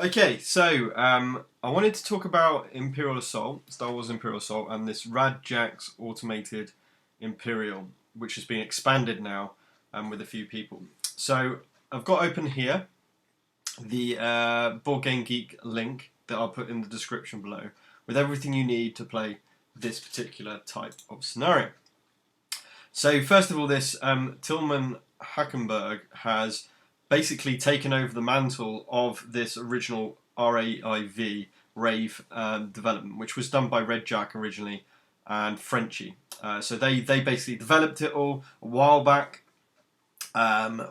Okay, so I wanted to talk about Imperial Assault, Star Wars Imperial Assault, and this RadJak's automated Imperial, which has been expanded now with a few people. So I've got open here the Board Game Geek link that I'll put in the description below with everything you need to play this particular type of scenario. So first of all, this Tillman Hackenberg has basically taken over the mantle of this original RAIV development, which was done by RadJak originally and Frenchy. So they basically developed it all a while back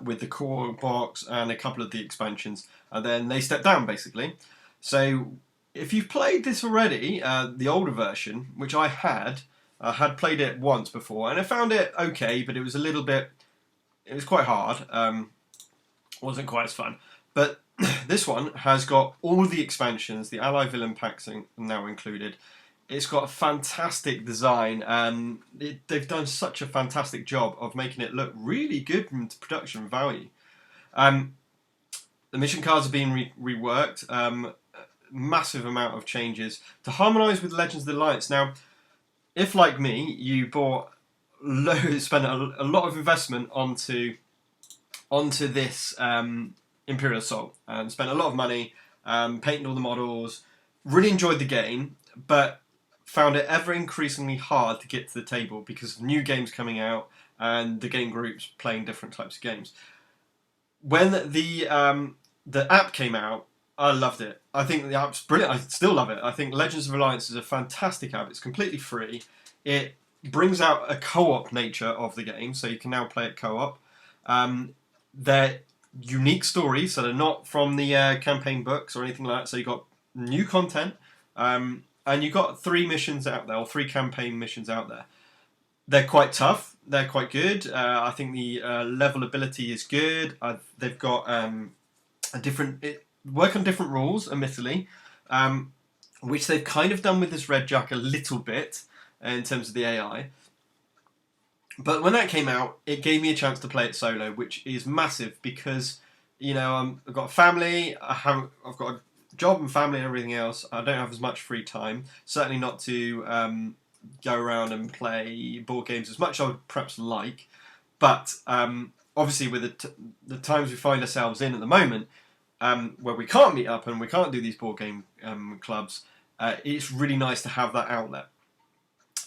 with the core box and a couple of the expansions, and then they stepped down basically. So if you've played this already, the older version, which I had played it once before, and I found it okay, but it was a little bit, it was quite hard. Wasn't quite as fun. But this one has got all the expansions, the Ally Villain packs now included. It's got a fantastic design, and they've done such a fantastic job of making it look really good from production value. The mission cards have been reworked, massive amount of changes to harmonise with Legends of the Alliance. Now, if like me, you spent a lot of investment onto this Imperial Assault and spent a lot of money, painted all the models, really enjoyed the game, but found it ever increasingly hard to get to the table because of new games coming out and the game groups playing different types of games. When the app came out, I loved it. I think the app's brilliant. I still love it. I think Legends of Alliance is a fantastic app. It's completely free. It brings out a co-op nature of the game, so you can now play it co-op. They're unique stories, so they're not from the campaign books or anything like that. So you've got new content, and you've got 3 missions out there, or 3 campaign missions out there. They're quite tough. They're quite good. I think the level ability is good. They've got work on different rules, admittedly, which they've kind of done with this RadJak a little bit in terms of the AI. But when that came out, it gave me a chance to play it solo, which is massive because, you know, I've got a family, I've got a job and family and everything else. I don't have as much free time, certainly not to go around and play board games as much as I would perhaps like. But obviously with the times we find ourselves in at the moment, where we can't meet up and we can't do these board game clubs, it's really nice to have that outlet.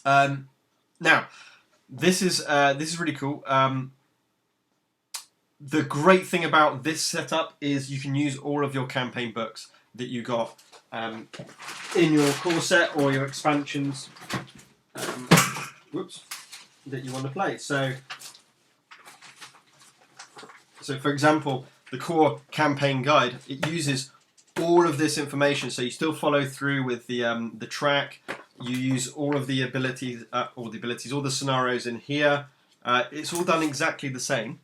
Now, this is really cool. The great thing about this setup is you can use all of your campaign books that you got in your core set or your expansions that you want to play. So for example, the core campaign guide, it uses all of this information, so you still follow through with the track. You use all of the abilities, all the scenarios in here. It's all done exactly the same,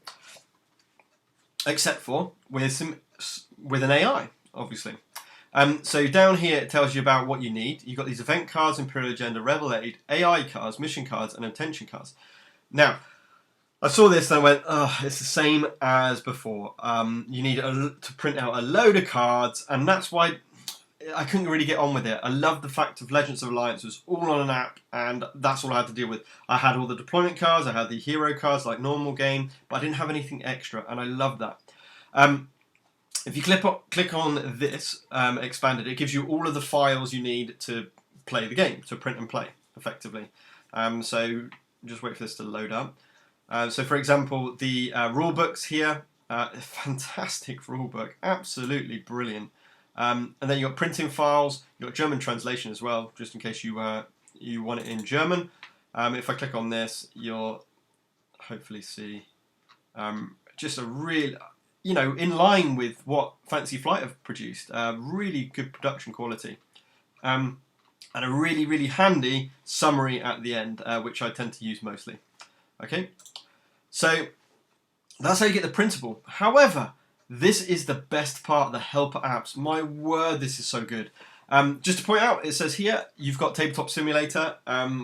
except for with an AI, obviously. So down here it tells you about what you need. You've got these event cards, Imperial Agenda, Rebel Aid, AI cards, mission cards, and intention cards. Now, I saw this and I went, oh, it's the same as before. You need to print out a load of cards, and that's why I couldn't really get on with it. I love the fact of Legends of Alliance was all on an app, and that's all I had to deal with. I had all the deployment cards, I had the hero cards like normal game, but I didn't have anything extra, and I love that. If you click on this expanded, it gives you all of the files you need to play the game, to print and play effectively. So just wait for this to load up. So for example, the rule books here, fantastic rule book, absolutely brilliant. And then you've got printing files, you've got German translation as well, just in case you want it in German. If I click on this, you'll hopefully see just a real, you know, in line with what Fantasy Flight have produced, really good production quality. And a really, really handy summary at the end, which I tend to use mostly. Okay, so that's how you get the printable. However, this is the best part, the helper apps. My word, this is so good. Just to point out, it says here, you've got Tabletop Simulator,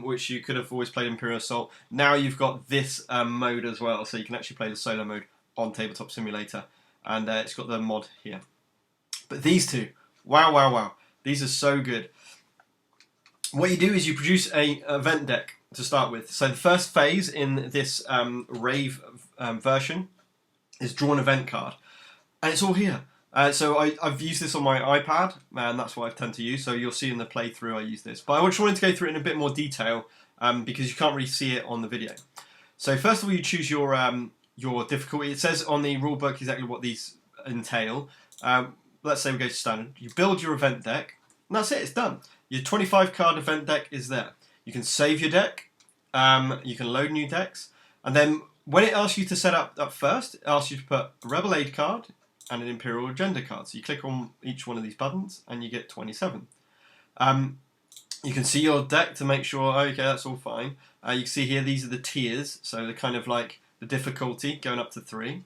which you could have always played Imperial Assault. Now you've got this mode as well, so you can actually play the solo mode on Tabletop Simulator. And it's got the mod here. But these two, Wow, wow, wow. These are so good. What you do is you produce a event deck to start with. So the first phase in this RAIV version is draw an event card. And it's all here. So I've used this on my iPad, and that's what I tend to use. So you'll see in the playthrough I use this. But I just wanted to go through it in a bit more detail because you can't really see it on the video. So first of all, you choose your difficulty. It says on the rulebook exactly what these entail. Let's say we go to standard. You build your event deck, and that's it. It's done. Your 25 card event deck is there. You can save your deck. You can load new decks, and then when it asks you to set up first, it asks you to put a Rebel Aid card and an Imperial Agenda card. So you click on each one of these buttons and you get 27. You can see your deck to make sure, okay, that's all fine. You can see here, these are the tiers. So they're kind of like the difficulty going up to 3.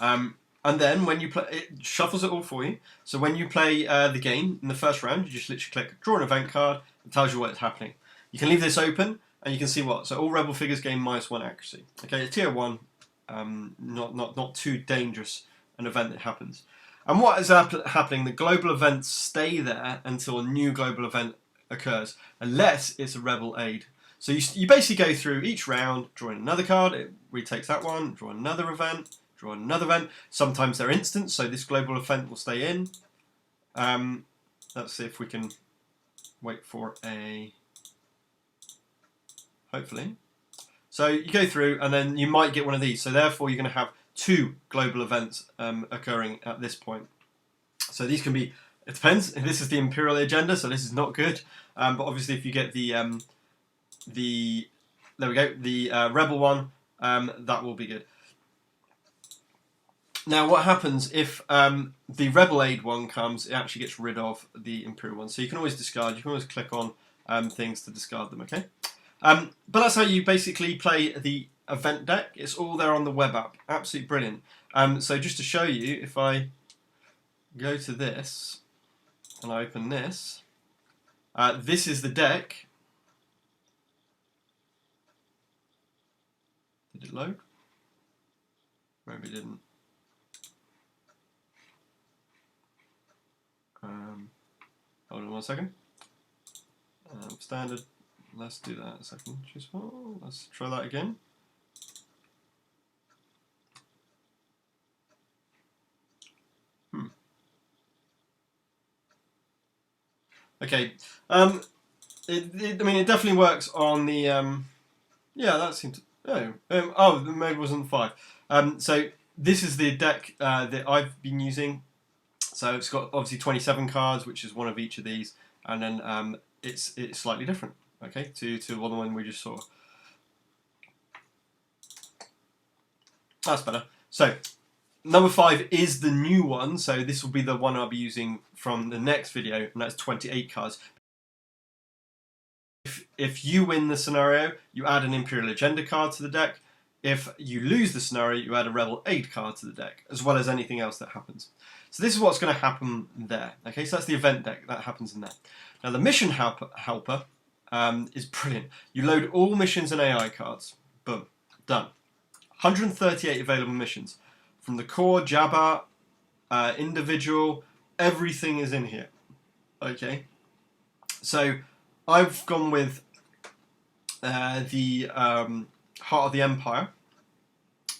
And then when you play, it shuffles it all for you. So when you play the game in the first round, you just literally click draw an event card. It tells you what's happening. You can leave this open and you can see what. So all Rebel figures gain -1 accuracy. Okay, tier 1. Not too dangerous an event that happens. And what is happening? The global events stay there until a new global event occurs, unless it's a Rebel Aid. So you basically go through each round, drawing another card, it retakes that one, draw another event, draw another event. Sometimes they're instant, so this global event will stay in. Let's see if we can wait for a... hopefully. So you go through and then you might get one of these. So therefore you're going to have 2 global events occurring at this point. So these can be, it depends. This is the Imperial Agenda, so this is not good. But obviously if you get there we go, the Rebel one, that will be good. Now what happens if the Rebel Aid one comes, it actually gets rid of the Imperial one. So you can always discard, you can always click on things to discard them, okay? But that's how you basically play the event deck. It's all there on the web app. Absolutely brilliant. So just to show you, if I go to this and I open this, this is the deck. Did it load? Maybe it didn't. Hold on 1 second. Standard. Let's do that a second. Let's try that again. Okay. I mean, it definitely works on the. Yeah, that seemed to. Oh, maybe it wasn't 5. So this is the deck that I've been using. So it's got obviously 27 cards, which is one of each of these, and then it's slightly different. Okay, to the one we just saw. That's better. So, number 5 is the new one, so this will be the one I'll be using from the next video, and that's 28 cards. If you win the scenario, you add an Imperial Agenda card to the deck. If you lose the scenario, you add a Rebel Aid card to the deck, as well as anything else that happens. So this is what's going to happen there. Okay, so that's the event deck, that happens in there. Now the mission helper is brilliant. You load all missions and AI cards. Boom. Done. 138 available missions. From the core, Jabba, individual, everything is in here. Okay. So I've gone with the Heart of the Empire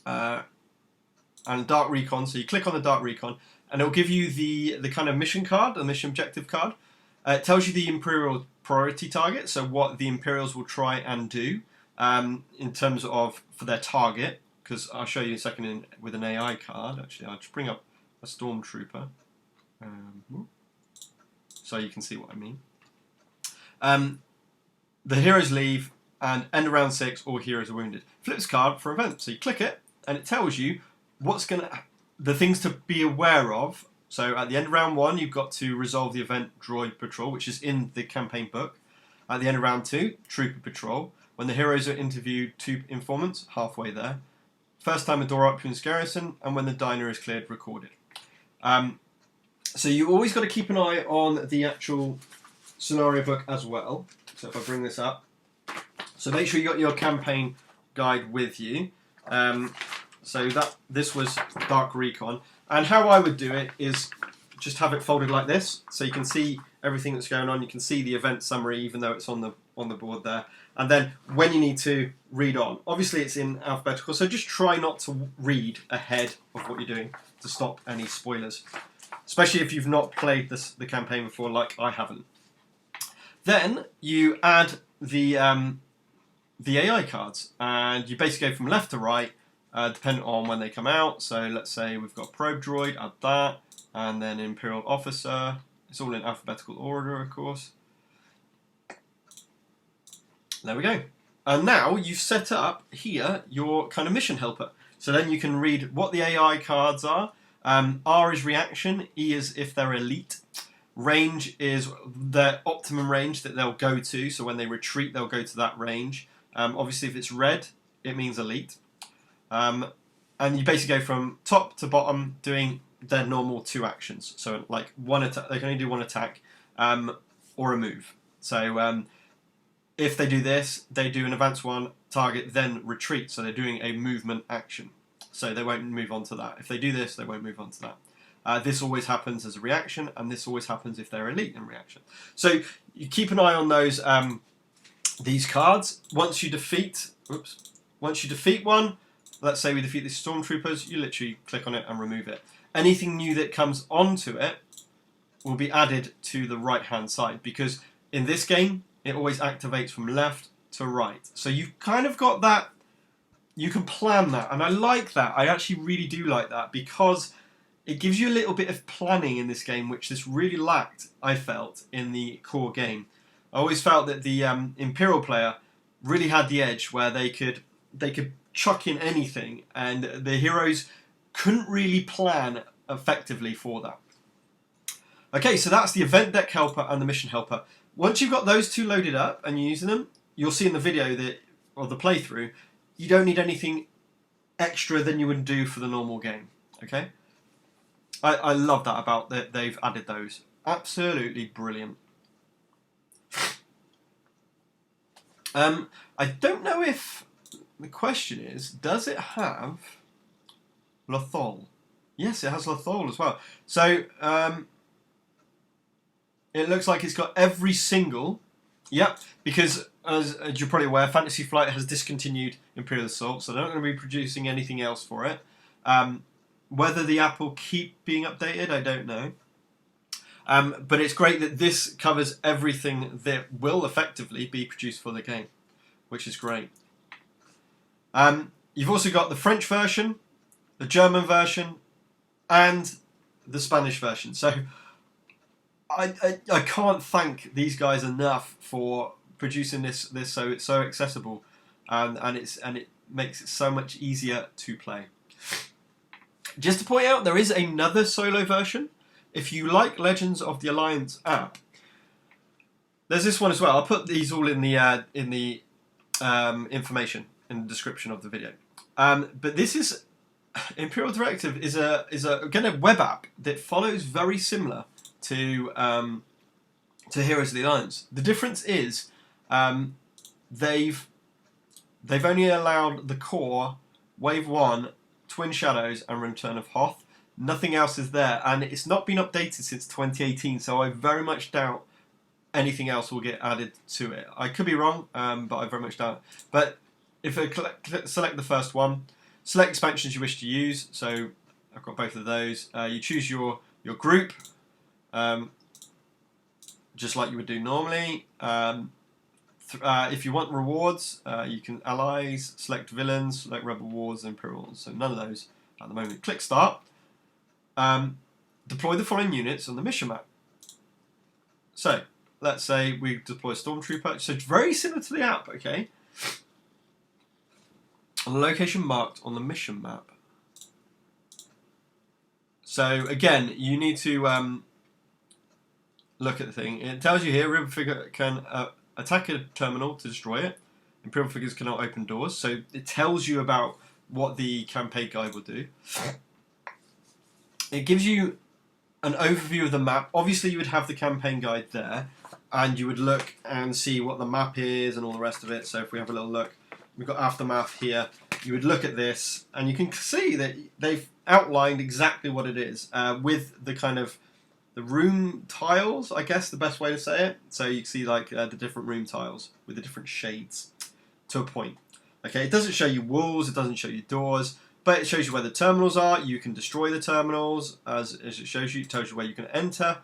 and Dark Recon. So you click on the Dark Recon and it will give you the kind of mission card, the mission objective card. It tells you the Imperial priority target, so what the Imperials will try and do in terms of for their target, because I'll show you in a second with an AI card. Actually, I'll just bring up a Stormtrooper so you can see what I mean. The heroes leave and end of round 6, all heroes are wounded. Flips card for event, so you click it and it tells you the things to be aware of. So at the end of round 1, you've got to resolve the event Droid Patrol, which is in the campaign book. At the end of round 2, Trooper Patrol. When the heroes are interviewed 2 informants, halfway there. First time a door opens garrison, and when the diner is cleared, recorded. So you always got to keep an eye on the actual scenario book as well. So if I bring this up. So make sure you got your campaign guide with you. So this was Dark Recon. And how I would do it is just have it folded like this, so you can see everything that's going on. You can see the event summary, even though it's on the board there. And then when you need to read on, obviously it's in alphabetical, so just try not to read ahead of what you're doing to stop any spoilers, especially if you've not played the campaign before, like I haven't. Then you add the AI cards, and you basically go from left to right, depending on when they come out. So let's say we've got Probe Droid, add that, and then Imperial Officer. It's all in alphabetical order, of course. There we go. And now you've set up here your kind of mission helper. So then you can read what the AI cards are. R is reaction, E is if they're elite. Range is the optimum range that they'll go to, so when they retreat they'll go to that range. Obviously if it's red, it means elite. And you basically go from top to bottom doing their normal 2 actions. So like one attack, they can only do 1 attack or a move. So if they do this, they do an advance 1, target, then retreat. So they're doing a movement action. So they won't move on to that. If they do this, they won't move on to that. This always happens as a reaction, and this always happens if they're elite in reaction. So you keep an eye on those these cards. Once you defeat one, let's say we defeat the stormtroopers, you literally click on it and remove it. Anything new that comes onto it will be added to the right-hand side, because in this game it always activates from left to right. So you've kind of got that. You can plan that, and I like that. I actually really do like that, because it gives you a little bit of planning in this game, which this really lacked, I felt, in the core game. I always felt that the Imperial player really had the edge, where they could chuck in anything, and the heroes couldn't really plan effectively for that. Okay, so that's the event deck helper and the mission helper. Once you've got those 2 loaded up and you're using them, you'll see in the video or the playthrough, you don't need anything extra than you would do for the normal game. Okay, I love that about that they've added those. Absolutely brilliant. I don't know if the question is, does it have Lothal? Yes, it has Lothal as well. So it looks like it's got every single. Yep, because as you're probably aware, Fantasy Flight has discontinued Imperial Assault, so they're not going to be producing anything else for it. Whether the app will keep being updated, I don't know. But it's great that this covers everything that will effectively be produced for the game, which is great. You've also got the French version, the German version, and the Spanish version. So I can't thank these guys enough for producing this so it's so accessible, and it makes it so much easier to play. Just to point out, there is another solo version. If you like Legends of the Alliance app, there's this one as well. I'll put these all in the information in the description of the video. But this is Imperial Directive is a kind of web app that follows very similar to Heroes of the Alliance. The difference is they've only allowed the core, Wave 1, Twin Shadows, and Return of Hoth. Nothing else is there, and it's not been updated since 2018, so I very much doubt anything else will get added to it. I could be wrong, but I very much doubt it. But if I select the first one, select expansions you wish to use, so I've got both of those. You choose your group, just like you would do normally. If you want rewards, you can allies, select villains, select rebel wars, Imperials. So none of those at the moment. Click start. Deploy the following units on the mission map. So let's say we deploy Stormtrooper. So it's very similar to the app, okay? On the location marked on the mission map. So again, you need to look at the thing. It tells you here, River Figure can attack a terminal to destroy it. Imperial figures cannot open doors. So it tells you about what the campaign guide will do. It gives you an overview of the map. Obviously, you would have the campaign guide there, and you would look and see what the map is and all the rest of it. So if we have a little look, we've got Aftermath here. You would look at this, and you can see that they've outlined exactly what it is with the kind of room tiles, I guess the best way to say it. So you can see like the different room tiles with the different shades to a point. Okay, it doesn't show you walls, it doesn't show you doors, but it shows you where the terminals are. You can destroy the terminals as it shows you. It tells you where you can enter.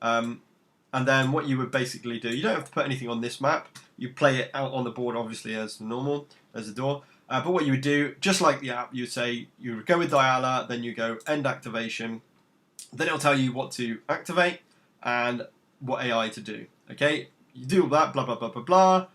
And then what you would basically do, you don't have to put anything on this map. You play it out on the board, obviously, as normal, as a door. But what you would do, just like the app, you would say, you would go with Diala, then you go end activation. Then it'll tell you what to activate and what AI to do. Okay, you do all that, blah, blah, blah, blah, blah.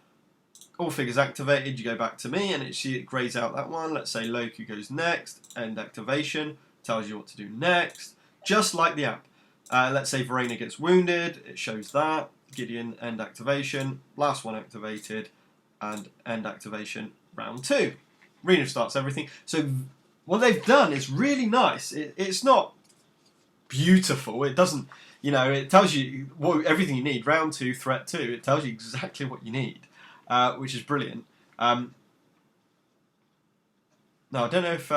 All figures activated, you go back to me, and it grays out that one. Let's say Loku goes next, end activation, tells you what to do next, just like the app. Let's say Verena gets wounded, it shows that. Gideon, end activation, last one activated, and end activation, round 2. Rena starts everything. So what they've done is really nice. It's not beautiful. It doesn't, it tells you everything you need. Round 2, threat 2. It tells you exactly what you need, which is brilliant. No, I don't know if,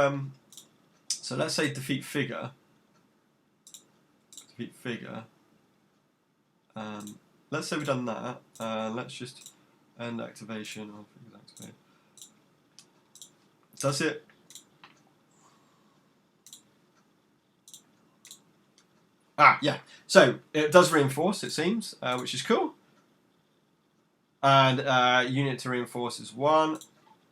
so let's say defeat figure. Let's say we've done that. Let's just end activation. All figures activated. That's it. Yeah. So it does reinforce, it seems, which is cool. And unit to reinforce is 1.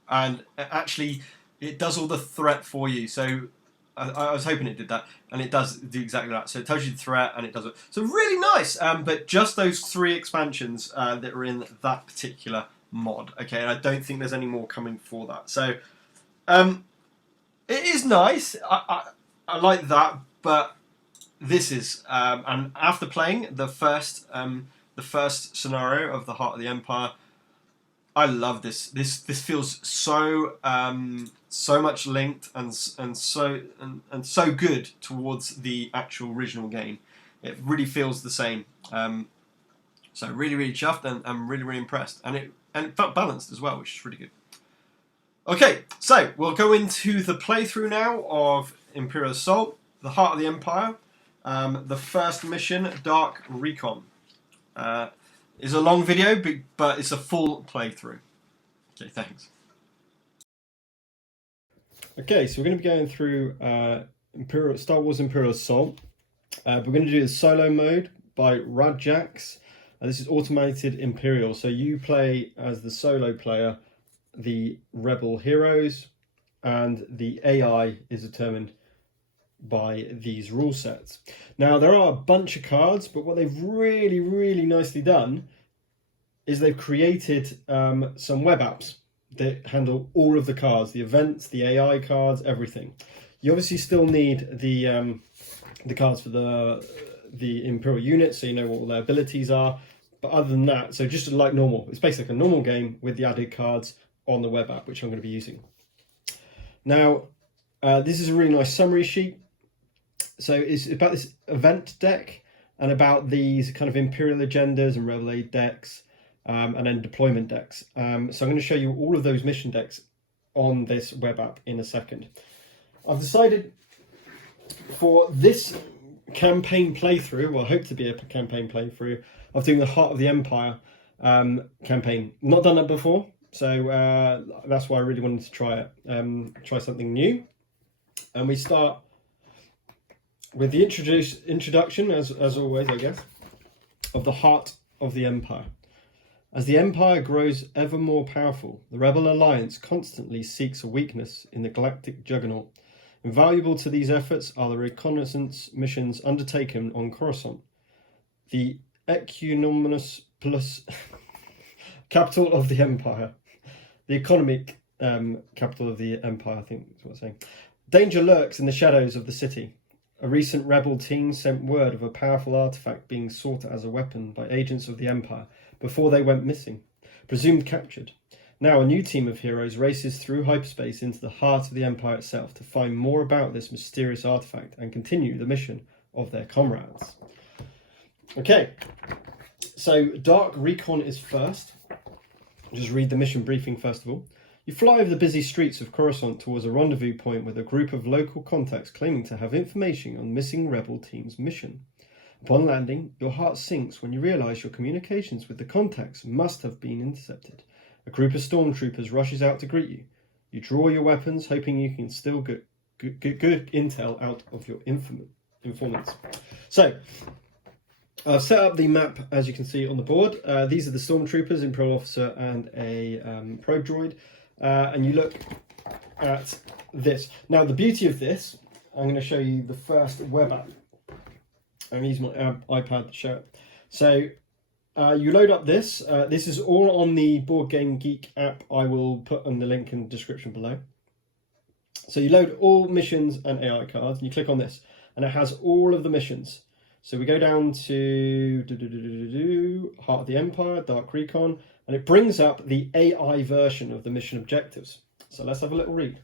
And actually, it does all the threat for you. So I was hoping it did that, and it does do exactly that. So it tells you the threat, and it does it. So really nice. But just those 3 expansions that are in that particular mod. Okay, and I don't think there's any more coming for that. So it is nice. I like that, but this is and after playing the first scenario of the Heart of the Empire, I love this. This feels so so much linked and so good towards the actual original game. It really feels the same. So really chuffed, and I'm really impressed, and it felt balanced as well, which is really good. Okay, so we'll go into the playthrough now of Imperial Assault, the Heart of the Empire. The first mission, Dark Recon. It's a long video, but it's a full playthrough. Okay, thanks. Okay, so we're going to be going through Star Wars Imperial Assault. We're going to do the solo mode by RadJak. This is automated Imperial, so you play as the solo player, the rebel heroes, and the AI is determined by these rule sets. Now there are a bunch of cards, but what they've really nicely done is they've created some web apps that handle all of the cards, the events, the AI cards, everything. You obviously still need the cards for the Imperial units, so you know what all their abilities are. But other than that, so just like normal, it's basically a normal game with the added cards on the web app, which I'm going to be using. Now, this is a really nice summary sheet. So it's about this event deck and about these kind of Imperial agendas and Rebel Aid decks, and then deployment decks. So I'm going to show you all of those mission decks on this web app in a second. I've decided for this campaign playthrough, well, I hope to be a campaign playthrough, of doing the Heart of the Empire campaign. Not done that before, so that's why I really wanted to try it. Try something new. And we start with the introduction, as always, I guess, of the Heart of the Empire. As the Empire grows ever more powerful, the Rebel Alliance constantly seeks a weakness in the galactic juggernaut. Invaluable to these efforts are the reconnaissance missions undertaken on Coruscant, the equanimous plus capital of the Empire, the economic capital of the Empire, I think is what I'm saying. Danger lurks in the shadows of the city. A recent rebel team sent word of a powerful artifact being sought as a weapon by agents of the Empire before they went missing, presumed captured. Now a new team of heroes races through hyperspace into the heart of the Empire itself to find more about this mysterious artifact and continue the mission of their comrades. Okay, so Dark Recon is first. Just read the mission briefing first of all. You fly over the busy streets of Coruscant towards a rendezvous point with a group of local contacts claiming to have information on the missing rebel team's mission. Upon landing, your heart sinks when you realise your communications with the contacts must have been intercepted. A group of stormtroopers rushes out to greet you. You draw your weapons, hoping you can still get good intel out of your informants. So, I've set up the map, as you can see on the board. These are the stormtroopers, Imperial officer, and a probe droid. And you look at this. Now, the beauty of this, I'm going to show you the first web app. I'm using my iPad to show it. So, you load up this. This is all on the Board Game Geek app. I will put on the link in the description below. So you load all missions and AI cards, and you click on this, and it has all of the missions. So we go down to Heart of the Empire, Dark Recon, and it brings up the AI version of the mission objectives. So let's have a little read.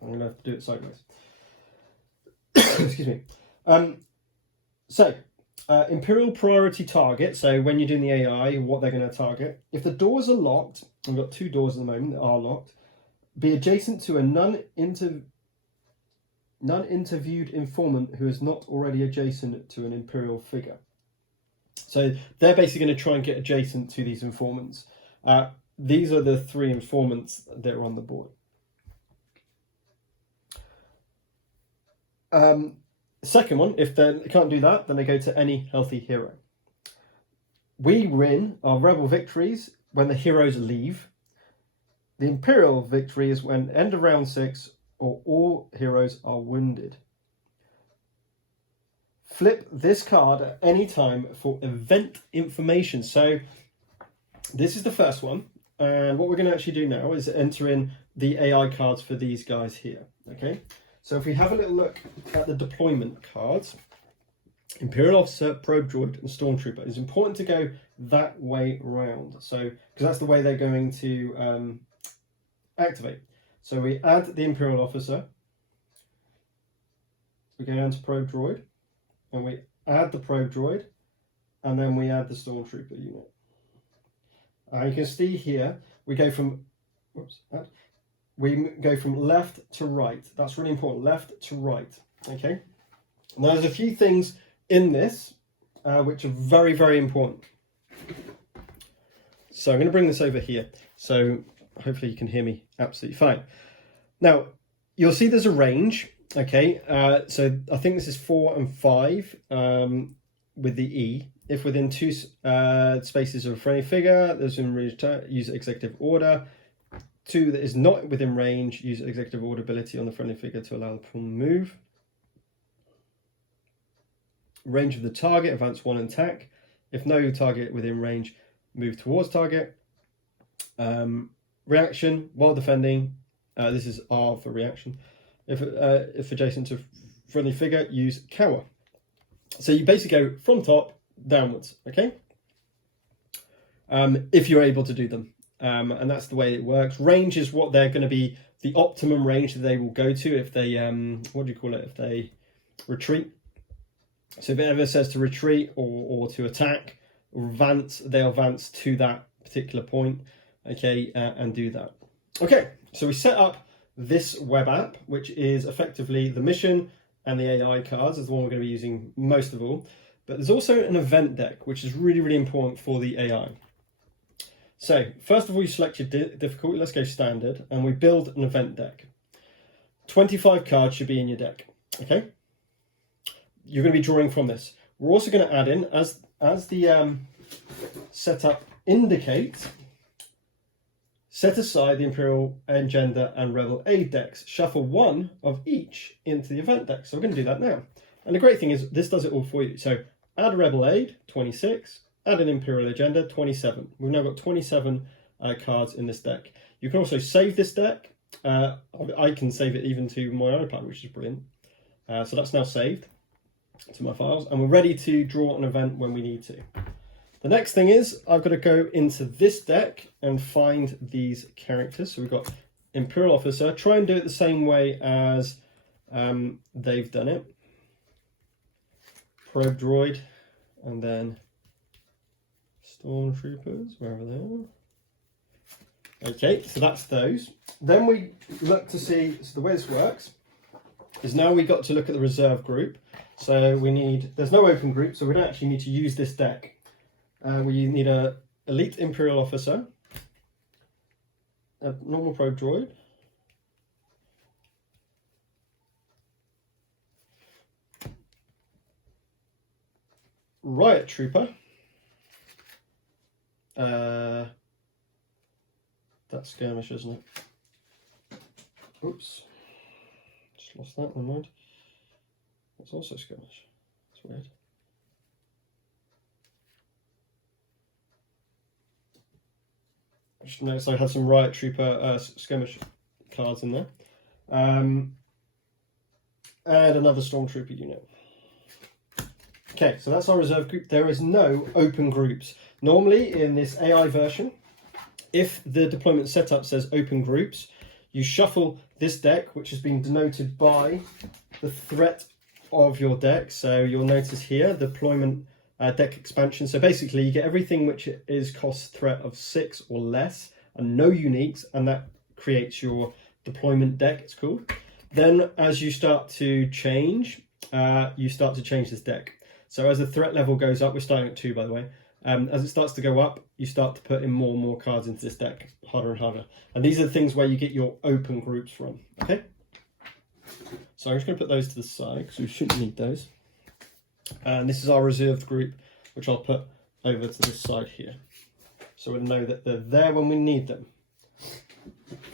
I'm going to have to do it sideways. Excuse me. Imperial priority target. So when you're doing the AI, what they're going to target. If the doors are locked, we've got 2 doors at the moment that are locked, be adjacent to a non-interviewed informant who is not already adjacent to an Imperial figure. So they're basically going to try and get adjacent to these informants. These are the 3 informants that are on the board. Second one, if they can't do that, then they go to any healthy hero. We win our rebel victories when the heroes leave. The Imperial victory is when end of round 6 or all heroes are wounded. Flip this card at any time for event information. So this is the first one. And what we're going to actually do now is enter in the AI cards for these guys here. Okay. So if we have a little look at the deployment cards, Imperial Officer, Probe Droid, and Stormtrooper, it's important to go that way round. So, because that's the way they're going to activate. So we add the Imperial Officer, we go down to Probe Droid, and we add the Probe Droid, and then we add the Stormtrooper unit. You can see here, we go from, left to right. That's really important, left to right, okay? Now there's a few things in this which are very, very important. So I'm going to bring this over here. So hopefully you can hear me absolutely fine. Now, you'll see there's a range, okay? So I think this is 4 and 5 with the E. If within 2 spaces of a friendly figure, there's in range, use executive order. 2 that is not within range, use executive order ability on the friendly figure to allow the pawn to move. Range of the target, advance 1 and attack. If no target within range, move towards target. Reaction, while defending, this is R for reaction. If adjacent to friendly figure, use cower. So you basically go from top downwards, okay? If you're able to do them. And that's the way it works. Range is what they're going to be, the optimum range that they will go to if they, if they retreat. So if it ever says to retreat or to attack or advance, they'll advance to that particular point, okay, and do that. Okay, so we set up this web app, which is effectively the mission and the AI cards is the one we're going to be using most of all. But there's also an event deck, which is really, really important for the AI. So first of all, you select your difficulty. Let's go standard, and we build an event deck. 25 cards should be in your deck, okay? You're going to be drawing from this. We're also going to add in, as the setup indicates, set aside the Imperial Agenda and Rebel Aid decks. Shuffle 1 of each into the event deck. So we're going to do that now. And the great thing is this does it all for you. So add a Rebel Aid, 26. Add an Imperial Agenda, 27. We've now got 27 cards in this deck. You can also save this deck. I can save it even to my iPad, which is brilliant. So that's now saved to my files. And we're ready to draw an event when we need to. The next thing is I've got to go into this deck and find these characters. So we've got Imperial Officer. Try and do it the same way as they've done it. Probe Droid. And then Stormtroopers, wherever they are. Okay, so that's those. Then we look to see, so the way this works is now we got to look at the reserve group. So there's no open group, so we don't actually need to use this deck. We need a elite Imperial officer, a normal probe droid, riot trooper, that's skirmish, isn't it? Oops, just lost that, never mind. That's also skirmish, that's weird. I just noticed I had some riot trooper skirmish cards in there. And another stormtrooper unit. Okay, so that's our reserve group. There is no open groups. Normally in this AI version, if the deployment setup says open groups, you shuffle this deck, which has been denoted by the threat of your deck. So you'll notice here, deployment deck expansion. So basically you get everything which is cost threat of 6 or less and no uniques, and that creates your deployment deck, it's called. Then as you start to change, this deck. So as the threat level goes up, we're starting at 2 by the way, as it starts to go up, you start to put in more and more cards into this deck, harder and harder. And these are the things where you get your open groups from, okay? So I'm just going to put those to the side because we shouldn't need those. And this is our reserved group, which I'll put over to this side here. So we'll know that they're there when we need them.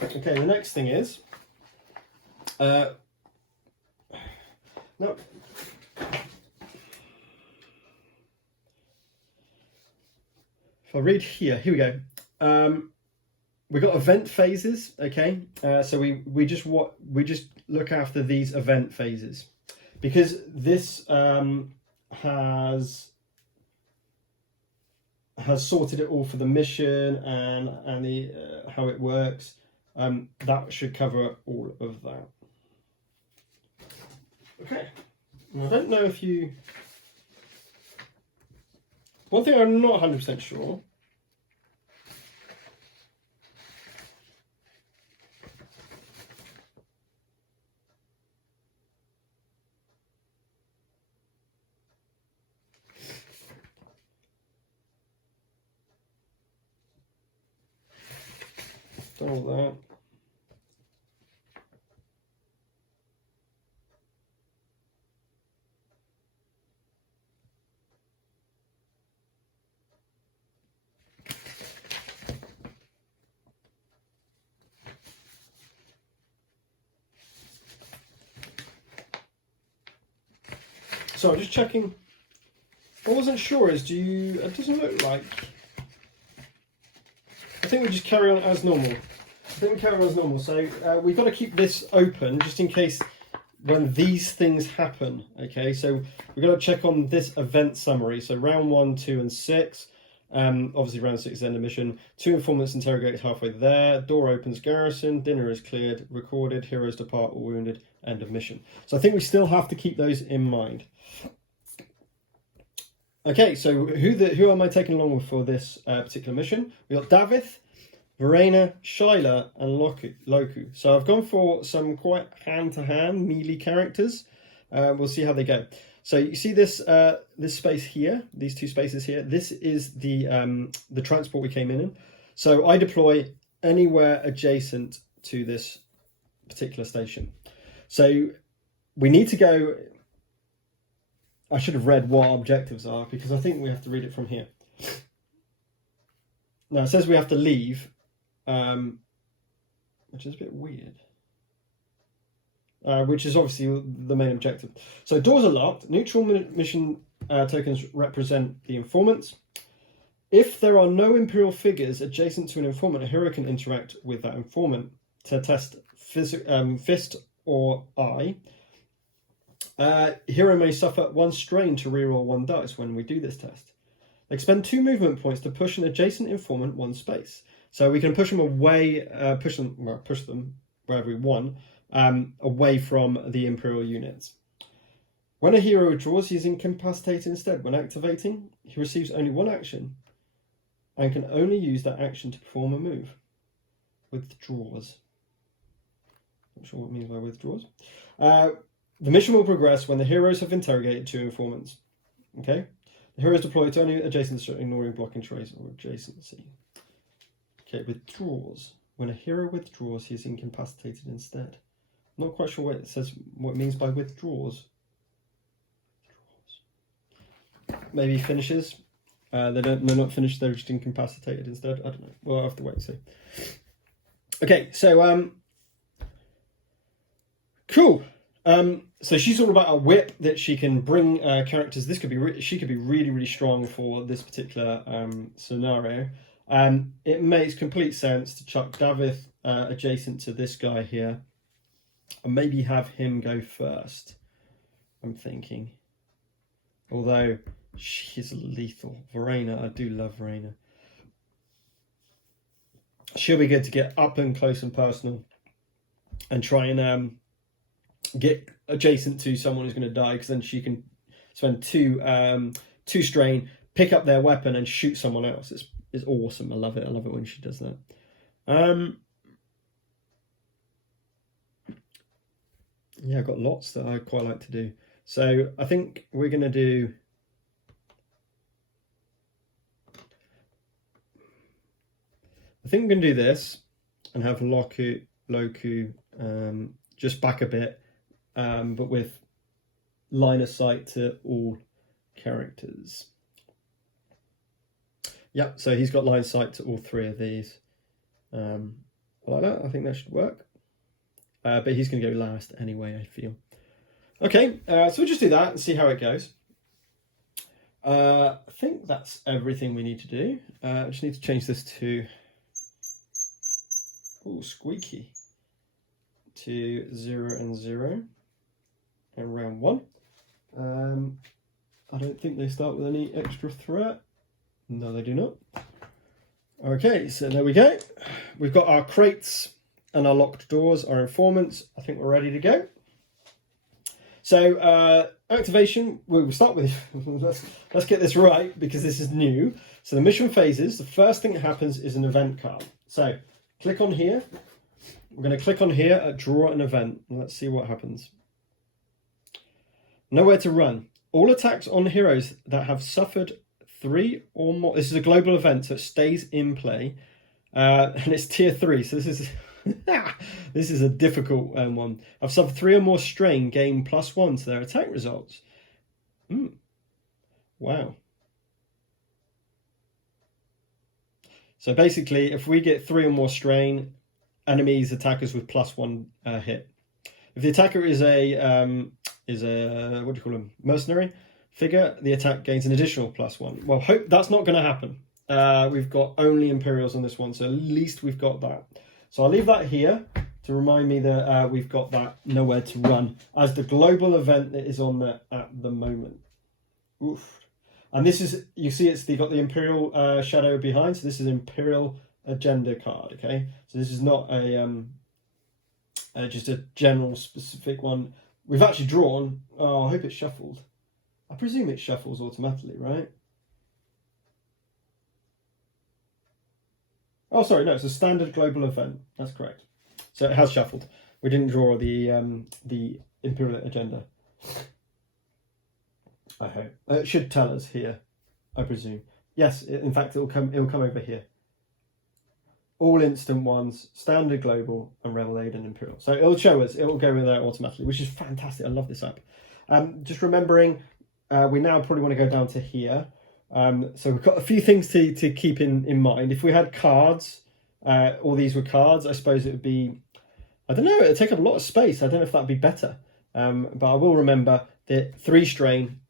Okay, the next thing is, no. If I read here we go. We've got event phases, okay? So we just look after these event phases because this has sorted it all for the mission and the how it works. That should cover all of that. Okay. Now, I don't know if you. One thing I'm not 100% sure. Done all that. So I'm just checking. I wasn't sure it doesn't look like. I think we just carry on as normal. So we've got to keep this open just in case when these things happen. Okay, so we've got to check on this event summary. So round 1, 2, and 6. Obviously round 6 is end of mission. 2 informants interrogated halfway there. Door opens, garrison. Dinner is cleared. Recorded. Heroes depart or wounded. End of mission. So I think we still have to keep those in mind. Okay, so who am I taking along with for this particular mission? We got Davith, Verena, Shyla, and Loku. So I've gone for some quite hand-to-hand melee characters. We'll see how they go. So you see this this space here, these 2 spaces here. This is the transport we came in. So I deploy anywhere adjacent to this particular station. So we need to go. I should have read what our objectives are because I think we have to read it from here. Now it says we have to leave, which is a bit weird. Which is obviously the main objective. So doors are locked. Neutral mission tokens represent the informants. If there are no Imperial figures adjacent to an informant, a hero can interact with that informant to test fist or eye. Hero may suffer 1 strain to reroll 1 dice when we do this test. They expend 2 movement points to push an adjacent informant 1 space. So we can push them away, push them wherever we want, away from the Imperial units. When a hero withdraws, he is incapacitated instead. When activating, he receives only 1 action and can only use that action to perform a move. Withdraws. Not sure what it means by withdraws. The mission will progress when the heroes have interrogated 2 informants. Okay? The heroes deploy to only adjacent, ignoring blocking trace or adjacency. Okay, withdraws. When a hero withdraws, he is incapacitated instead. I'm not quite sure what it says, what it means by withdraws. Maybe finishes. They're not finished, they're just incapacitated instead. I don't know. We'll have to wait and see. Okay, so cool. So she's all about a whip that she can bring characters. This could be she could be really, really strong for this particular scenario. It makes complete sense to chuck Davith adjacent to this guy here, and maybe have him go first. I'm thinking, although she's lethal. Verena, I do love Verena. She'll be good to get up and close and personal, and try and get adjacent to someone who's going to die, because then she can spend two strain, pick up their weapon and shoot someone else. It's awesome. I love it. I love it when she does that. Yeah, I've got lots that I quite like to do. So I think we're going to do... I think we're going to do this and have Loku just back a bit, but with line of sight to all characters. Yeah, so he's got line of sight to all 3 of these. Like that, I think that should work. But he's going to go last anyway, I feel. Okay, so we'll just do that and see how it goes. I think that's everything we need to do. I just need to change this to... Ooh, squeaky. To 0 and 0. And round 1. I don't think they start with any extra threat. No, they do not. Okay, so there we go. We've got our crates and our locked doors, our informants. I think we're ready to go. So activation, we'll start with, let's get this right, because this is new. So the mission phases, the first thing that happens is an event card. So click on here. We're going to click on here at draw an event, and let's see what happens. Nowhere to run. All attacks on heroes that have suffered 3 or more. This is a global event, so it stays in play, and it's tier 3. So this is this is a difficult one. I've suffered 3 or more strain. Gain +1 to their attack results. Wow. So basically, if we get 3 or more strain, enemies attack us with +1 hit. If the attacker is a what do you call them, mercenary figure, the attack gains an additional +1. Well, hope that's not going to happen. We've got only Imperials on this one, so at least we've got that. So I'll leave that here to remind me that we've got that nowhere to run as the global event that is on there at the moment. Oof. And this is, you see, it's got the Imperial shadow behind, so this is Imperial agenda card. Okay, so this is not a just a general specific one. We've actually drawn. Oh, I hope it's shuffled. I presume it shuffles automatically, right? Oh, sorry, no, it's a standard global event. That's correct. So it has shuffled. We didn't draw the Imperial agenda. I hope it should tell us here. I presume. Yes, in fact, it'll come over here. All instant ones, standard global, and Rebel Aid and Imperial. So it'll show us. It will go in there automatically, which is fantastic. I love this app. Just remembering, we now probably want to go down to here. So we've got a few things to keep in mind. If we had cards, all these were cards, I suppose it would be, I don't know, it would take up a lot of space. I don't know if that would be better. But I will remember that 3 strain,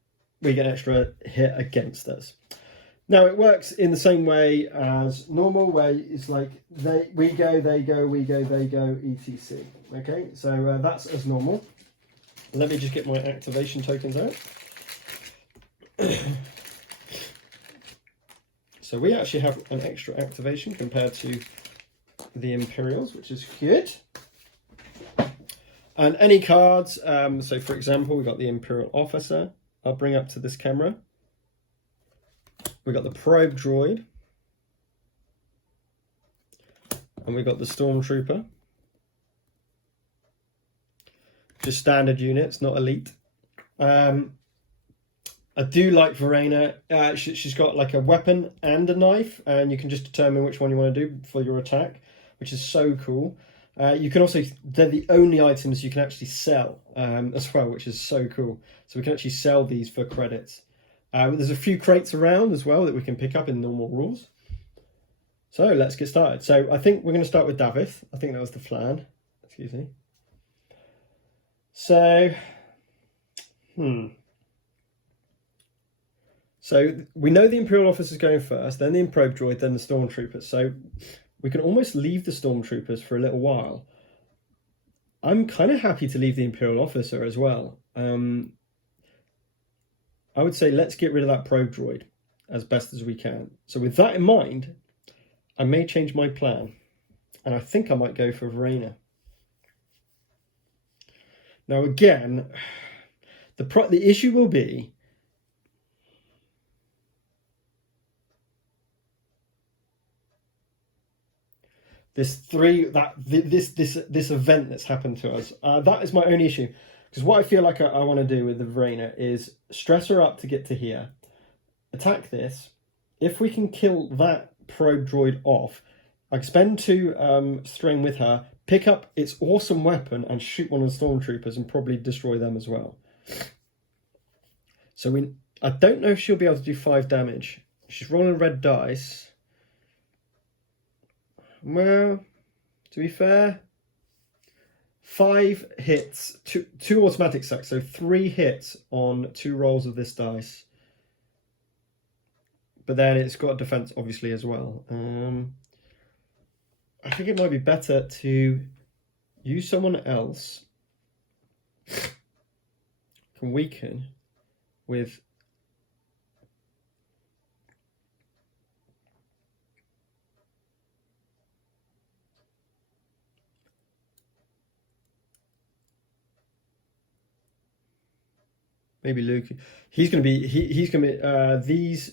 we get an extra hit against us. Now it works in the same way as normal, where it's like we go, they go, we go, they go, etc. Okay, so that's as normal. Let me just get my activation tokens out. So we actually have an extra activation compared to the Imperials, which is good. And any cards, so for example, we've got the Imperial Officer. I'll bring up to this camera. We've got the Probe Droid. And we've got the Stormtrooper. just standard units, not elite. I do like Verena. She's got like a weapon and a knife, and you can just determine which one you want to do for your attack, which is so cool. You can also, they're the only items you can actually sell as well, which is so cool. So we can actually sell these for credits. There's a few crates around as well that we can pick up in normal rules. So let's get started. So I think we're going to start with Davith. I think that was the plan. Excuse me. So, So we know the Imperial officers going first, then the Improbe droid, then the Stormtroopers. So we can almost leave the Stormtroopers for a little while. I'm kind of happy to leave the Imperial officer as well. I would say let's get rid of that probe droid as best as we can. So with that in mind, I may change my plan. And I think I might go for Verena. Now again, the issue will be this event that's happened to us. That is my only issue, because what I feel like I want to do with the Verena is stress her up to get to here, attack this. If we can kill that probe droid off, I can spend 2 strain with her, pick up its awesome weapon and shoot one of the Stormtroopers and probably destroy them as well. So I don't know if she'll be able to do 5 damage. She's rolling red dice. Well, to be fair, 5 hits, two automatic sacks, so 3 hits on 2 rolls of this dice. But then it's got defense, obviously, as well. I think it might be better to use someone else can weaken with maybe Luke. He's going to be these.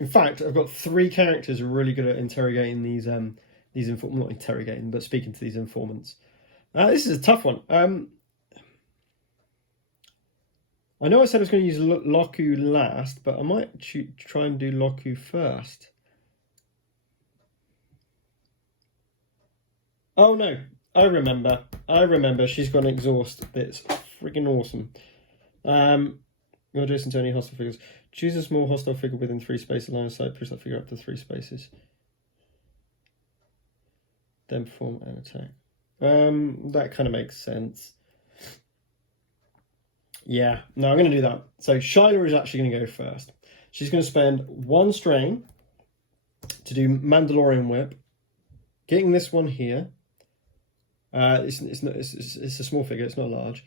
In fact, I've got 3 characters who are really good at interrogating these not interrogating, but speaking to these informants. This is a tough one. I know I said I was going to use Loku last, but I might try and do Loku first. Oh no, I remember. She's got an exhaust that's freaking awesome. You're adjacent to any hostile figures. Choose a small hostile figure within 3 spaces line of sight. Push that figure up to 3 spaces. Then perform an attack. That kind of makes sense. Yeah, no, I'm going to do that. So Shyla is actually going to go first. She's going to spend 1 strain to do Mandalorian Whip. Getting this one here. It's a small figure. It's not large.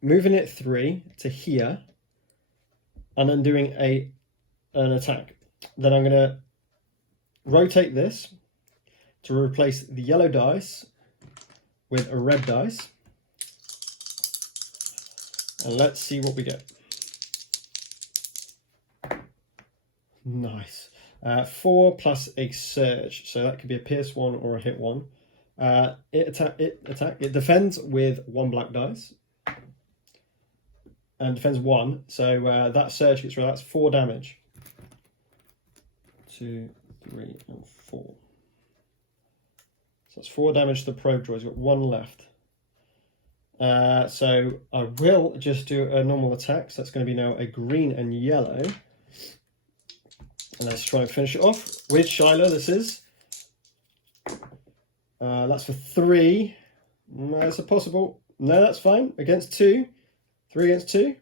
Moving it 3 to here. And then doing an attack. Then I'm going to rotate this to replace the yellow dice with a red dice. And let's see what we get. Nice. 4 plus a surge. So that could be a pierce 1 or a hit 1. It defends with 1 black dice. And defends 1. So that surge gets rid of that's 4 damage. 2, 3, and 4. So that's 4 damage to the probe droid. He's got 1 left. So I will just do a normal attack. So that's going to be now a green and yellow. And let's try and finish it off with Shyla. This is. That's for 3. That's a possible. No, that's fine. Against 2. 3 against 2.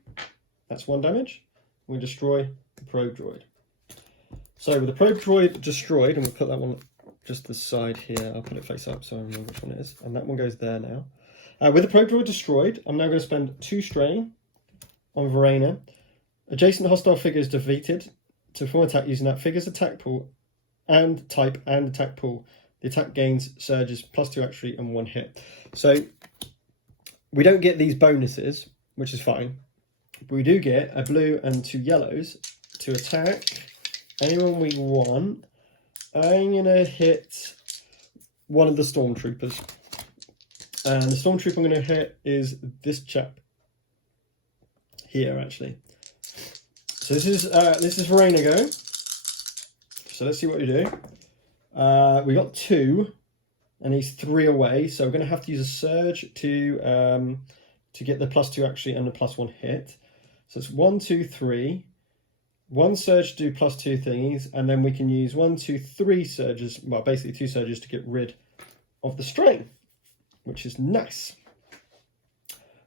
That's 1 damage. We destroy the probe droid. So with the probe droid destroyed, and we'll put that one just the side here. I'll put it face up so I know which one it is. And that one goes there now. With the probe droid destroyed, I'm now going to spend 2 strain on Verena. Adjacent hostile figures defeated to perform attack using that figure's attack pool and type and attack pool. The attack gains surges +2 actually and 1 hit. So we don't get these bonuses, which is fine. But we do get a blue and 2 yellows to attack anyone we want. I'm going to hit one of the Stormtroopers. And the stormtrooper I'm going to hit is this chap here, actually. So this is Raina go. So let's see what we do. We got 2, and he's 3 away. So we're going to have to use a surge to get the +2 actually and the +1 hit. So it's 1, 2, 3. 1 surge to do +2 thingies, and then we can use 1, 2, 3 surges. Well, basically 2 surges to get rid of the strain, which is nice.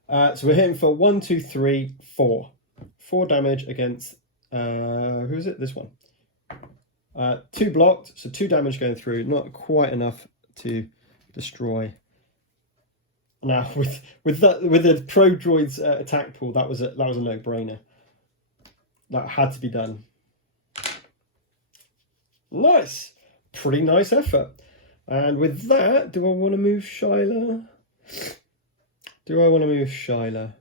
So we're hitting for 1, 2, 3, 4. 4 damage against, who is it? This one. 2 blocked, so 2 damage going through. Not quite enough to destroy. Now, with the Pro Droid's attack pool, that was a no-brainer. That had to be done. Nice. Pretty nice effort. And with that, do I want to move Shyla? Do I want to move Shyla?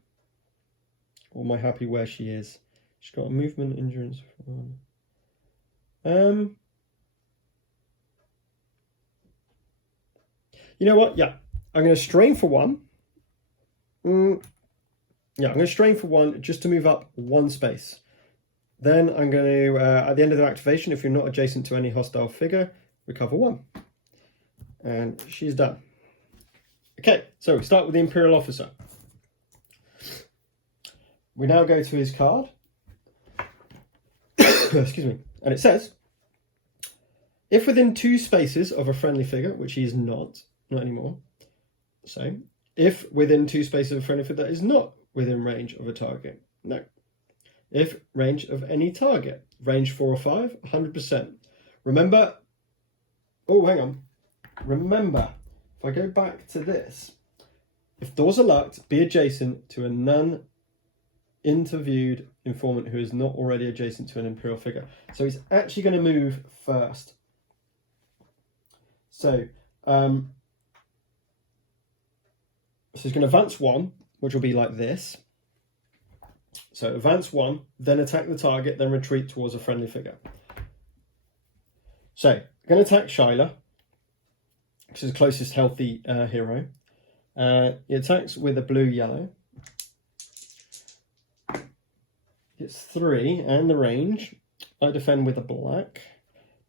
Or am I happy where she is? She's got a movement endurance for 1. You know what? Yeah. I'm going to strain for 1. Yeah, I'm going to strain for 1 just to move up 1 space. Then I'm going to, at the end of the activation, if you're not adjacent to any hostile figure, recover 1. And she's done. Okay, so we start with the Imperial Officer. We now go to his card. Excuse me. And it says, if within 2 spaces of a friendly figure, which he is not anymore. So, if within 2 spaces of a friendly figure that is not within range of a target. No. If range of any target. Range 4 or 5, 100%. Remember, oh, hang on. Remember, if I go back to this, if doors are locked, be adjacent to a non-interviewed informant who is not already adjacent to an Imperial figure. So he's actually going to move first. So, so he's going to advance 1, which will be like this. So advance 1, then attack the target, then retreat towards a friendly figure. So, I'm going to attack Shyla, which is the closest healthy hero. He attacks with a blue-yellow. Gets 3 and the range. I defend with a black.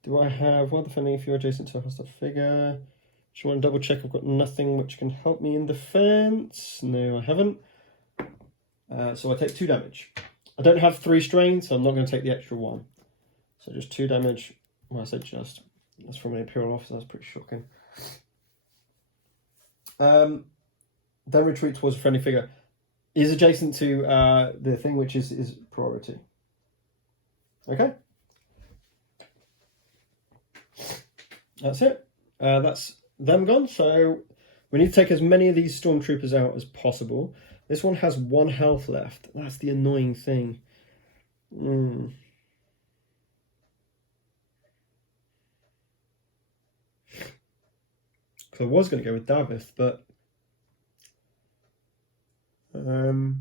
Do I have while defending if you're adjacent to a hostile figure? Just want to double check I've got nothing which can help me in defense. No, I haven't. So I take 2 damage. I don't have 3 strain, so I'm not going to take the extra 1. So just 2 damage. Well, I said just. That's from an Imperial Officer. That's pretty shocking. Then retreat towards a friendly figure. Is adjacent to the thing, which is priority. Okay. That's it. That's them gone. So we need to take as many of these stormtroopers out as possible. This one has 1 health left. That's the annoying thing. So I was going to go with Davith, but so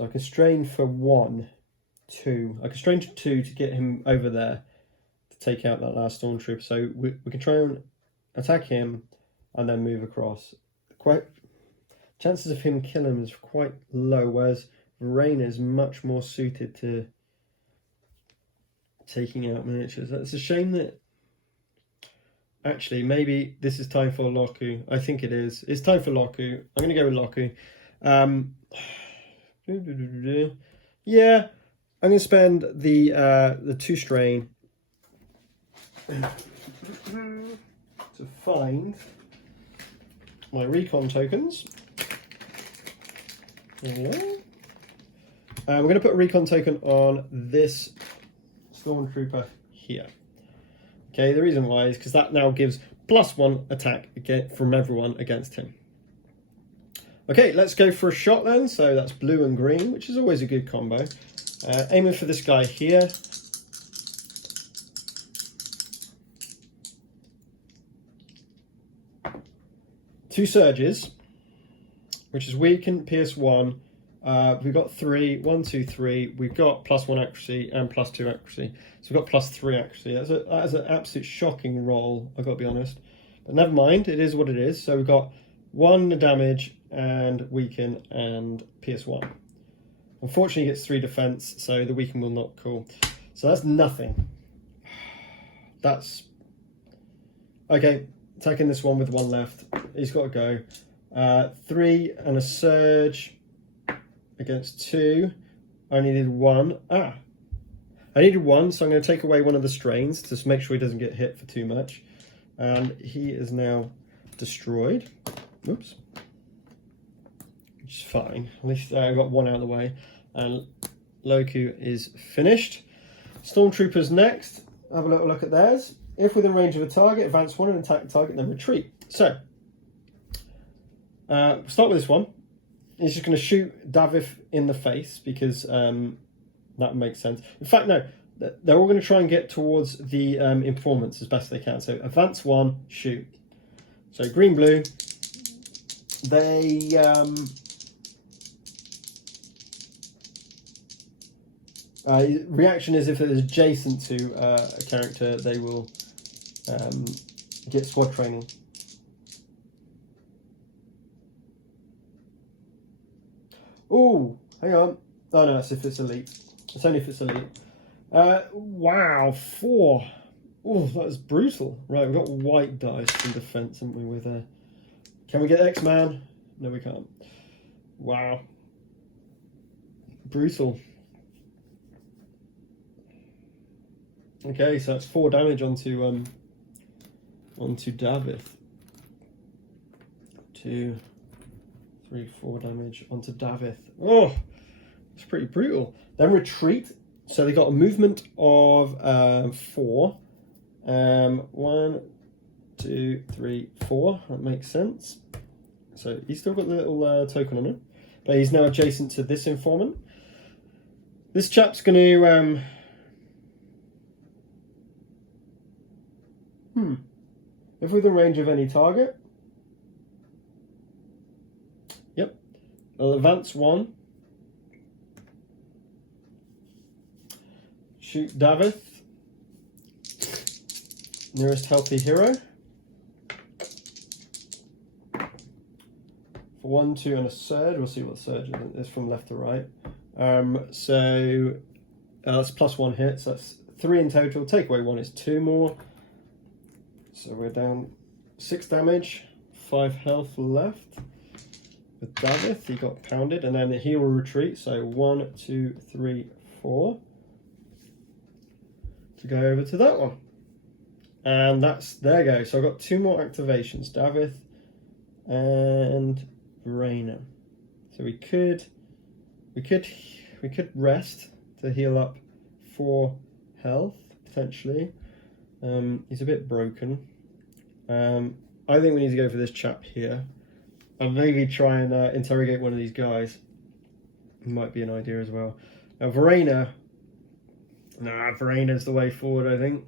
I can strain for 1, 2. I can strain to 2 to get him over there to take out that last stormtrooper. So we can try and attack him and then move across. Chances of him killing him is quite low, whereas Rain is much more suited to taking out miniatures. That's a shame that actually maybe this is time for Loku. I think it is. It's time for Loku. I'm going to go with Loku. Yeah, I'm going to spend the 2 strain to find my recon tokens. Yeah. We're going to put a recon token on this stormtrooper here. Okay, the reason why is because that now gives +1 attack from everyone against him. Okay, let's go for a shot then. So that's blue and green, which is always a good combo. Aiming for this guy here. Two surges, which is weaken, pierce 1, We've got 3, 1, 2, 3. We've got +1 accuracy and +2 accuracy. So we've got +3 accuracy. That is an absolute shocking roll, I've got to be honest. But never mind, it is what it is. So we've got 1 damage and weaken and PS1. Unfortunately, he gets 3 defense, so the weaken will not call. So that's nothing. That's okay. Attacking this one with 1 left. He's got to go. 3 and a surge against 2. I needed 1. I needed 1, so I'm going to take away one of the strains to make sure he doesn't get hit for too much. And he is now destroyed. Oops. Which is fine. At least I got 1 out of the way. And Loku is finished. Stormtroopers next. Have a little look at theirs. If within range of a target, advance 1 and attack the target, then retreat. So, start with this one. He's just going to shoot Davith in the face because that makes sense. In fact, no. They're all going to try and get towards the informants as best they can. So, advance 1, shoot. So, green, blue. They... reaction is if it is adjacent to a character, they will get squad training. Oh, hang on. Oh no, that's if it's elite. It's only if it's elite. Wow, 4. Oh, that was brutal. Right, we've got white dice in defense, haven't we? With can we get X-Man? No, we can't. Wow, brutal. Okay, so that's 4 damage onto Davith. 2, 3, 4 damage onto Davith. Oh, it's pretty brutal. Then retreat. So they got a movement of 4. 1, 2, 3, 4. That makes sense. So he's still got the little token on him, but he's now adjacent to this informant. This chap's going to. If within range of any target, yep, I'll advance 1, shoot Davith, nearest healthy hero, for 1, 2, and a surge. We'll see what the surge is from left to right. So that's +1 hit, so that's 3 in total. Take away 1 is 2 more. So we're down 6 damage, 5 health left. With Davith, he got pounded, and then he will retreat. So 1, 2, 3, 4 to go over to that one, and there you go. So I've got 2 more activations, Davith and Raina. So we could rest to heal up 4 health potentially. He's a bit broken. I think we need to go for this chap here and maybe try and interrogate one of these guys. Might be an idea as well. Now Verena's the way forward, I think.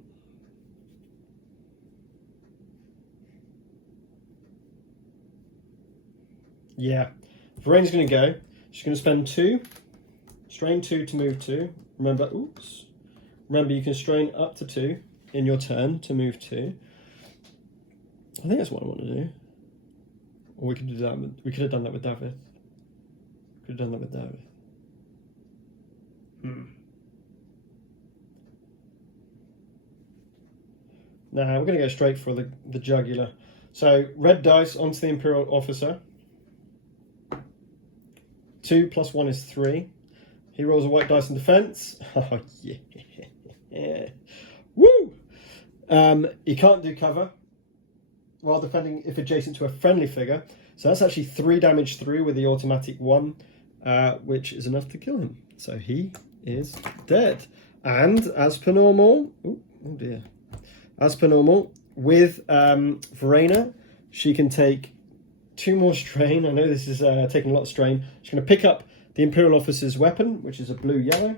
Yeah, Verena's going to go. She's going to spend 2, strain 2 to move 2. Remember, you can strain up to 2 in your turn to move 2. I think that's what I want to do. Or we could do that. We could have done that with Davith. Now we're going to go straight for the jugular. So red dice onto the Imperial officer. 2 + 1 is 3. He rolls a white dice in defense. Oh yeah. Woo! He can't do cover while defending if adjacent to a friendly figure. So that's actually 3 damage through with the automatic 1, which is enough to kill him. So he is dead. And as per normal, as per normal, with Verena, she can take 2 more strain. I know this is taking a lot of strain. She's going to pick up the Imperial officer's weapon, which is a blue-yellow,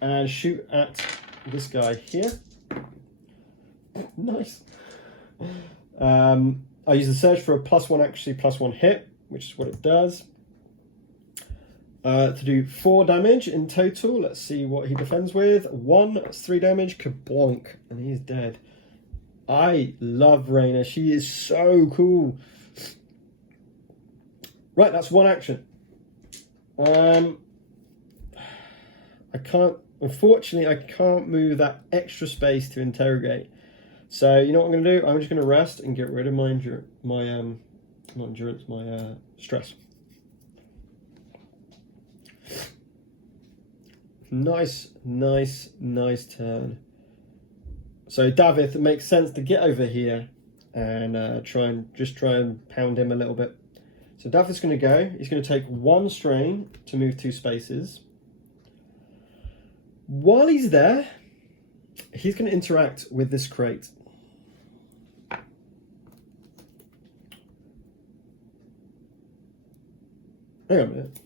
and shoot at this guy here. Nice. I use the surge for a +1 accuracy, +1 hit, which is what it does. to do 4 damage in total. Let's see what he defends with. 1, that's 3 damage, kabonk, and he's dead. I love Reyna. She is so cool. Right, that's 1 action. Unfortunately, I can't move that extra space to interrogate. So you know what I'm going to do? I'm just going to rest and get rid of my stress. Nice turn. So Davith, it makes sense to get over here and try and pound him a little bit. So Davith's going to go. He's going to take 1 strain to move 2 spaces. While he's there, he's going to interact with this crate. Hang on a minute.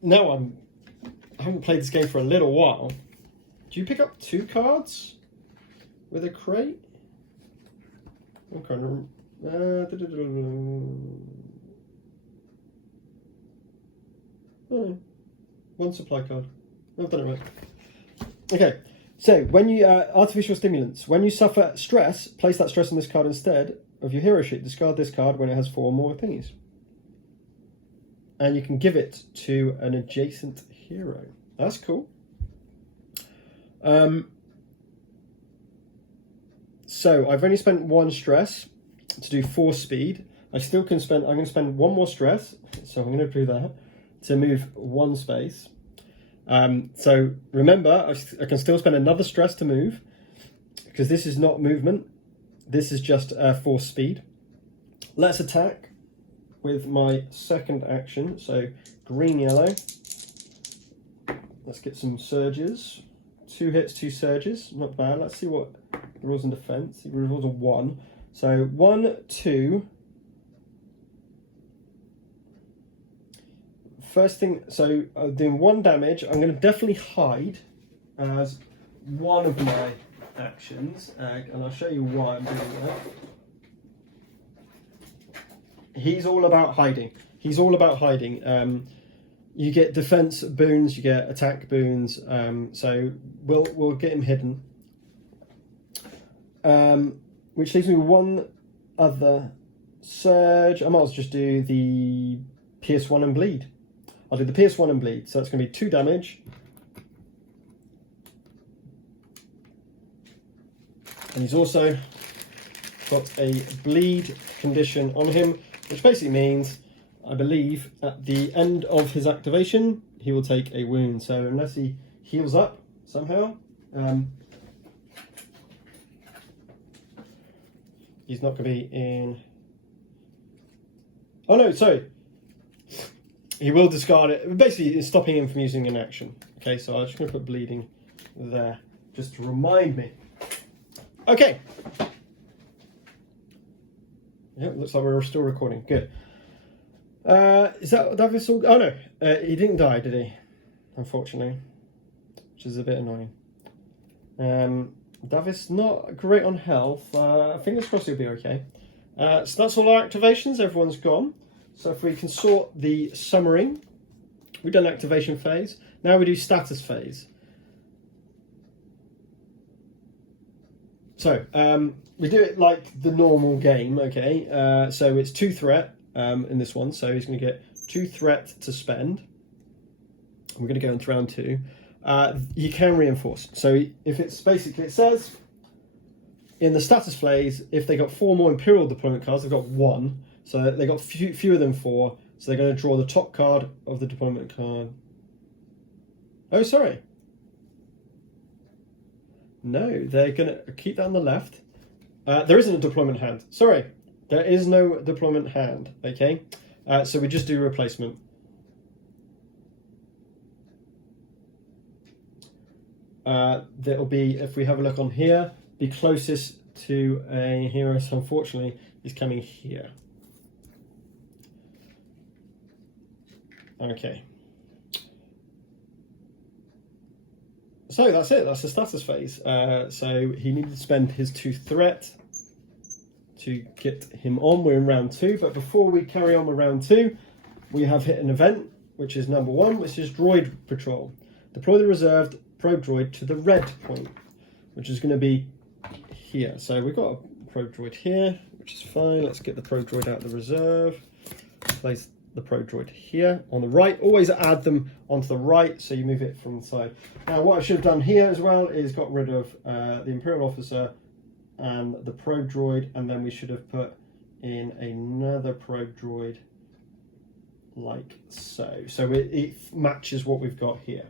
Now I haven't played this game for a little while. Do you pick up 2 cards with a crate? Okay. 1 supply card. I've done it right. Okay, so when you artificial stimulants, when you suffer stress, place that stress on this card instead of your hero sheet. Discard this card when it has 4 more thingies, and you can give it to an adjacent hero. That's cool. So I've only spent 1 stress to do 4 speed. I still can spend. I'm going to spend 1 more stress, so I'm going to do that to move 1 space. So remember, I can still spend another stress to move, because this is not movement. This is just force speed. Let's attack with my second action. So green, yellow. Let's get some surges. 2 hits, 2 surges. Not bad. Let's see what the rules in defense. The rules are 1. So 1, 2. First thing, so doing 1 damage. I'm going to definitely hide as one of my actions, and I'll show you why I'm doing that. He's all about hiding. You get defense boons, you get attack boons. So we'll get him hidden. Which leaves me with 1 other surge. I might as well just do the Pierce 1 and bleed. I'll do the Pierce 1 and bleed, so that's going to be 2 damage. And he's also got a bleed condition on him, which basically means, I believe, at the end of his activation, he will take a wound. So unless he heals up somehow, he's not going to be in... Oh no, sorry. He will discard it. Basically, it's stopping him from using an action. Okay, so I'm just going to put bleeding there, just to remind me. Okay. Yep, looks like we're still recording. Good. Is that all? Oh no, he didn't die, did he? Unfortunately, which is a bit annoying. Davis not great on health. Fingers crossed he'll be okay. So that's all our activations. Everyone's gone. So if we can sort the summary, we've done activation phase. Now we do status phase. So we do it like the normal game, okay? So it's 2 threat in this one. So he's going to get 2 threat to spend. We're going to go into round 2. You can reinforce. So if it's basically, it says in the status phase, if they got 4 more Imperial deployment cards, they've got 1. So they got fewer than 4. So they're going to draw the top card of the deployment card. Oh, sorry. No, they're going to keep that on the left. There isn't a deployment hand. Sorry, there is no deployment hand. Okay, so we just do replacement. That'll be, if we have a look on here, the closest to a hero. So unfortunately, is coming here. Okay. So that's it. That's the status phase. So he needed to spend his 2 threat to get him on. We're in round 2, but before we carry on with round 2, we have hit an event, which is number 1, which is droid patrol. Deploy the reserved probe droid to the red point, which is going to be here. So we've got a probe droid here, which is fine. Let's get the probe droid out of the reserve. Place the probe droid here on the right. Always add them onto the right, so you move it from the side. Now, what I should have done here as well is got rid of the Imperial officer and the probe droid, and then we should have put in another probe droid like so. So it matches what we've got here.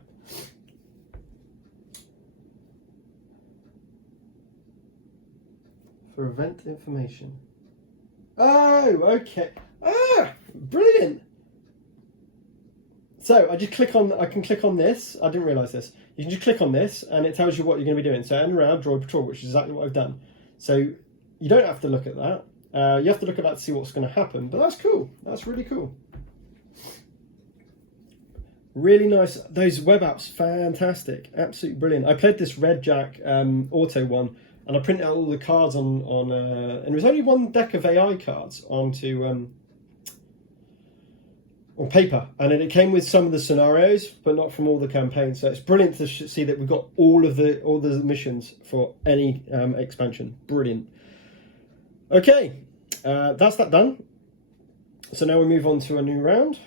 For event information. Oh, okay. Ah, brilliant. So I can click on this. I didn't realise this. You can just click on this and it tells you what you're going to be doing. So and around droid patrol, which is exactly what I've done. So you don't have to look at that. You have to look at that to see what's going to happen. But that's cool. That's really cool. Really nice. Those web apps, fantastic. Absolutely brilliant. I played this RadJak auto one, and I printed out all the cards on and it was only one deck of AI cards onto on paper, and then it came with some of the scenarios, but not from all the campaigns. So it's brilliant to see that we've got all the missions for any expansion. Brilliant. Okay, that's that done. So now we move on to a new round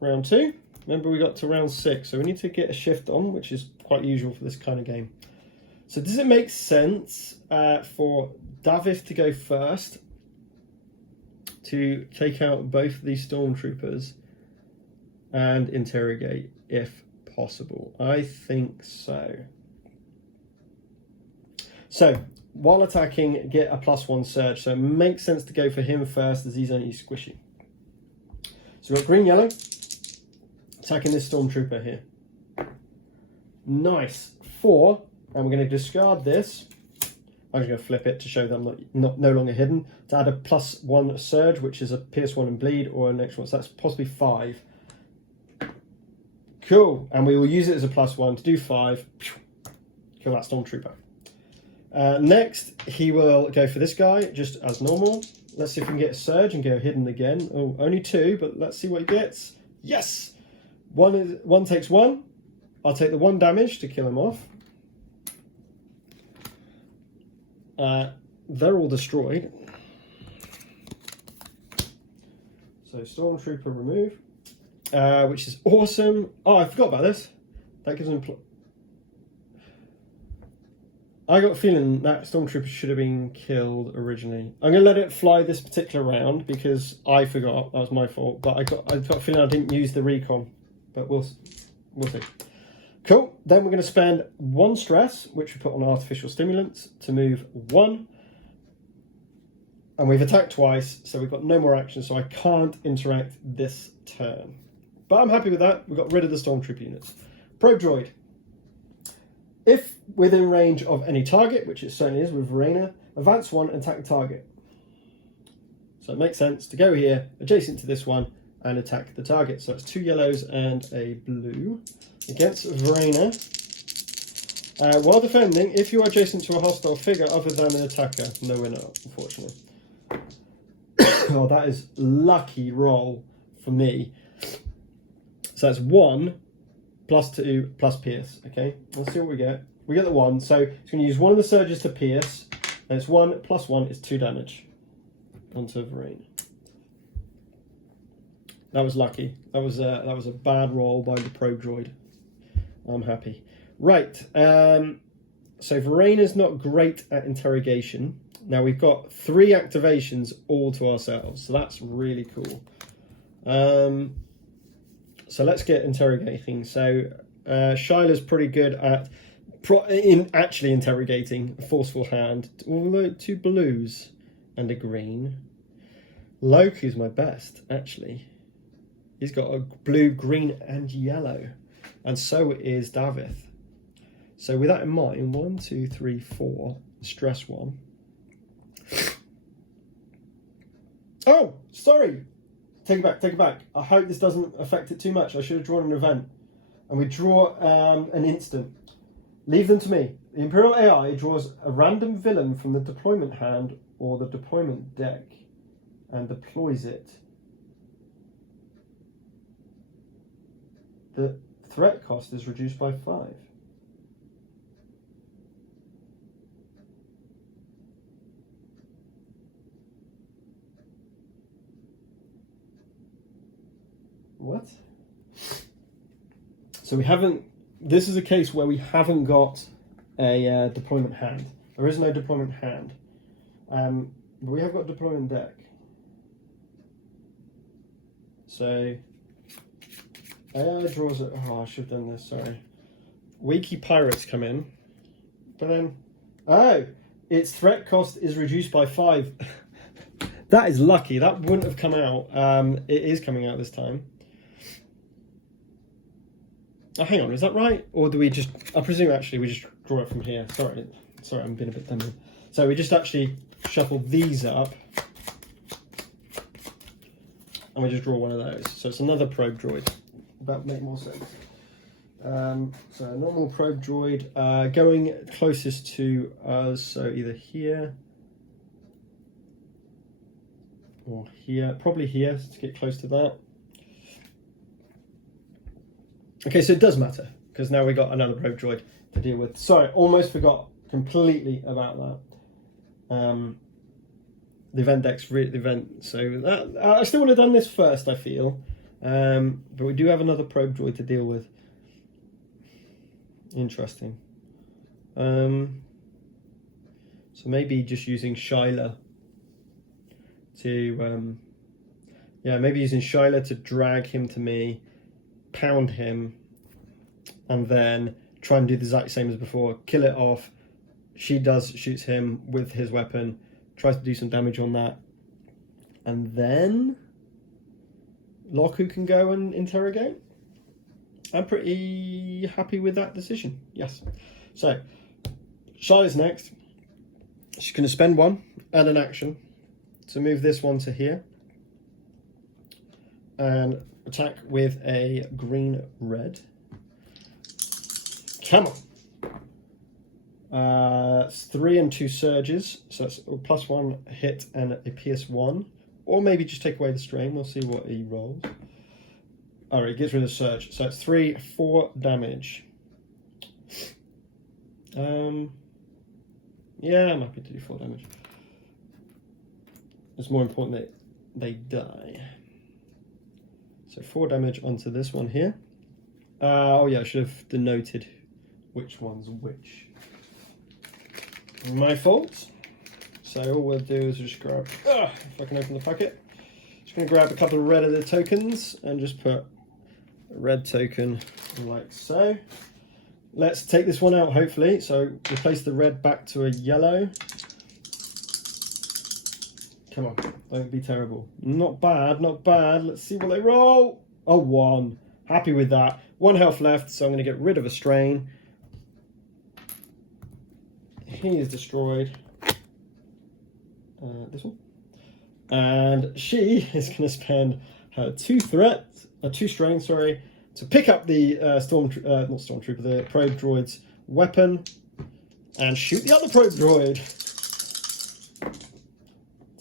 2. Remember, we got to round 6, so we need to get a shift on, which is quite usual for this kind of game. So does it make sense for Davith to go first to take out both of these stormtroopers and interrogate if possible? I think so. So while attacking, get a +1 surge. So it makes sense to go for him first as he's only squishy. So we've got green, yellow, attacking this stormtrooper here. Nice. 4, and we're going to discard this. I'm just going to flip it to show that I'm no longer hidden. To add a +1 surge, which is a Pierce 1 and bleed, or an extra one. So that's possibly 5. Cool. And we will use it as a +1 to do 5. Kill that stormtrooper. Next, he will go for this guy, just as normal. Let's see if we can get a surge and go hidden again. Oh, only 2, but let's see what he gets. Yes! One takes 1. I'll take the 1 damage to kill him off. They're all destroyed. So stormtrooper remove, which is awesome. Oh, I forgot about this. That gives him. I got a feeling that stormtrooper should have been killed originally. I'm going to let it fly this particular round because I forgot. That was my fault. But I got a feeling I didn't use the recon. But we'll see. Cool. Then we're going to spend 1 stress, which we put on artificial stimulants, to move 1. And we've attacked twice, so we've got no more action, so I can't interact this turn. But I'm happy with that. We got rid of the stormtrooper units. Probe droid. If within range of any target, which it certainly is with Verena, advance 1 and attack the target. So it makes sense to go here, adjacent to this one, and attack the target. So it's 2 yellows and a blue against Verena. While defending, if you are adjacent to a hostile figure other than an attacker. No, we're not, unfortunately. Oh, that is lucky roll for me. So that's 1 +2 plus Pierce. Okay, let's see what we get. We get the 1, so it's going to use one of the surges to Pierce, and it's 1 + 1 is 2 damage onto Verena. That was lucky. That was a bad roll by the probe droid. I'm happy. Right. So Verena's not great at interrogation. Now we've got 3 activations all to ourselves, so that's really cool. So let's get interrogating. So Shyla's pretty good at actually interrogating. A forceful hand. Although 2 blues and a green. Loki's my best, actually. He's got a blue, green, and yellow. And so is Davith. So with that in mind, 1, 2, 3, 4. Stress 1. Oh, sorry. Take it back. I hope this doesn't affect it too much. I should have drawn an event. And we draw an instant. Leave them to me. The Imperial AI draws a random villain from the deployment hand or the deployment deck and deploys it. the threat cost is reduced by 5. What? So we haven't, this is a case where we haven't got a deployment hand. There is no deployment hand. But we have got deployment deck. So AI draws it. Oh, I should have done this, sorry. Wiki pirates come in. But then, oh, its threat cost is reduced by 5. That is lucky. That wouldn't have come out. It is coming out this time. Oh, hang on, is that right? Or do we just, I presume actually we just draw it from here. Sorry, I'm being a bit dumb. So we just actually shuffle these up. And we just draw one of those. So it's another probe droid. That make more sense. So a normal probe droid going closest to us, so either here or here, probably here to get close to that. Okay, so it does matter because now we got another probe droid to deal with. Sorry, almost forgot completely about that. The event deck's the event, so that, I still would have done this first, I feel. But we do have another probe droid to deal with. Interesting. So maybe just using Shyla to, maybe using Shyla to drag him to me, pound him, and then try and do the exact same as before. Kill it off. She shoots him with his weapon, tries to do some damage on that, and then Loku can go and interrogate. I'm pretty happy with that decision. Yes. So Charlotte's next. She's going to spend 1 and an action to move this one to here and attack with a green-red. Come on. It's 3 and 2 surges, so it's a +1 hit and a PS1, or maybe just take away the strain. We'll see what he rolls. All right, gets rid of the surge, so it's 4 damage. Yeah, I'm happy to do 4 damage. It's more important that they die. So 4 damage onto this one here. Oh yeah, I should have denoted which one's which. My fault. So all we'll do is just grab, if I can open the packet, just going to grab a couple of red of the tokens and just put a red token like so. Let's take this one out, hopefully. So replace the red back to a yellow. Come on, don't be terrible. Not bad, not bad. Let's see what they roll. Oh, 1. Happy with that. 1 health left, so I'm going to get rid of a strain. He is destroyed. This one. And she is going to spend her 2 strain, to pick up the the probe droid's weapon and shoot the other probe droid.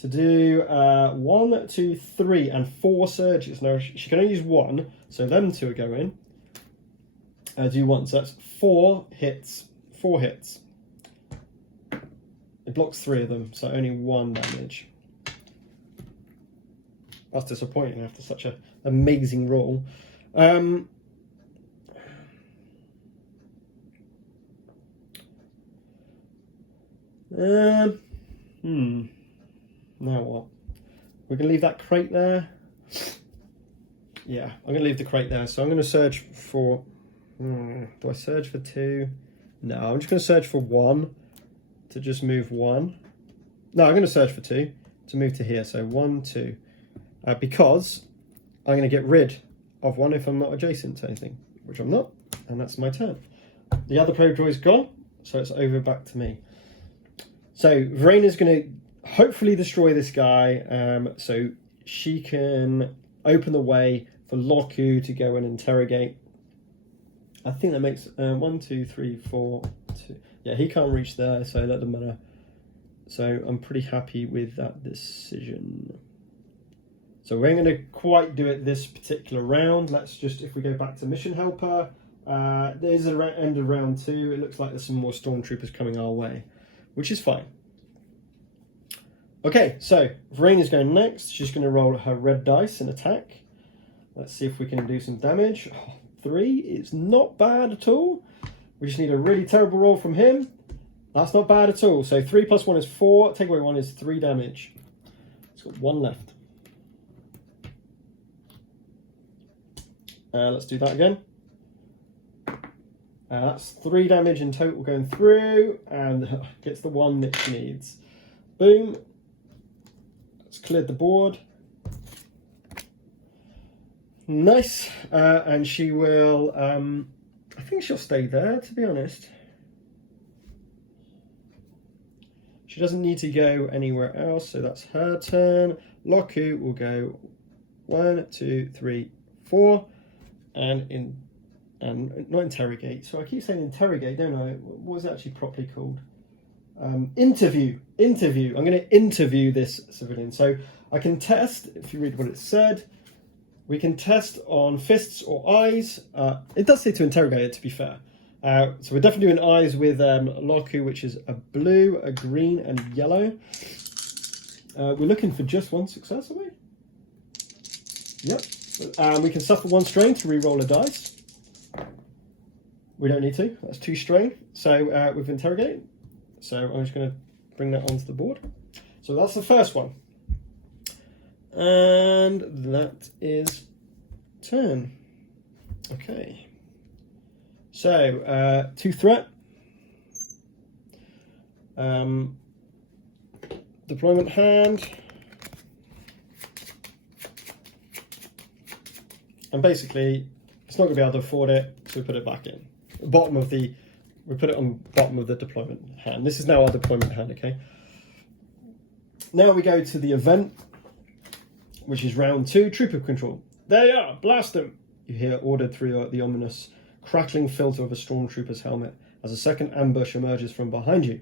To do 1, 2, 3, and 4 surges. Now she can only use 1, so them 2 are going. Do 1, so that's 4 hits. 4 hits. It blocks 3 of them, so only 1 damage. That's disappointing after such an amazing roll. Now what? We're going to leave that crate there. Yeah, I'm going to leave the crate there. So I'm going to search for... do I search for 2? No, I'm just going to search for 1 to just move 1. No, I'm going to search for 2 to move to here. So 1, 2. Because I'm going to get rid of 1 if I'm not adjacent to anything, which I'm not. And that's my turn. The other probe droid's gone, so it's over back to me. So Verena's going to hopefully destroy this guy, so she can open the way for Loku to go and interrogate. I think that makes 1, 2, 3, 4, 2. Yeah, he can't reach there, so that doesn't matter. So I'm pretty happy with that decision. So we ain't going to quite do it this particular round. Let's just, if we go back to mission helper, there's an end of round 2. It looks like there's some more stormtroopers coming our way, which is fine. Okay, so Vrain is going next. She's going to roll her red dice and attack. Let's see if we can do some damage. 3 is not bad at all. We just need a really terrible roll from him. That's not bad at all. So 3 plus 1 is 4. Take away 1 is 3 damage. It's got 1 left. Let's do that again. That's 3 damage in total going through, and gets the 1 that she needs. Boom. That's cleared the board. Nice. And she will, I think she'll stay there, to be honest. She doesn't need to go anywhere else, so that's her turn. Loku will go 1, 2, 3, 4. And not interrogate. So I keep saying interrogate, don't I? What was it actually properly called? Interview. I'm going to interview this civilian. So I can test, if you read what it said, we can test on fists or eyes. It does say to interrogate it, to be fair. So we're definitely doing eyes with Loku, which is a blue, a green, and yellow. We're looking for just 1 success, are we? Yep. We can suffer 1 strain to re-roll a dice. We don't need to. That's 2 strain. So we've interrogated. So I'm just going to bring that onto the board. So that's the first one. And that is turn. Okay. So 2 threat. Deployment hand. And basically, it's not going to be able to afford it, so we put it back in. We put it on bottom of the deployment hand. This is now our deployment hand, okay? Now we go to the event, which is round 2, trooper control. There you are, blast them! You hear ordered through the ominous crackling filter of a stormtrooper's helmet as a second ambush emerges from behind you.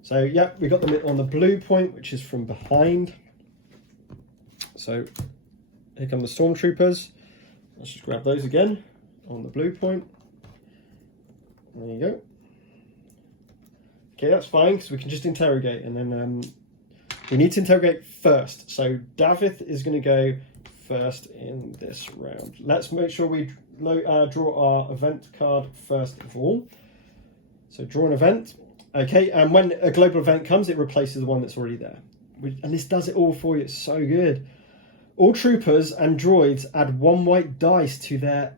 So, yeah, we got them on the blue point, which is from behind. So, here come the stormtroopers. Let's just grab those again on the blue point. There you go. Okay, that's fine because we can just interrogate, and then we need to interrogate first. So Davith is going to go first in this round. Let's make sure we draw our event card first of all. So draw an event. Okay, and when a global event comes, it replaces the one that's already there. And this does it all for you. It's so good. All troopers and droids add 1 white dice to their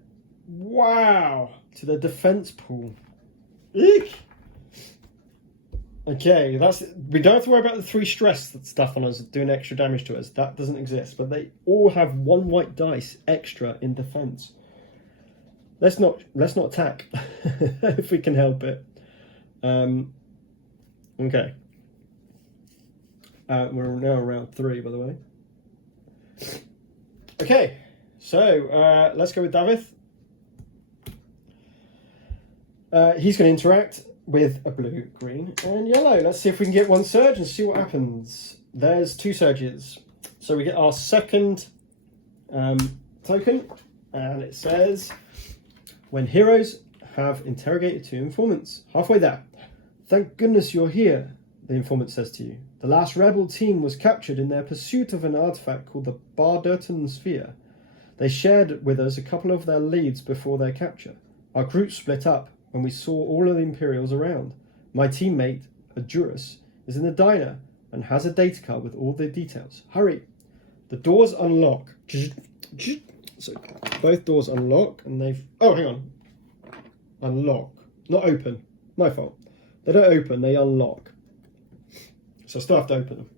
defense pool. Eek! Okay, we don't have to worry about the 3 stress stuff on us doing extra damage to us. That doesn't exist. But they all have 1 white dice extra in defense. Let's not attack if we can help it. Okay. We're now around 3, by the way. Okay, so let's go with Davith. He's going to interact with a blue, green, and yellow. Let's see if we can get 1 surge and see what happens. There's 2 surges. So we get our second token, and it says, when heroes have interrogated 2 informants. Halfway there. Thank goodness you're here, the informant says to you. The last rebel team was captured in their pursuit of an artifact called the Barderton Sphere. They shared with us a couple of their leads before their capture. Our group split up when we saw all of the Imperials around. My teammate, Adurus, is in the diner and has a data card with all the details. Hurry! The doors unlock. So both doors unlock and they've... Oh, hang on. Unlock. Not open. My fault. They don't open, they unlock. So I still have to open them.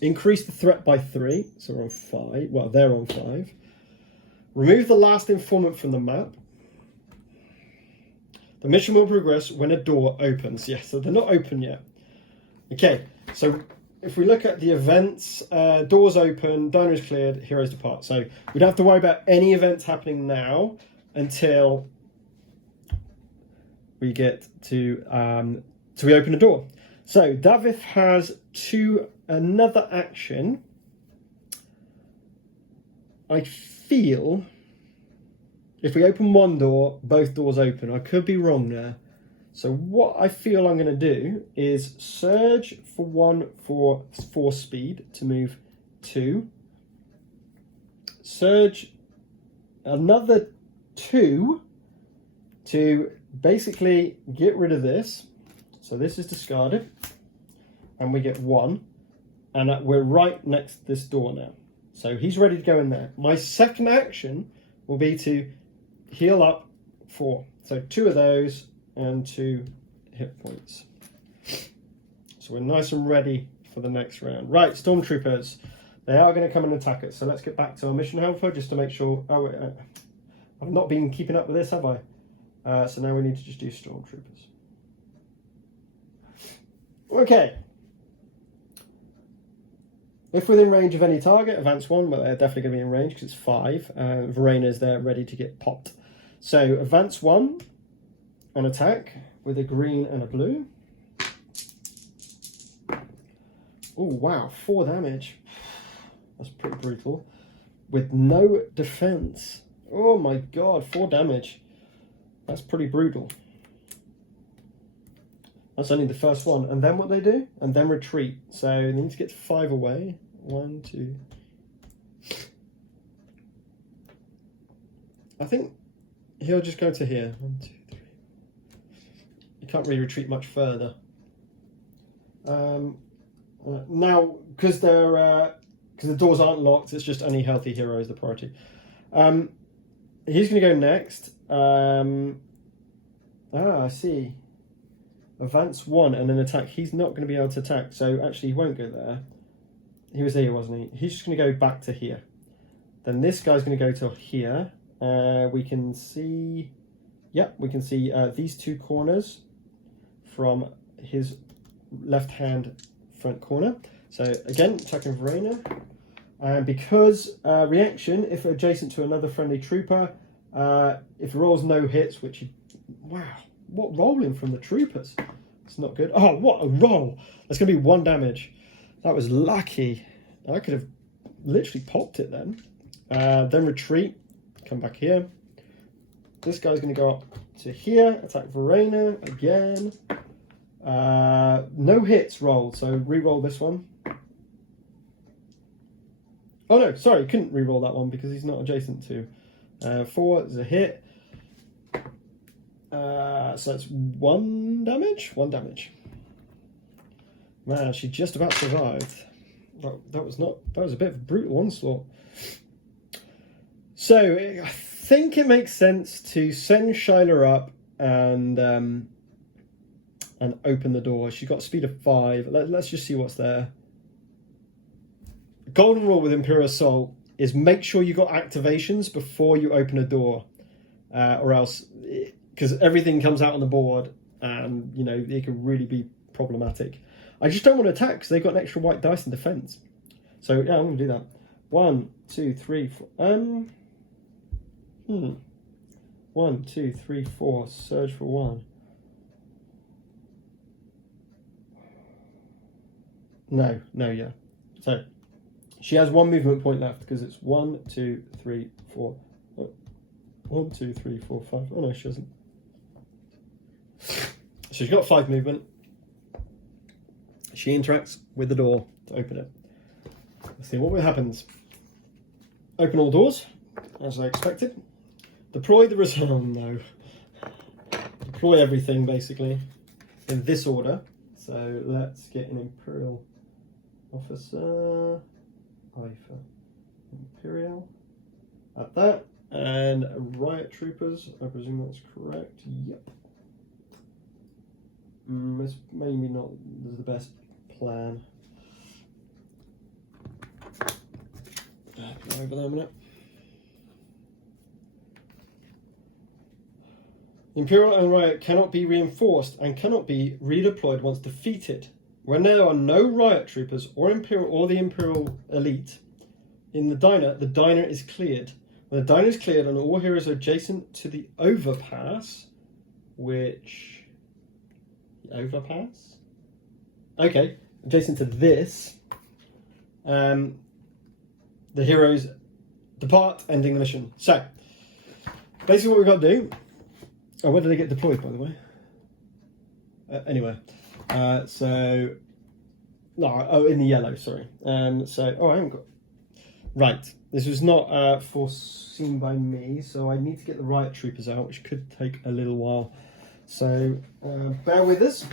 Increase the threat by 3. So we're on 5. Well, they're on 5. Remove the last informant from the map. The mission will progress when a door opens. Yes, so they're not open yet. Okay, so if we look at the events, doors open, diner is cleared, heroes depart. So we don't have to worry about any events happening now until we get to we open a door. So Davith has another action I feel if we open one door, both doors open. I could be wrong there. So what I feel I'm going to do is surge for 1 for force speed to move 2. Surge another 2 to basically get rid of this. So this is discarded. And we get 1. And we're right next to this door now. So he's ready to go in there. My second action will be to heal up 4. So 2 of those and 2 hit points. So we're nice and ready for the next round. Right, Stormtroopers. They are going to come and attack us. So let's get back to our mission helper just to make sure... Oh, wait, I've not been keeping up with this, have I? So now we need to just do Stormtroopers. Okay. If within range of any target, advance 1, well, they're definitely going to be in range because it's 5. Verena's there ready to get popped. So advance 1 on attack with a green and a blue. Oh, wow, 4 damage. That's pretty brutal. With no defense. Oh my god, 4 damage. That's pretty brutal. That's only the first one. And then what they do? And then retreat. So they need to get 5 away. 1, 2. I think he'll just go to here. 1, 2, 3. You can't really retreat much further. Now, because the doors aren't locked, it's just only healthy hero is the priority. He's going to go next. I see. Advance 1 and then attack. He's not going to be able to attack, so actually he won't go there. He was here, wasn't he? He's just going to go back to here. Then this guy's going to go to here. We can see... Yep, we can see these 2 corners from his left-hand front corner. So again, attacking Verena. And because reaction, if adjacent to another friendly trooper, if it rolls no hits, which he... Wow, what rolling from the troopers? It's not good. Oh, what a roll! That's going to be 1 damage. That was lucky. I could have literally popped it then. Then retreat. Come back here. This guy's going to go up to here. Attack Verena again. No hits rolled, so re-roll this one. Oh no, sorry, couldn't re-roll that one because he's not adjacent to. 4 is a hit. So that's 1 damage? 1 damage. Man, she just about survived. That was a bit of a brutal onslaught. So I think it makes sense to send Shyla up and open the door. She's got a speed of 5. Let's just see what's there. Golden rule with Imperial Assault is make sure you got activations before you open a door, or else, because everything comes out on the board, and you know it could really be problematic. I just don't want to attack because they've got an extra white dice in defense. So yeah, I'm going to do that. 1, 2, 3, 4. 1, 2, 3, 4. Surge for 1. No, yeah. So she has 1 movement point left because it's 1, 2, 3, 4. 1, 2, 3, 4, 5. Oh no, she doesn't. So she's got 5 movement. She interacts with the door to open it. Let's see what happens. Open all doors, as I expected. Deploy the reserve. Oh no. Deploy everything basically in this order. So let's get an Imperial officer. IFA. Imperial. At that. And riot troopers. I presume that's correct. Yep. It's maybe not the best plan. Go over there a minute. Imperial and Riot cannot be reinforced and cannot be redeployed once defeated. When there are no Riot troopers or the Imperial elite in the diner is cleared. When the diner is cleared and all heroes are adjacent to the overpass, which... Overpass? Okay, adjacent to this, the heroes Depart, ending the mission. So, basically what we've got to do... Oh, where did I get deployed, by the way? Anyway. So... No, oh, in the yellow, sorry. So, oh, I haven't got... Right, this was not foreseen by me, so I need to get the riot troopers out, which could take a little while. So, bear with us.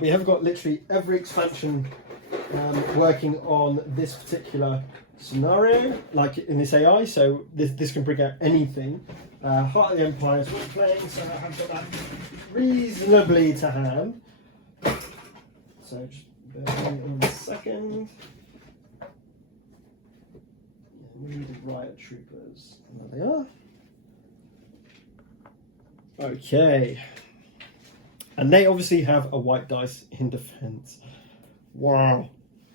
We have got literally every expansion working on this particular scenario, like in this AI, so this can bring out anything. Heart of the Empire is what we're playing, so I have got that reasonably to hand. So, just bear with me 1 second. We need riot troopers. There they are. Okay. And they obviously have a white dice in defense. Wow.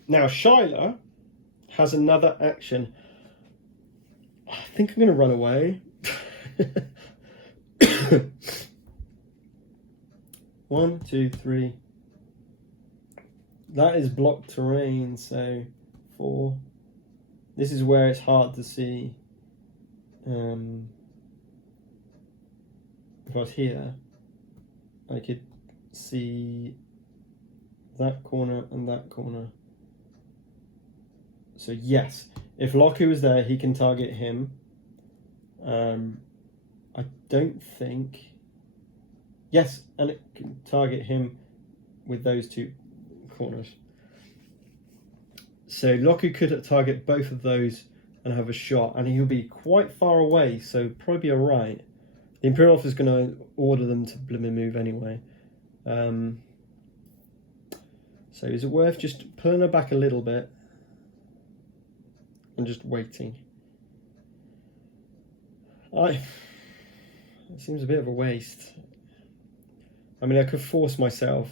Now, Shyla has another action. I think I'm going to run away. 1, 2, 3. That is blocked terrain, so 4. This is where it's hard to see. If I was here, I could see that corner and that corner. So yes, if Loku was there, he can target him. I don't think... Yes, and it can target him with those 2 corners. So Loku could target both of those and have a shot, and he'll be quite far away, so probably be alright. The Imperial officer is going to order them to blimmin' move anyway. So is it worth just pulling her back a little bit and just waiting? It seems a bit of a waste. I mean, I could force myself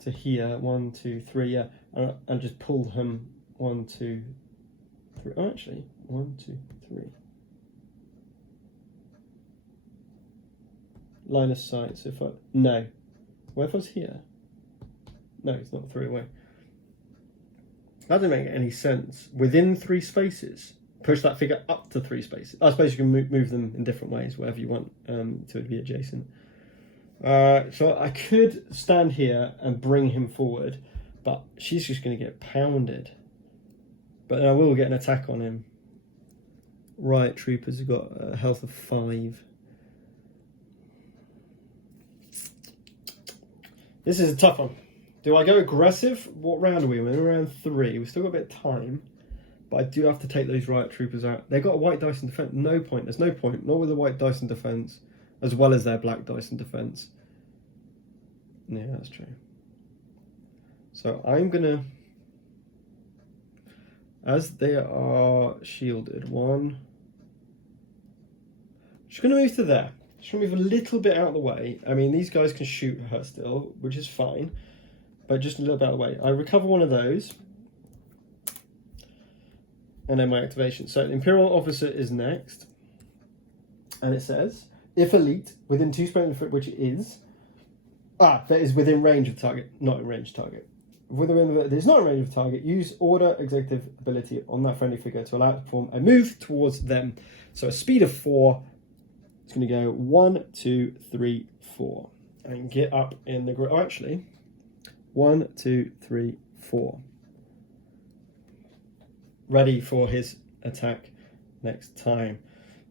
to here, 1, 2, 3, yeah, and just pull him 1, 2, 3. Oh, actually, 1, 2, 3. Line of sight. So if I what if I was here? No, it's not 3 away. That doesn't make any sense. Within 3 spaces, push that figure up to 3 spaces. I suppose you can move them in different ways, wherever you want to be adjacent. So I could stand here and bring him forward, but she's just going to get pounded. But then I will get an attack on him. Riot troopers have got a health of 5. This is a tough one. Do I go aggressive? What round are we in? We're in round 3. We've still got a bit of time, but I do have to take those riot troopers out. They've got a white dice in defense. No point. There's no point. Not with the white dice in defense, as well as their black dice in defense. Yeah, that's true. So I'm gonna, as they are shielded, 1. Just gonna move to there. Just gonna move a little bit out of the way. I mean, these guys can shoot her still, which is fine, but just a little bit out of the way. I recover 1 of those, and then my activation. So the Imperial officer is next, and it says, if elite, within 2 square foot, which it is, that is within range of target, not in range of target. Within that is not in range of target, use order executive ability on that friendly figure to allow it to perform a move towards them. So a speed of 4. It's going to go 1, 2, 3, 4, and get up in the group. Oh, actually, 1, 2, 3, 4. Ready for his attack next time.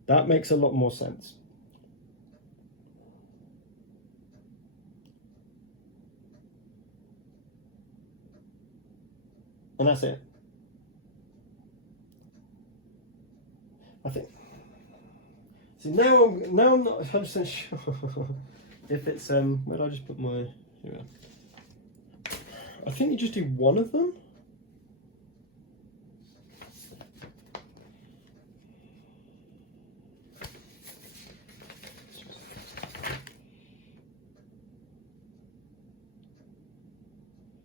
That makes a lot more sense. And that's it. I think. See, now I'm not 100% sure if it's where did I just put my? Here. I think you just do 1 of them.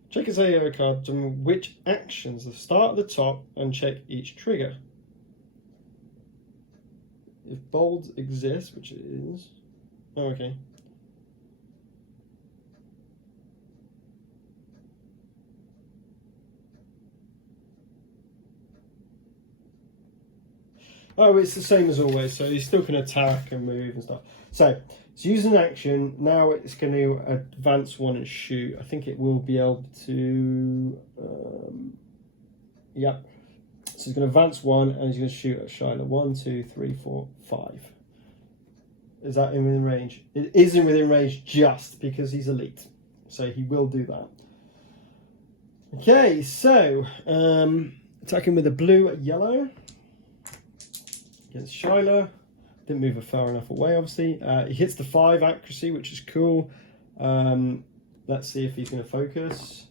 Check his AO card to which actions. Start at the top and check each trigger. If bold exists, which it is. Oh, okay. Oh, it's the same as always. So you still can attack and move and stuff. So it's using action. Now it's going to advance one and shoot. I think it will be able to. Yeah. So he's going to advance one and he's going to shoot at Shiloh. 1, 2, 3, 4, 5. Is that in within range? It is in within range just because he's elite. So he will do that. Okay, so attacking with a blue at yellow against Shiloh. Didn't move it far enough away, obviously. He hits the 5 accuracy, which is cool. Let's see if he's going to focus.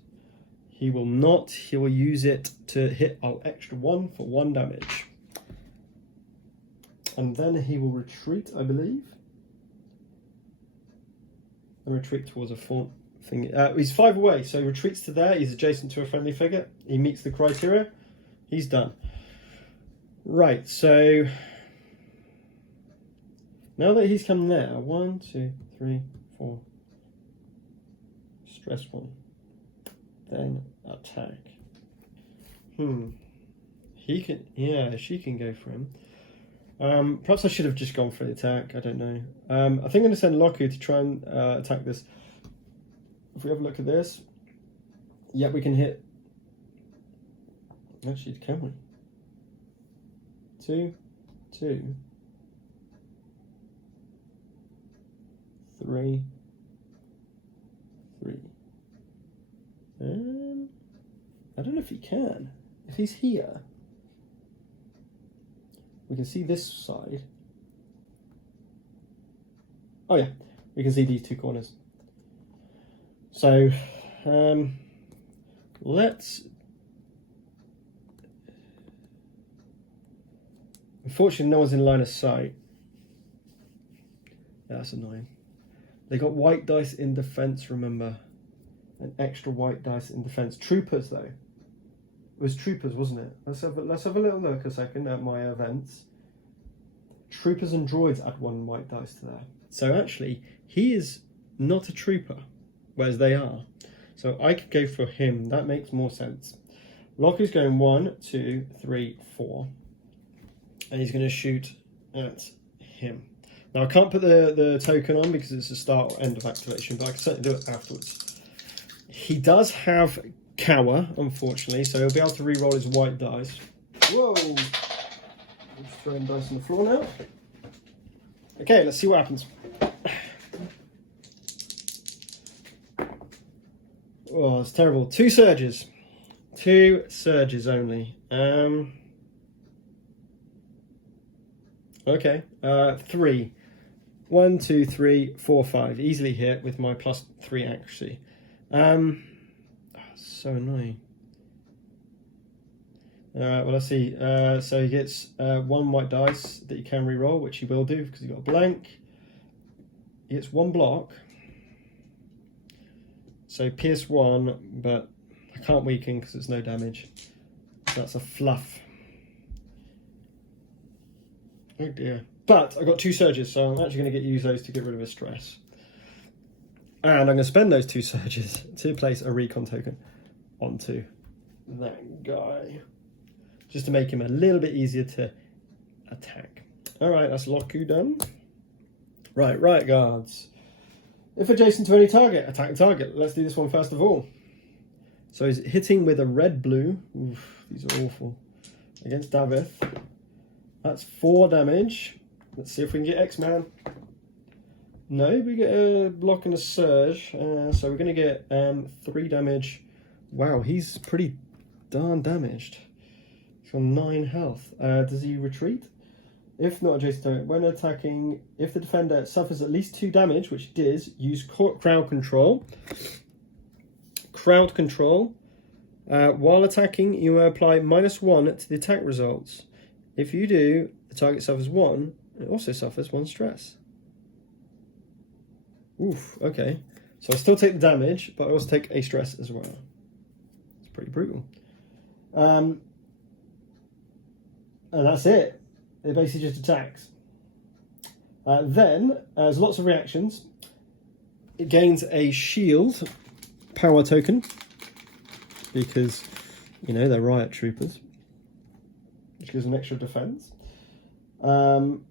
He will not. He will use it to hit our extra 1 for 1 damage. And then he will retreat, I believe. And retreat towards a thing. He's 5 away, so he retreats to there. He's adjacent to a friendly figure. He meets the criteria. He's done. Right, so now that he's come there, 1, 2, 3, 4. Stress 1. Then attack. He can, yeah, she can go for him. Perhaps I should have just gone for the attack. I don't know. I think I'm going to send Loku to try and attack this. If we have a look at this, yeah, we can hit. Actually, can we? 2, 2, 3, 3. I don't know if he can. If he's here, we can see this side. Oh yeah, we can see these 2 corners. So let's. Unfortunately, no one's in line of sight. Yeah, that's annoying. They got white dice in defense, remember. An extra white dice in defense. Troopers, though. It was troopers, wasn't it? Let's have a little look a second at my events. Troopers and droids add 1 white dice to there. So actually, he is not a trooper, whereas they are. So I could go for him. That makes more sense. Loku's going 1, 2, 3, 4. And he's going to shoot at him. Now I can't put the token on because it's a start or end of activation, but I can certainly do it afterwards. He does have cower, unfortunately, so he'll be able to re-roll his white dice. Whoa! I'm just throwing dice on the floor now. Okay, let's see what happens. Oh, it's terrible. 2 surges. 2 surges only. Okay, 3. 1, 2, 3, 4, 5. Easily hit with my +3 accuracy. So annoying. Well, let's see. So he gets 1 white dice that you can re-roll, which he will do because he got a blank. He gets 1 block. So pierce 1, but I can't weaken because it's no damage. That's a fluff. Oh dear. But I got 2 surges, so I'm actually going to use those to get rid of his stress. And I'm going to spend those 2 surges to place a recon token onto that guy. Just to make him a little bit easier to attack. Alright, that's Loku done. Right guards. If adjacent to any target, attack the target. Let's do this one first of all. So he's hitting with a red-blue. Oof, these are awful. Against Davith. That's 4 damage. Let's see if we can get X-Man. No, we get a block and a surge. So we're going to get 3 damage. Wow, he's pretty darn damaged. He's got 9 health. Does he retreat? If not adjacent to it, when attacking, if the defender suffers at least 2 damage, which it does, use crowd control. Crowd control. While attacking, you may apply -1 to the attack results. If you do, the target suffers 1. It also suffers 1 stress. Oof, okay. So I still take the damage, but I also take a stress as well. It's pretty brutal. And that's it. It basically just attacks. Then, there's lots of reactions. It gains a shield power token, because, you know, they're riot troopers, which gives an extra defense. And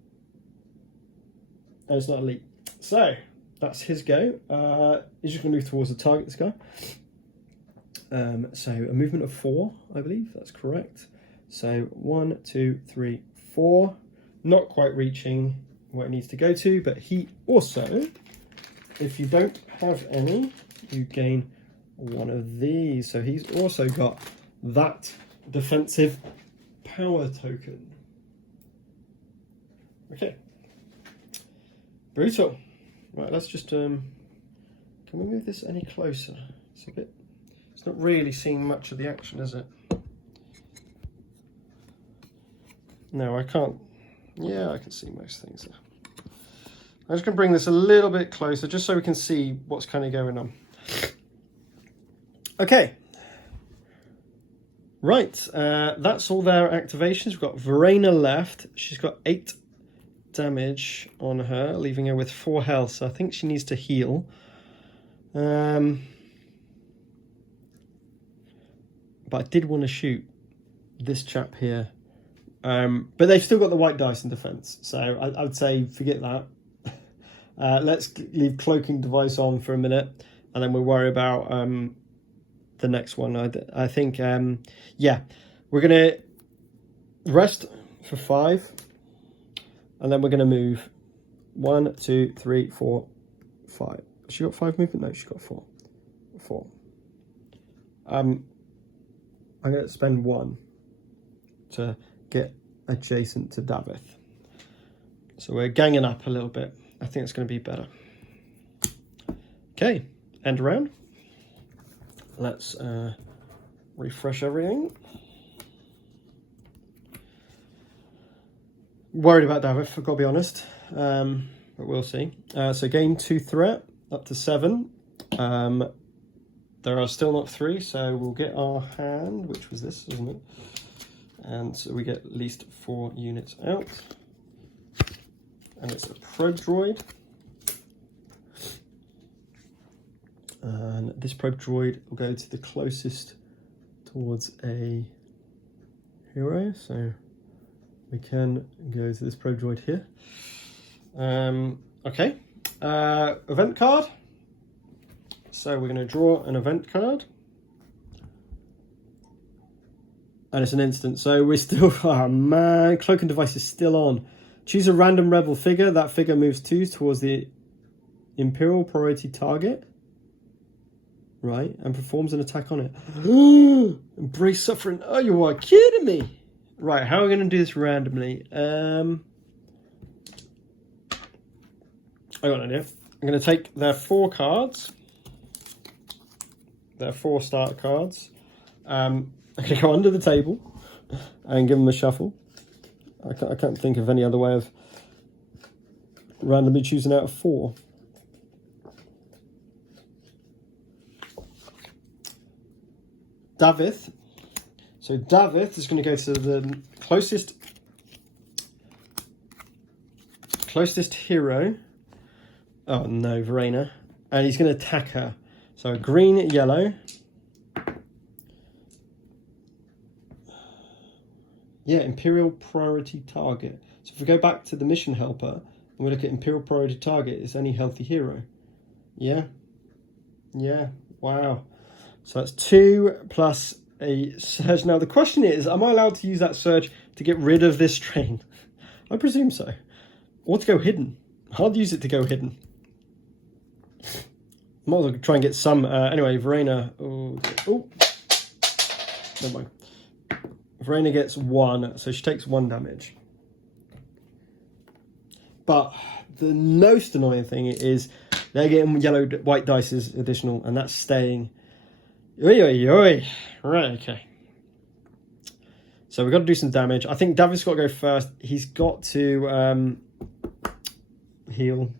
it's not elite. So that's his go. He's just going to move towards the target, this guy. So a movement of 4, I believe. That's correct. So 1, 2, 3, 4. Not quite reaching where it needs to go to, but he also, if you don't have any, you gain one of these. So he's also got that defensive power token. Okay. Brutal. Right, let's just can we move this any closer? It's not really seeing much of the action, is it? No, I can't. Yeah, I can see most things there. I'm just going to bring this a little bit closer just so we can see what's kind of going on. Okay. Right, that's all their activations. We've got Verena left. She's got 8 damage on her, leaving her with 4 health. So I think she needs to heal. But I did want to shoot this chap here. But they've still got the white dice in defense. So I would say forget that. Let's leave cloaking device on for a minute. And then we'll worry about the next one. I think, yeah, we're going to rest for 5. And then we're going to move 1, 2, 3, 4, 5. She got 5 movement? No, she's got 4. 4. I'm going to spend 1 to get adjacent to Davith. So we're ganging up a little bit. I think it's going to be better. Okay, end round. Let's refresh everything. Worried about Davith, I've got to be honest. But we'll see. So gain 2 threat, up to 7. There are still not 3, so we'll get our hand, which was this, isn't it? And so we get at least 4 units out. And it's a probe droid. And this probe droid will go to the closest towards a hero. So we can go to this probe droid here. Okay. Event card. So we're going to draw an event card. And it's an instant. So we're still... Oh man, cloaking device is still on. Choose a random rebel figure. That figure moves 2 towards the Imperial priority target. Right, and performs an attack on it. Embrace suffering. Oh, you are kidding me. Right, how are we going to do this randomly? I got an idea. I'm going to take their 4 cards. Their 4 start cards. I'm going to go under the table and give them a shuffle. I can't think of any other way of randomly choosing out of 4. Davith. So Davith is going to go to the closest hero. Oh no, Verena. And he's going to attack her. So green, yellow. Yeah, Imperial priority target. So if we go back to the mission helper and we look at Imperial priority target, it's any healthy hero. Yeah. Yeah. Wow. So that's 2 plus a surge. Now the question is, am I allowed to use that surge to get rid of this strain? I presume so. Or to go hidden. I'll use it to go hidden. Might as well try and get some. Anyway, Verena. Oh, never mind. Verena gets 1, so she takes 1 damage. But the most annoying thing is they're getting white dice additional, and that's staying. Oi, oi, oi. Right, okay. So we've got to do some damage. I think Davith's got to go first. He's got to heal.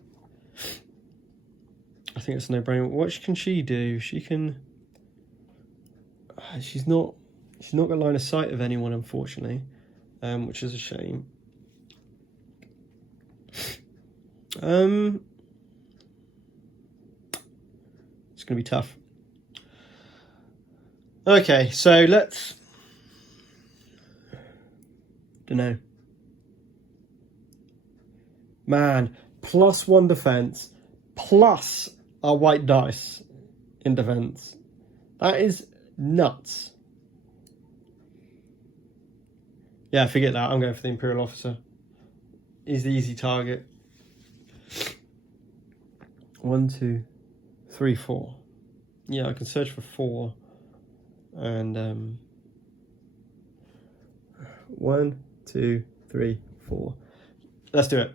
I think it's a no-brainer. What can she do? She can... She's not got line of sight of anyone, unfortunately, which is a shame. It's going to be tough. Okay, so let's... Don't know. Man, +1 defense, plus our white dice in defense. That is nuts. Yeah, forget that. I'm going for the Imperial Officer. He's the easy target. 1, 2, 3, 4. Yeah, I can search for 4. And 1, 2, 3, 4. Let's do it.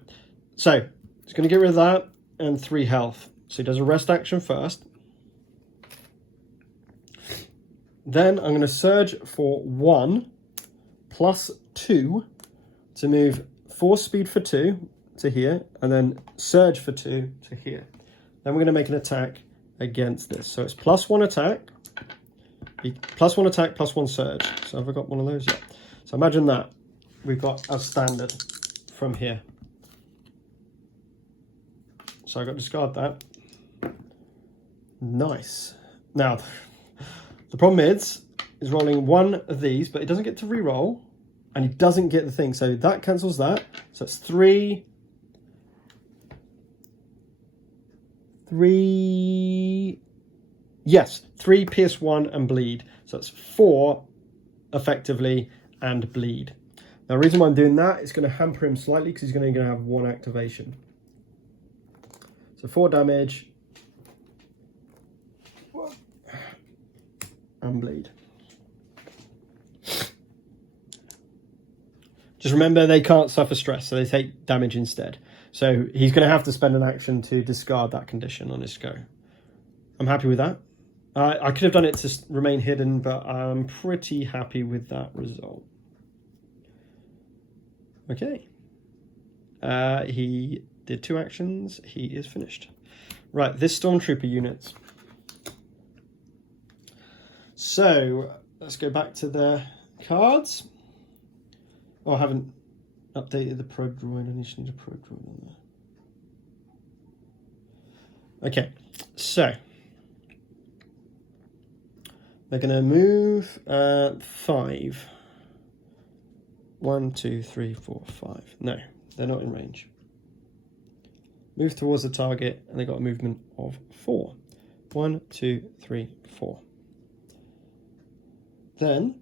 So, it's going to get rid of that and 3 health. So he does a rest action first. Then I'm going to surge for 1 plus 2 to move 4 speed for 2 to here, and then surge for 2 to here. Then we're going to make an attack against this. So it's +1 attack, +1 attack, +1 surge. So have I got one of those yet? So imagine that. We've got a standard from here. So I've got to discard that. Nice. Now, the problem is rolling 1 of these, but he doesn't get to re-roll, and he doesn't get the thing. So that cancels that. So it's 3... Yes, 3 pierce 1 and bleed. So that's 4 effectively and bleed. Now, the reason why I'm doing that is going to hamper him slightly because he's going to have 1 activation. So 4 damage and bleed. Just remember, they can't suffer stress, so they take damage instead. So he's going to have to spend an action to discard that condition on his go. I'm happy with that. I could have done it to remain hidden, but I'm pretty happy with that result. Okay. He did 2 actions. He is finished. Right, this Stormtrooper unit. So let's go back to the cards. Oh, I haven't updated the probe droid. I just need a probe droid on there. Okay, so they're going to move 5. 1, 2, 3, 4, 5. No, they're not in range. Move towards the target, and they got a movement of 4. 1, 2, 3, 4. Then,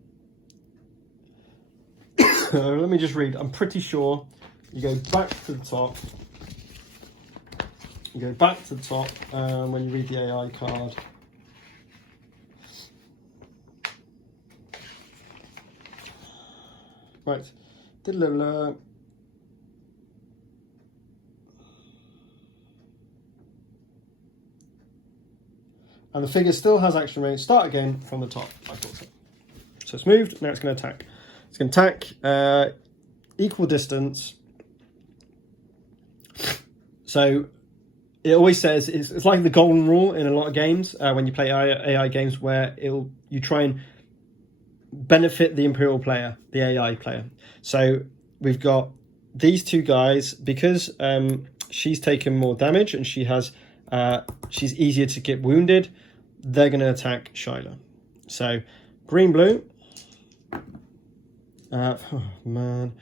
let me just read. I'm pretty sure you go back to the top. You go back to the top when you read the AI card. Right. And the figure still has action range. Start again from the top. I thought so. So it's moved. Now it's going to attack. It's going to attack equal distance. So it always says it's like the golden rule in a lot of games when you play AI games, where you try and benefit the Imperial player, the AI player. So we've got these 2 guys, because she's taken more damage and she's easier to get wounded. They're going to attack Shyla. So green blue. Oh man,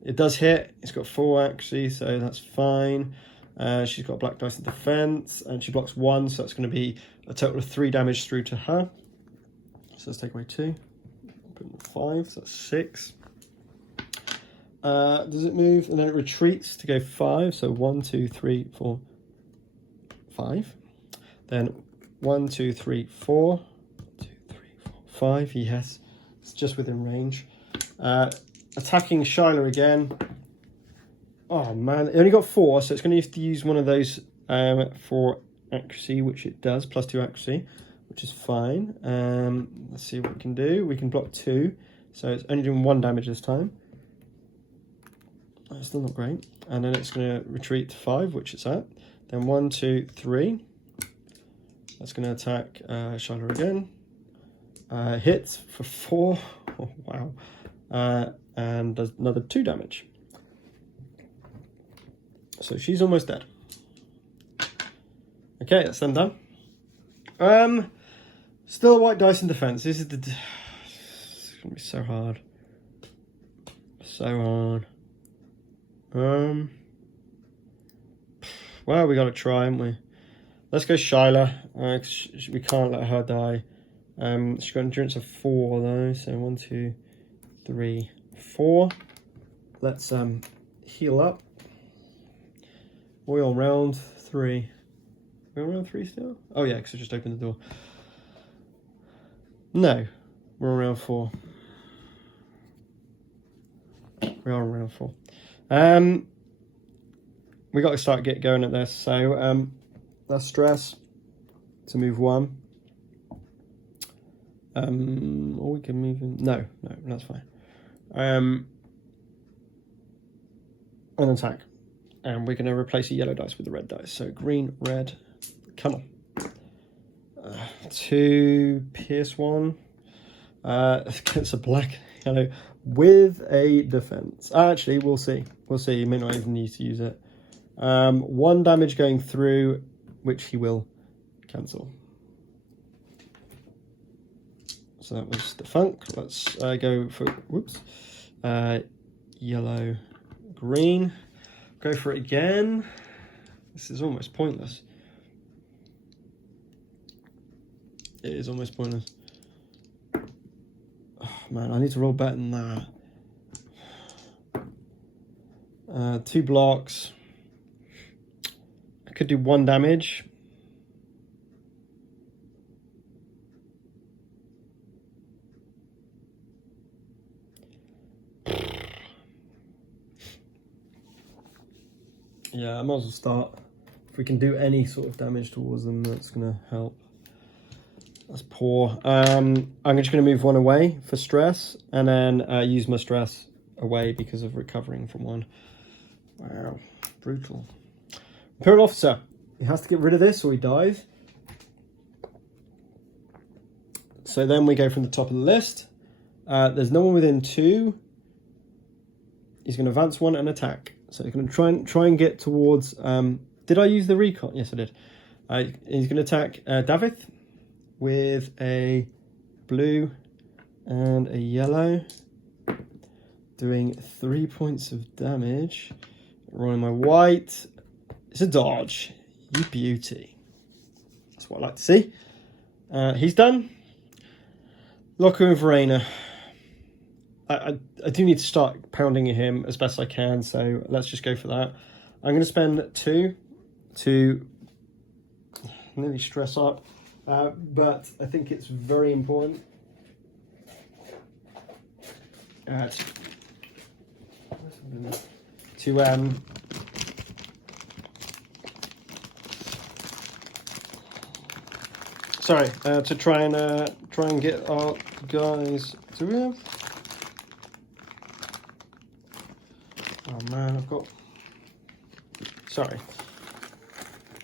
it does hit. It's got 4 actually, so that's fine. She's got black dice in defense, and she blocks 1, so that's going to be a total of 3 damage through to her. So let's take away 2. 5, so that's 6. Does it move? And then it retreats to go 5. So 1, 2, 3, 4, 5. Then 1, 2, 3, 4. 1, 2, 3, 4, 5. Yes, it's just within range. Attacking Shyla again. Oh man, it only got 4, so it's going to have to use one of those for accuracy, which it does, +2 accuracy, which is fine. Let's see what we can do. We can block 2, so it's only doing 1 damage this time. That's still not great. And then it's going to retreat to 5, which it's at. Then 1, 2, 3. That's going to attack Shyla again. Hits for 4. Oh, wow. And does another 2 damage. So she's almost dead. Okay, that's them done. Still white dice in defense. This is it's gonna be so hard. So hard. Well, we got to try, haven't we? Let's go Shyla. We can't let her die. She's got endurance of 4 though. So 1, 2, 3, 4. Let's heal up. Oil round 3. We're on round 3 still? Oh yeah, because I just opened the door. No, we're on round 4. We are on round 4. We got to start going at this. So that's stress to move 1. Or we can move him. No, that's fine. An attack. And we're going to replace a yellow dice with a red dice. So green, red, come on. 2, pierce 1. It's a black, yellow with a defense. Actually, we'll see. We'll see. You may not even need to use it. 1 damage going through, which he will cancel. So that was the funk. Let's go for, whoops, yellow, green. Go for it again. This is almost pointless. It is almost pointless. Oh, man, I need to roll better than that. 2 blocks. I could do 1 damage. Yeah, I might as well start. If we can do any sort of damage towards them, that's going to help. That's poor. I'm just going to move 1 away for stress, and then use my stress away because of recovering from 1. Wow, brutal. Imperial Officer. He has to get rid of this or he dies. So then we go from the top of the list. There's no one within 2. He's going to advance 1 and attack. So he's going to try and get towards... did I use the recon? Yes, I did. He's going to attack Davith with a blue and a yellow. Doing 3 points of damage. Rolling my white. It's a dodge. You beauty. That's what I like to see. He's done. Locker and Verena. I do need to start pounding at him as best I can, so let's just go for that. I'm going to spend 2 to nearly stress up, but I think it's very important to to try and get our guys. Do we have? Oh man, I've got. Sorry,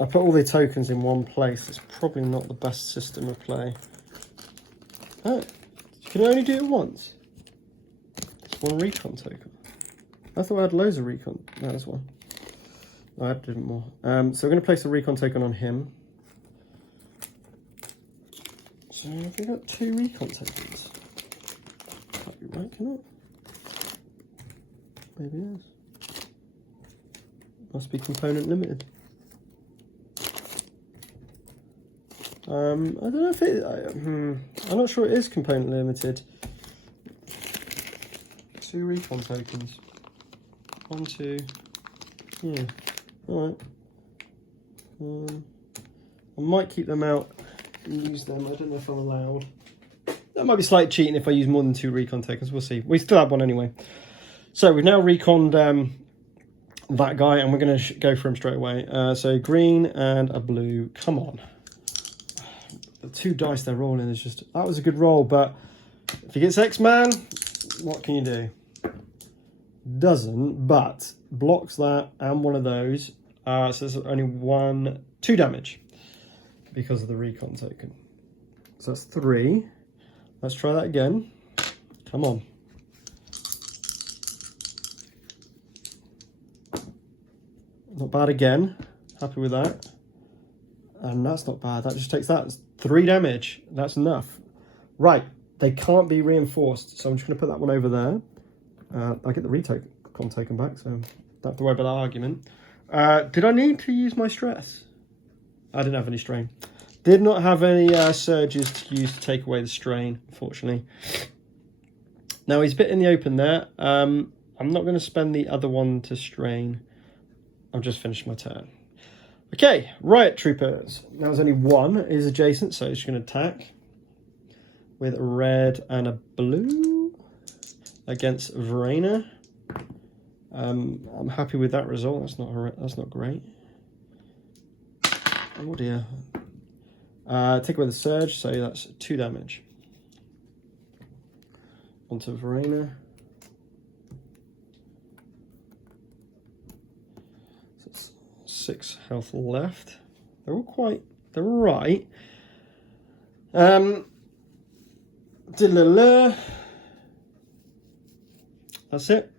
I put all the tokens in one place. It's probably not the best system of play. Oh, you can only do it once. It's 1 recon token. I thought I had loads of recon. No, there's 1. No, I did more. So we're going to place a recon token on him. So have we got 2 recon tokens? Can't be right, can it? Maybe it is. Must be component limited. I don't know if it... I'm not sure it is component limited. 2 recon tokens. 1, 2. Yeah. Alright. I might keep them out and use them. I don't know if I'm allowed. That might be slight cheating if I use more than 2 recon tokens. We'll see. We still have 1 anyway. So we've now reconned that guy, and we're going to go for him straight away. So green and a blue. Come on. The 2 dice they're rolling is just... That was a good roll, but if he gets X-Man, what can you do? Doesn't, but blocks that and 1 of those. So there's only 2 damage because of the recon token. So that's 3. Let's try that again. Come on. Not bad again. Happy with that. And that's not bad. That just takes that. It's 3 damage. That's enough. Right. They can't be reinforced. So I'm just going to put that one over there. I get the recon token back, so don't have to worry about that argument. Did I need to use my stress? I didn't have any strain. Did not have any surges to use to take away the strain, unfortunately. Now he's a bit in the open there. I'm not going to spend the other one to strain. I've just finished my turn. Okay, Riot Troopers. Now there's only one is adjacent, so it's going to attack with a red and a blue against Verena. I'm happy with that result. That's not great. Oh dear. Take away the surge, so that's 2 damage. Onto Verena. So it's 6 health left. They're all right. That's it.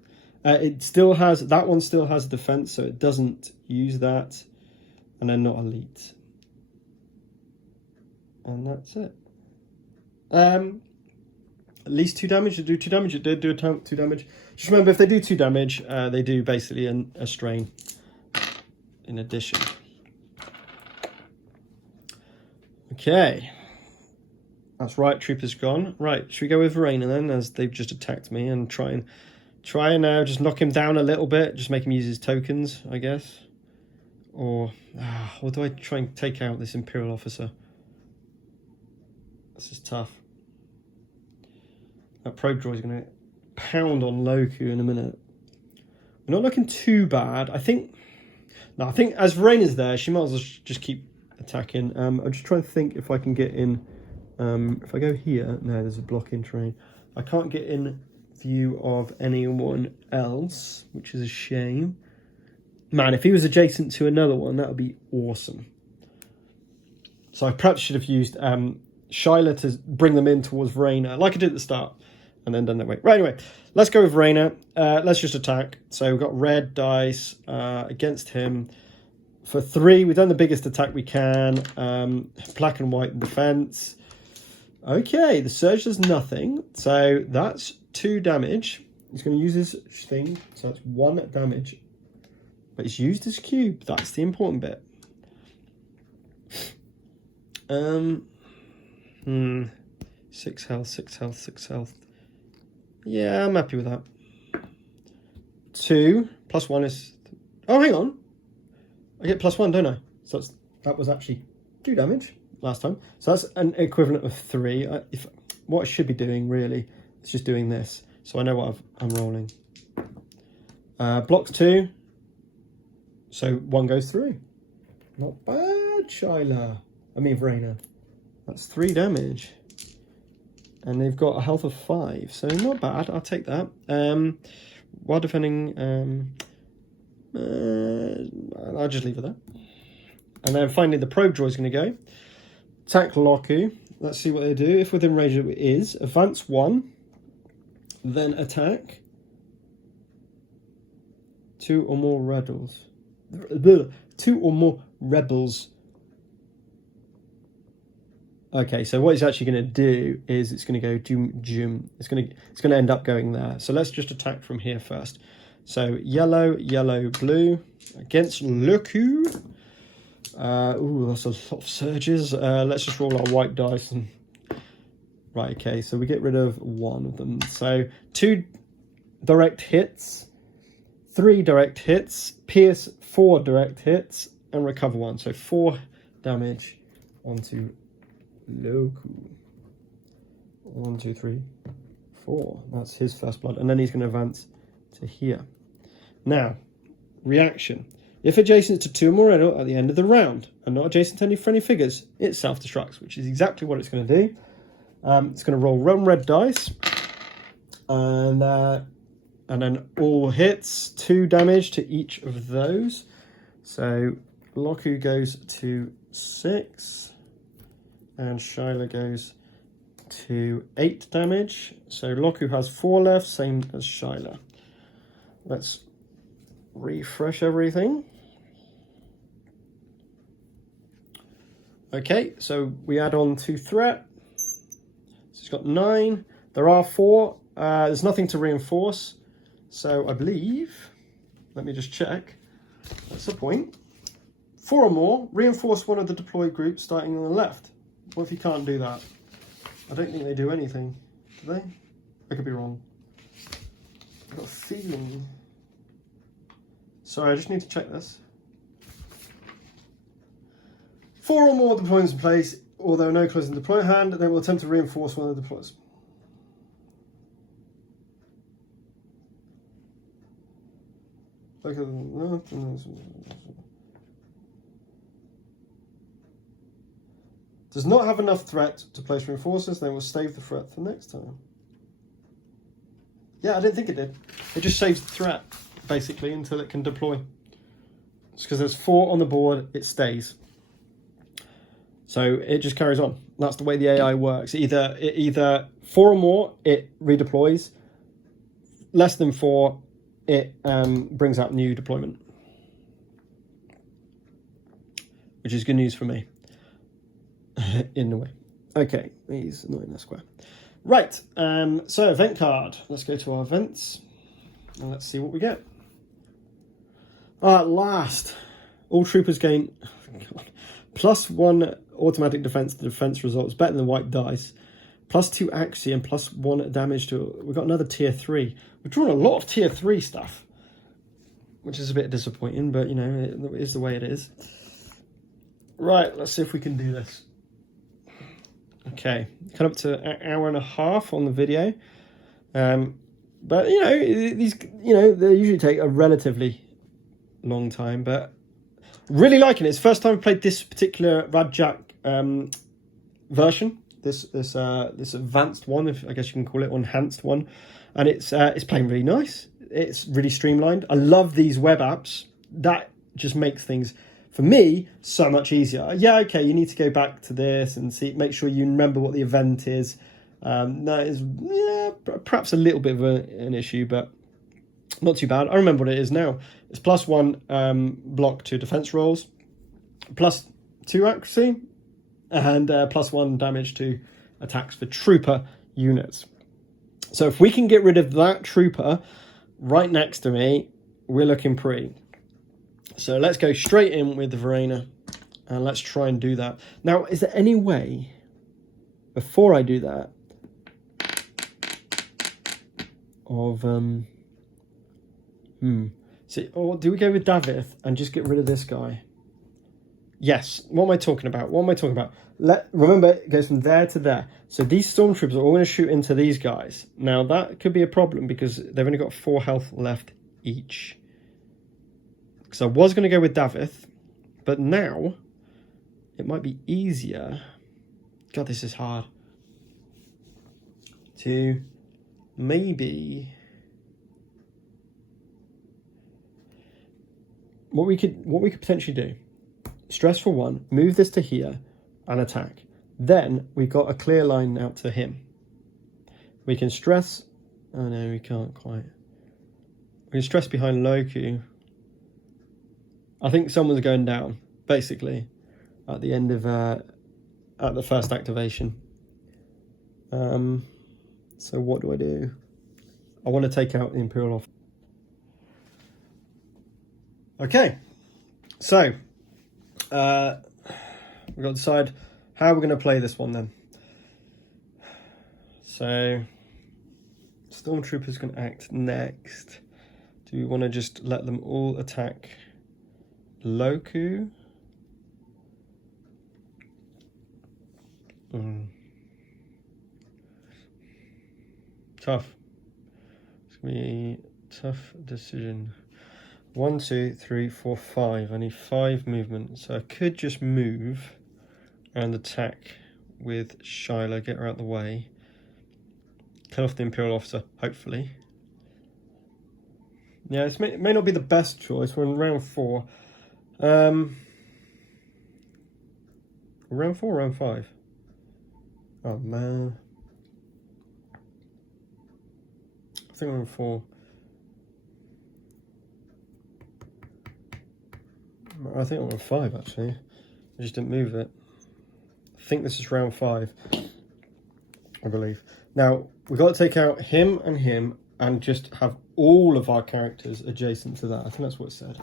It still has, that one still has defense, so it doesn't use that. And then not elite. And that's it. At least 2 damage. It do 2 damage. It did do 2 damage. Just remember, if they do 2 damage, they do basically a strain in addition. Okay. That's right. Troopers gone. Right. Should we go with Verena then, as they've just attacked me, and try and just knock him down a little bit, just make him use his tokens, I guess. Or do I try and take out this Imperial officer? This is tough. That probe droid is going to pound on Loku in a minute. We're not looking too bad. I think as Verena's there, she might as well just keep attacking. I'm just trying to think if I can get in. If I go here, no, there's a blocking terrain. I can't get in view of anyone else, which is a shame. Man, if he was adjacent to another one, that would be awesome. So I perhaps should have used Shyla to bring them in towards Verena, like I did at the start, and then done that way. Right, anyway, let's go with Verena. Let's just attack. So we've got red dice against him. For 3, we've done the biggest attack we can. Black and white in defense. Okay, the surge does nothing. So that's 2 damage. He's going to use his thing, so that's 1 damage. But he's used his cube. That's the important bit. 6 health, 6 health, 6 health. Yeah, I'm happy with that. 2 plus 1 is... Oh, hang on. I get +1, don't I? So that was actually 2 damage last time. So that's an equivalent of 3. What I should be doing, really, is just doing this. So I know what I'm rolling. Blocks 2. So 1 goes through. Not bad, Shyla. I mean, Verena. That's 3 damage. And they've got a health of 5. So not bad. I'll take that. While defending... I'll just leave it there. And then finally the probe droid is going to go. Attack Loku. Let's see what they do. If within range it is. Advance 1. Then attack 2 or more rebels. 2 or more rebels. Okay, so what it's actually going to do is it's going to go Jum. It's going to end up going there. So let's just attack from here first. So yellow, yellow, blue against Loku. Ooh, that's a lot of surges. Let's just roll our white dice. Right, okay, so we get rid of 1 of them. So 2 direct hits, 3 direct hits, pierce 4 direct hits, and recover 1. So 4 damage onto Loku. 1, 2, 3, 4. That's his first blood. And then he's going to advance to here. Now, reaction. If adjacent to 2 or more at the end of the round and not adjacent to any friendly figures, it self-destructs, which is exactly what it's going to do. It's going to roll 1 red dice, and then all hits, 2 damage to each of those. So Loku goes to 6, and Shyla goes to 8 damage. So Loku has 4 left, same as Shyla. Let's refresh everything. Okay, so we add on 2 threat. So it's got 9. There are 4. There's nothing to reinforce. So I believe, let me just check. That's the point. 4 or more, reinforce one of the deployed groups starting on the left. What if you can't do that? I don't think they do anything, do they? I could be wrong. I've got a feeling. Sorry, I just need to check this. 4 or more deployments in place, although no closing deploy hand, they will attempt to reinforce one of the deploys. Does not have enough threat to place reinforcements, they will save the threat for next time. Yeah, I didn't think it did. It just saves the threat, basically, until it can deploy. It's because there's 4 on the board, it stays. So it just carries on. That's the way the AI works. Either 4 or more, it redeploys. Less than 4, it brings out new deployment. Which is good news for me. In a way. Okay, he's not in that square. Right, so event card. Let's go to our events. And let's see what we get. At last, all troopers gain +1 automatic defense to defense results, better than white dice. +2 accuracy and +1 damage to. We've got another tier 3. We've drawn a lot of tier 3 stuff, which is a bit disappointing, but you know, it is the way it is. Right, let's see if we can do this. Okay, cut up to an hour and a half on the video. But you know, they usually take a relatively long time, but really liking it. It's the first time I played this particular RadJak version, this advanced one, if I guess you can call it, enhanced one, and it's playing really nice. It's really streamlined. I love these web apps. That just makes things, for me, so much easier. Yeah, okay, you need to go back to this and see, make sure you remember what the event is. That is, yeah, perhaps a little bit of an issue, but not too bad. I remember what it is now. It's +1 block to defense rolls, +2 accuracy, and +1 damage to attacks for trooper units. So if we can get rid of that trooper right next to me, we're looking pretty. So let's go straight in with the Verena, and let's try and do that. Now, is there any way, before I do that, of see, or do we go with Davith and just get rid of this guy? Yes. What am I talking about? Remember, it goes from there to there. So these stormtroopers are all going to shoot into these guys. Now that could be a problem because they've only got 4 health left each. So I was going to go with Davith, but now it might be easier. God, this is hard. To maybe what we could potentially do. Stress for 1, move this to here and attack. Then we've got a clear line out to him. We can stress. Oh no, we can't quite. We can stress behind Loku. I think someone's going down, basically, at the end of at the first activation. So what do I do? I want to take out the Imperial off. Okay, so we've got to decide how we're going to play this one then. So Stormtroopers can act next. Do we want to just let them all attack Loku? Tough. It's going to be a tough decision. 1, 2, 3, 4, 5. I need 5 movement. So I could just move and attack with Shyla, get her out of the way. Cut off the Imperial officer, hopefully. Yeah, it may not be the best choice. We're in round 4. Round 4 or round 5? Oh man. I think we're in 4. I think I'm on 5 actually. I just didn't move it. I think this is round 5, I believe. Now, we've got to take out him and just have all of our characters adjacent to that. I think that's what it said.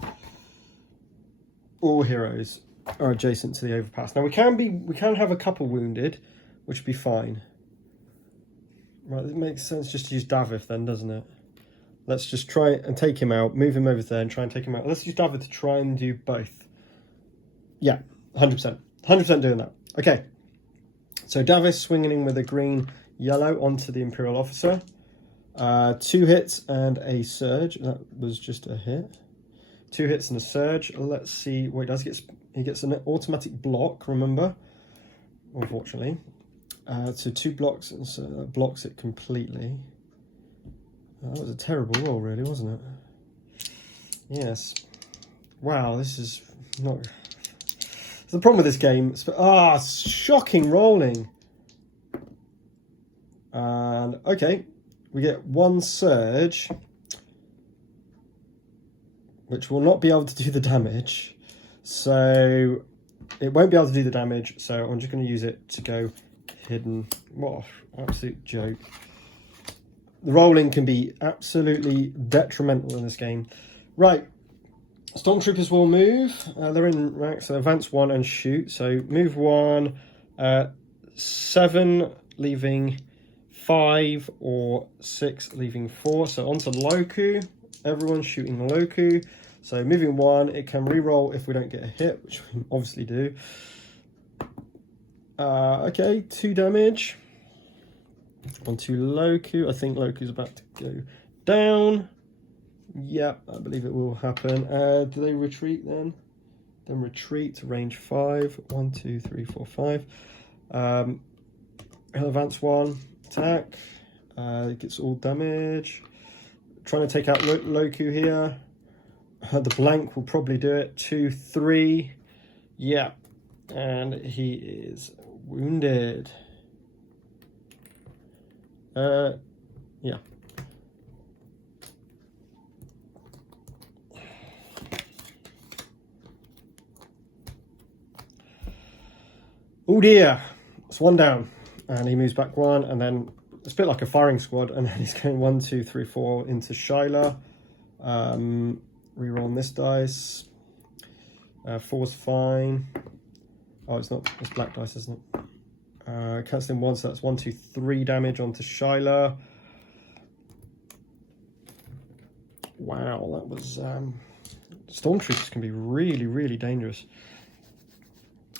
all heroes are adjacent to the overpass. Now we can have a couple wounded, which would be fine. Right, it makes sense just to use Davith then, doesn't it? Let's just try and take him out, move him over there and try and take him out. Let's use Davith to try and do both. Yeah, 100%. 100% doing that. Okay. So Davith swinging in with a green, yellow onto the Imperial officer. 2 hits and a surge. That was just a hit. 2 hits and a surge. Let's see what he does. He gets an automatic block, remember? Unfortunately. So 2 blocks, and so that blocks it completely. That was a terrible roll, really, wasn't it? Yes. Wow, this is not... The problem with this game is... shocking rolling. And, okay, we get 1 surge, which will not be able to do the damage. So, it won't be able to do the damage, so I'm just going to use it to go hidden. What an absolute joke. The rolling can be absolutely detrimental in this game. Right, Stormtroopers will move. They're in rank, so advance 1 and shoot. So move 1, 7 leaving 5 or 6 leaving 4. So onto Loku. Everyone's shooting Loku. So moving 1, it can re-roll if we don't get a hit, which we obviously do. Okay, 2 damage. Onto Loku. I think Loku's about to go down. Yep, I believe it will happen. Do they retreat then? Then retreat to range 5. 1, 2, 3, 4, 5. He'll advance 1. Attack. It gets all damage. Trying to take out Loku here. The blank will probably do it. 2, 3. Yeah. And he is wounded. Yeah. Oh dear, it's 1 down, and he moves back 1, and then it's a bit like a firing squad, and then he's going 1, 2, 3, 4 into Shyla. Reroll on this dice. 4's fine. Oh, it's not. It's black dice, isn't it? Cancelling 1, so that's 1, 2, 3 damage onto Shyla. Wow, that was... Stormtroopers can be really, really dangerous.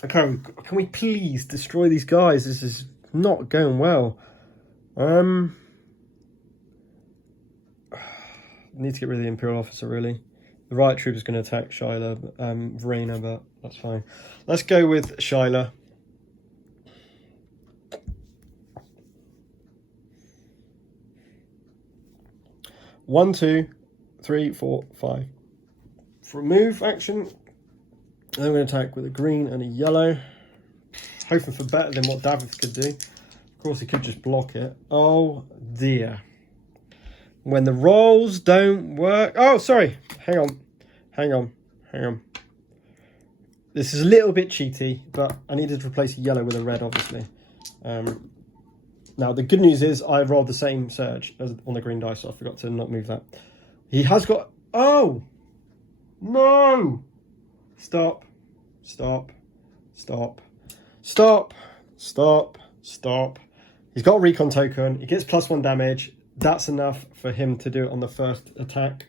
Okay, can we please destroy these guys? This is not going well. Need to get rid of the Imperial officer, really. The riot troop is going to attack Shyla, Verena, but that's fine. Let's go with Shyla. One, 2, 3, 4, 5. For a move action, I'm going to attack with a green and a yellow. Hoping for better than what Davith could do. Of course, he could just block it. Oh dear. When the rolls don't work... Oh, sorry. Hang on. This is a little bit cheaty, but I needed to replace a yellow with a red, obviously. Now, the good news is I rolled the same surge as on the green dice, so I forgot to not move that. He has got... Oh! No! Stop. He's got a recon token. He gets +1 damage. That's enough for him to do it on the first attack.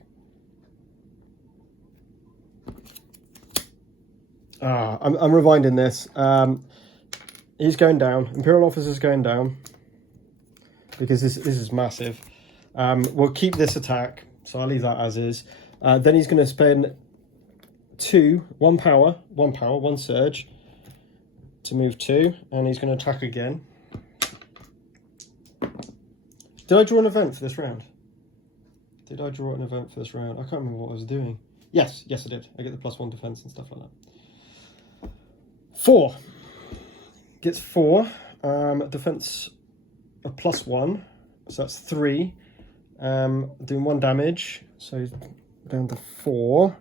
I'm rewinding this. He's going down. Imperial officer's going down. Because this is massive. We'll keep this attack. So I'll leave that as is. Then he's going to spend 1 power, 1 surge to move 2, and he's going to attack again. Did I draw an event for this round? I can't remember what I was doing. Yes, I did. I get the +1 defense and stuff like that. 4. Gets 4. Defense of +1, so that's 3. Doing 1 damage, so he's down to 4.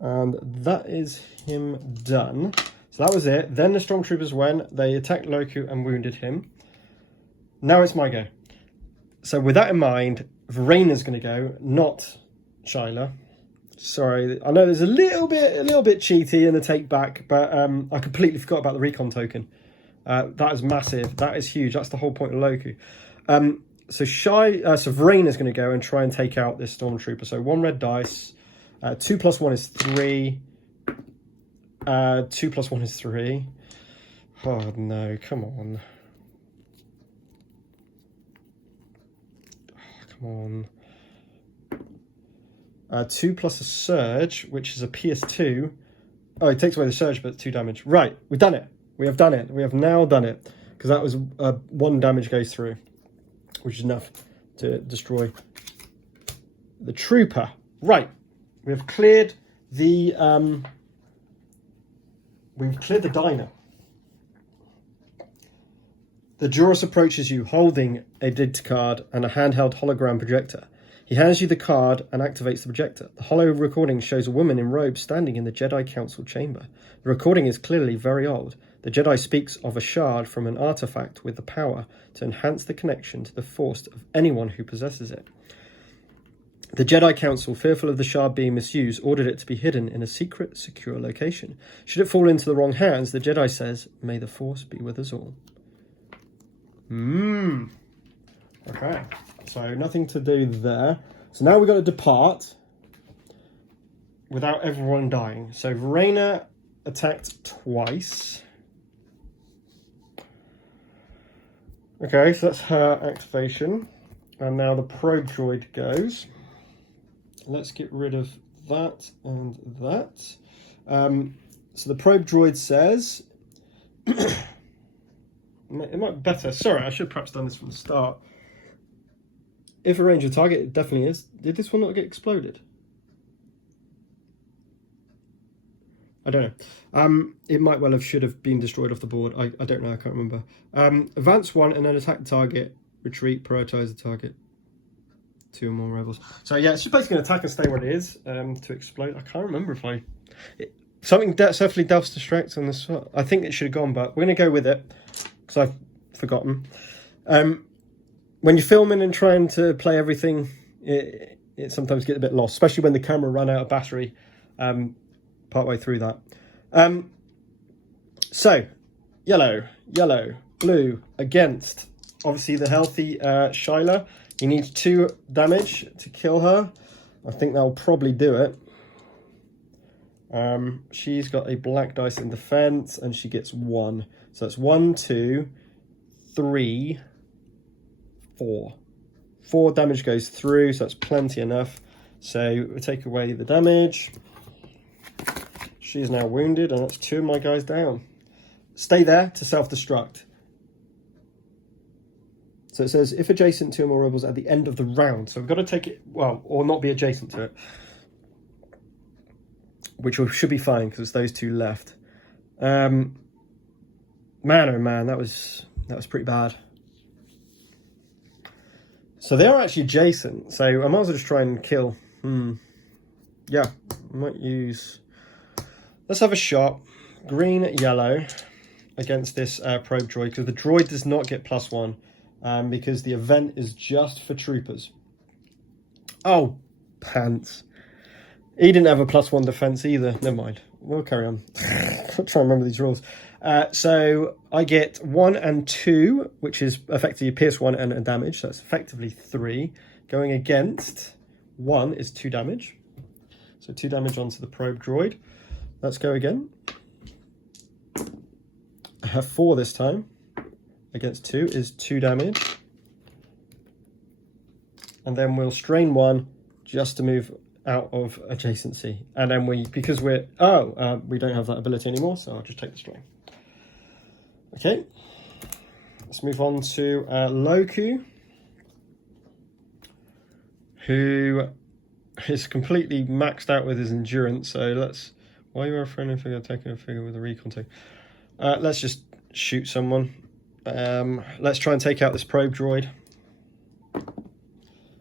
And that is him done. So that was it. Then the Stormtroopers went. They attacked Loku and wounded him. Now it's my go. So with that in mind, Verena's going to go, not Shyla. Sorry, I know there's a little bit cheaty in the take back, but I completely forgot about the recon token. That is massive. That is huge. That's the whole point of Loku. So Verena going to go and try and take out this Stormtrooper. So 1 red dice. 2 + 1 is 3. 2 + 1 is 3. Oh no! Come on. Come on. 2 plus a surge, which is a PS2. Oh, it takes away the surge, but 2 damage. Right, we've done it. We have done it. We have now done it. Because that was 1 damage goes through, which is enough to destroy the trooper. Right, we have cleared the diner. The Joris approaches you holding a dig card and a handheld hologram projector. He hands you the card and activates the projector. The holo recording shows a woman in robes standing in the Jedi Council chamber. The recording is clearly very old. The Jedi speaks of a shard from an artifact with the power to enhance the connection to the Force of anyone who possesses it. The Jedi Council, fearful of the shard being misused, ordered it to be hidden in a secret, secure location. Should it fall into the wrong hands, the Jedi says, "May the Force be with us all." Okay, so nothing to do there. So now we've got to depart without everyone dying. So Verena attacked twice. Okay, so that's her activation. And now the probe droid goes. Let's get rid of that and that. So the probe droid says... It might be better. Sorry, I should have perhaps done this from the start. If a ranger target, it definitely is. Did this one not get exploded? I don't know. It might well have should have been destroyed off the board. I don't know. I can't remember. Advance 1 and then attack the target. Retreat. Prioritize the target. 2 or more rebels. So yeah, it's just basically an attack and stay where it is to explode. I can't remember if something definitely does distract on this. I think it should have gone, but we're going to go with it because I've forgotten. When you're filming and trying to play everything, it sometimes gets a bit lost, especially when the camera ran out of battery partway through that. So, yellow, blue against, obviously, the healthy Shyla. He needs 2 damage to kill her. I think that'll probably do it. She's got a black dice in defense, and she gets 1. So that's 1, 2, 3, 4. 4 damage goes through, so that's plenty enough. So we take away the damage. She's now wounded, and that's 2 of my guys down. Stay there to self-destruct. So it says, if adjacent, 2 or more rebels at the end of the round. So we've got to take it, well, or not be adjacent to it. Which should be fine, because it's those 2 left. Man, oh man, that was pretty bad. So they are actually adjacent, so I might as well just try and kill. Yeah, I might use... Let's have a shot. Green, yellow against this probe droid, because the droid does not get +1, because the event is just for troopers. Oh, pants. He didn't have a +1 defense either. Never mind. We'll carry on. I'll try and remember these rules. So I get 1 and 2, which is effectively PS1 and a damage. So that's effectively 3. Going against 1 is 2 damage. So 2 damage onto the probe droid. Let's go again. I have 4 this time. Against 2 is 2 damage. And then we'll strain 1 just to move out of adjacency. And then we don't have that ability anymore, so I'll just take the strain. Okay. Let's move on to Loku, who is completely maxed out with his endurance. So let's... Why you are a friendly figure taking a figure with a recon take? Let's just shoot someone. Let's try and take out this probe droid.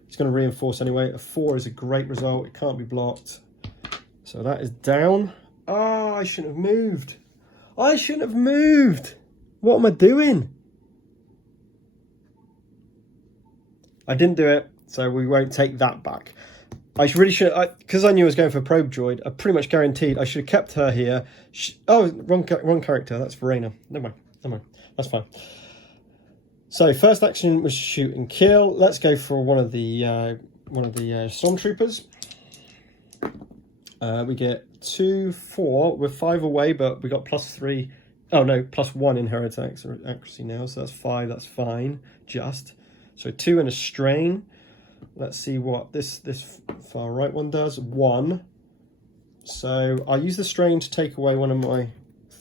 It's going to reinforce anyway. A 4 is a great result. It can't be blocked. So that is down. Oh, I shouldn't have moved. I shouldn't have moved. What am I doing? I didn't do it, so we won't take that back. I really should, because I knew I was going for a probe droid. I pretty much guaranteed I should have kept her here. Oh, wrong character. That's Verena. Never mind. That's fine. So first action was shoot and kill. Let's go for one of the stormtroopers. We get 2, 4. We're 5 away, but we got +3. Oh no, +1 in her attacks or accuracy now. So that's 5. That's fine. Just so 2 and a strain. Let's see what this far right one does. 1. So I'll use the strain to take away one of my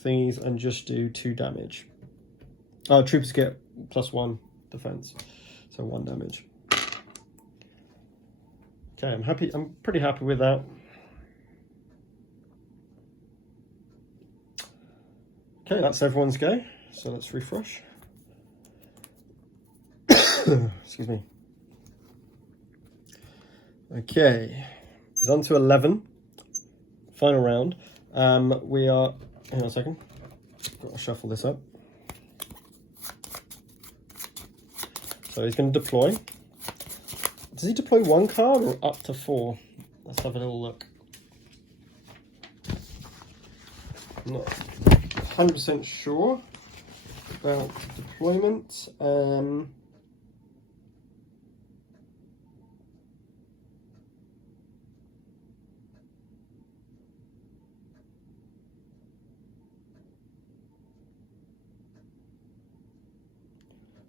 thingies and just do 2 damage. Troopers get +1 defense, so 1 damage. Okay, I'm happy. I'm pretty happy with that. Okay, that's everyone's go. So let's refresh. Excuse me. Okay, it's on to 11. Final round. We are. Hang on a second. Got to shuffle this up. So he's going to deploy. Does he deploy 1 card or up to 4? Let's have a little look. I'm not 100% sure about deployment.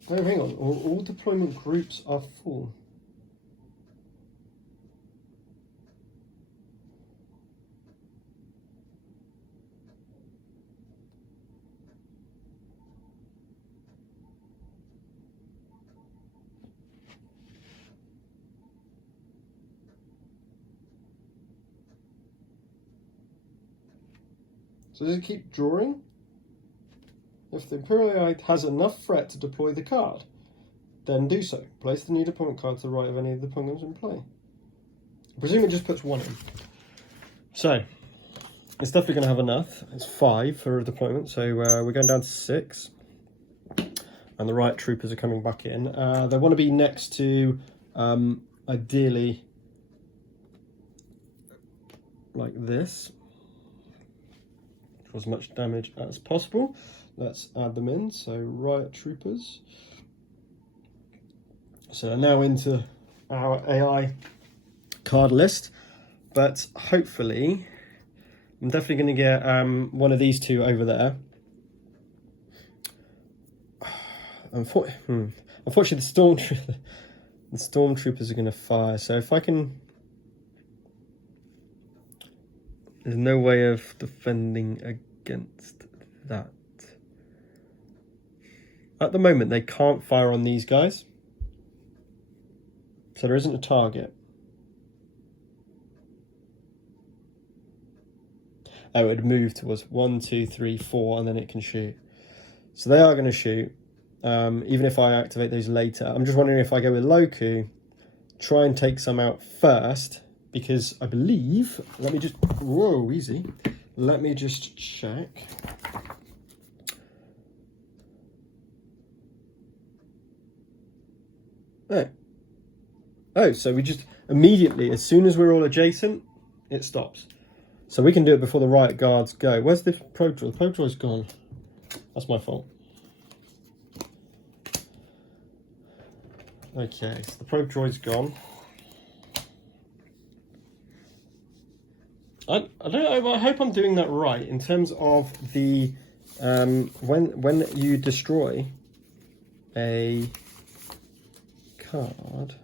Oh, hang on. All deployment groups are full. So does it keep drawing? If the Imperial AI has enough threat to deploy the card, then do so. Place the new deployment card to the right of any of the deployments in play. I presume it just puts 1 in. So, it's definitely going to have enough. It's 5 for a deployment, so we're going down to 6. And the riot troopers are coming back in. They want to be next to, ideally, like this. For as much damage as possible. Let's add them in. So riot troopers. So now into our AI card list, but hopefully I'm definitely going to get one of these 2 over there. Unfortunately, the stormtroopers are going to fire. So if I can, there's no way of defending against that. At the moment, they can't fire on these guys. So there isn't a target. Oh, it would move towards 1, 2, 3, 4, and then it can shoot. So they are going to shoot, even if I activate those later. I'm just wondering if I go with Loku, try and take some out first, because I believe, let me just, whoa, easy. Let me just check. Oh, so we just immediately, as soon as we're all adjacent, it stops. So we can do it before the riot guards go. Where's the probe droid? The probe droid's gone. That's my fault. Okay, so the probe droid's gone. I don't know, I hope I'm doing that right in terms of the when you destroy a card.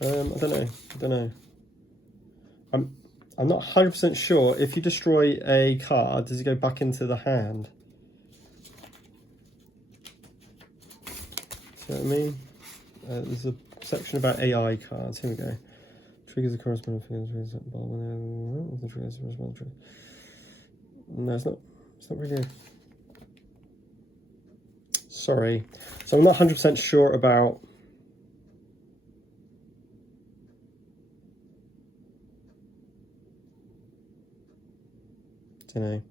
I don't know. I'm not 100% sure. If you destroy a card, does it go back into the hand? See what I mean? There's a section about AI cards. Here we go. Triggers the corresponding figures. No, it's not very good. Sorry. So I'm not 100% sure about. Don't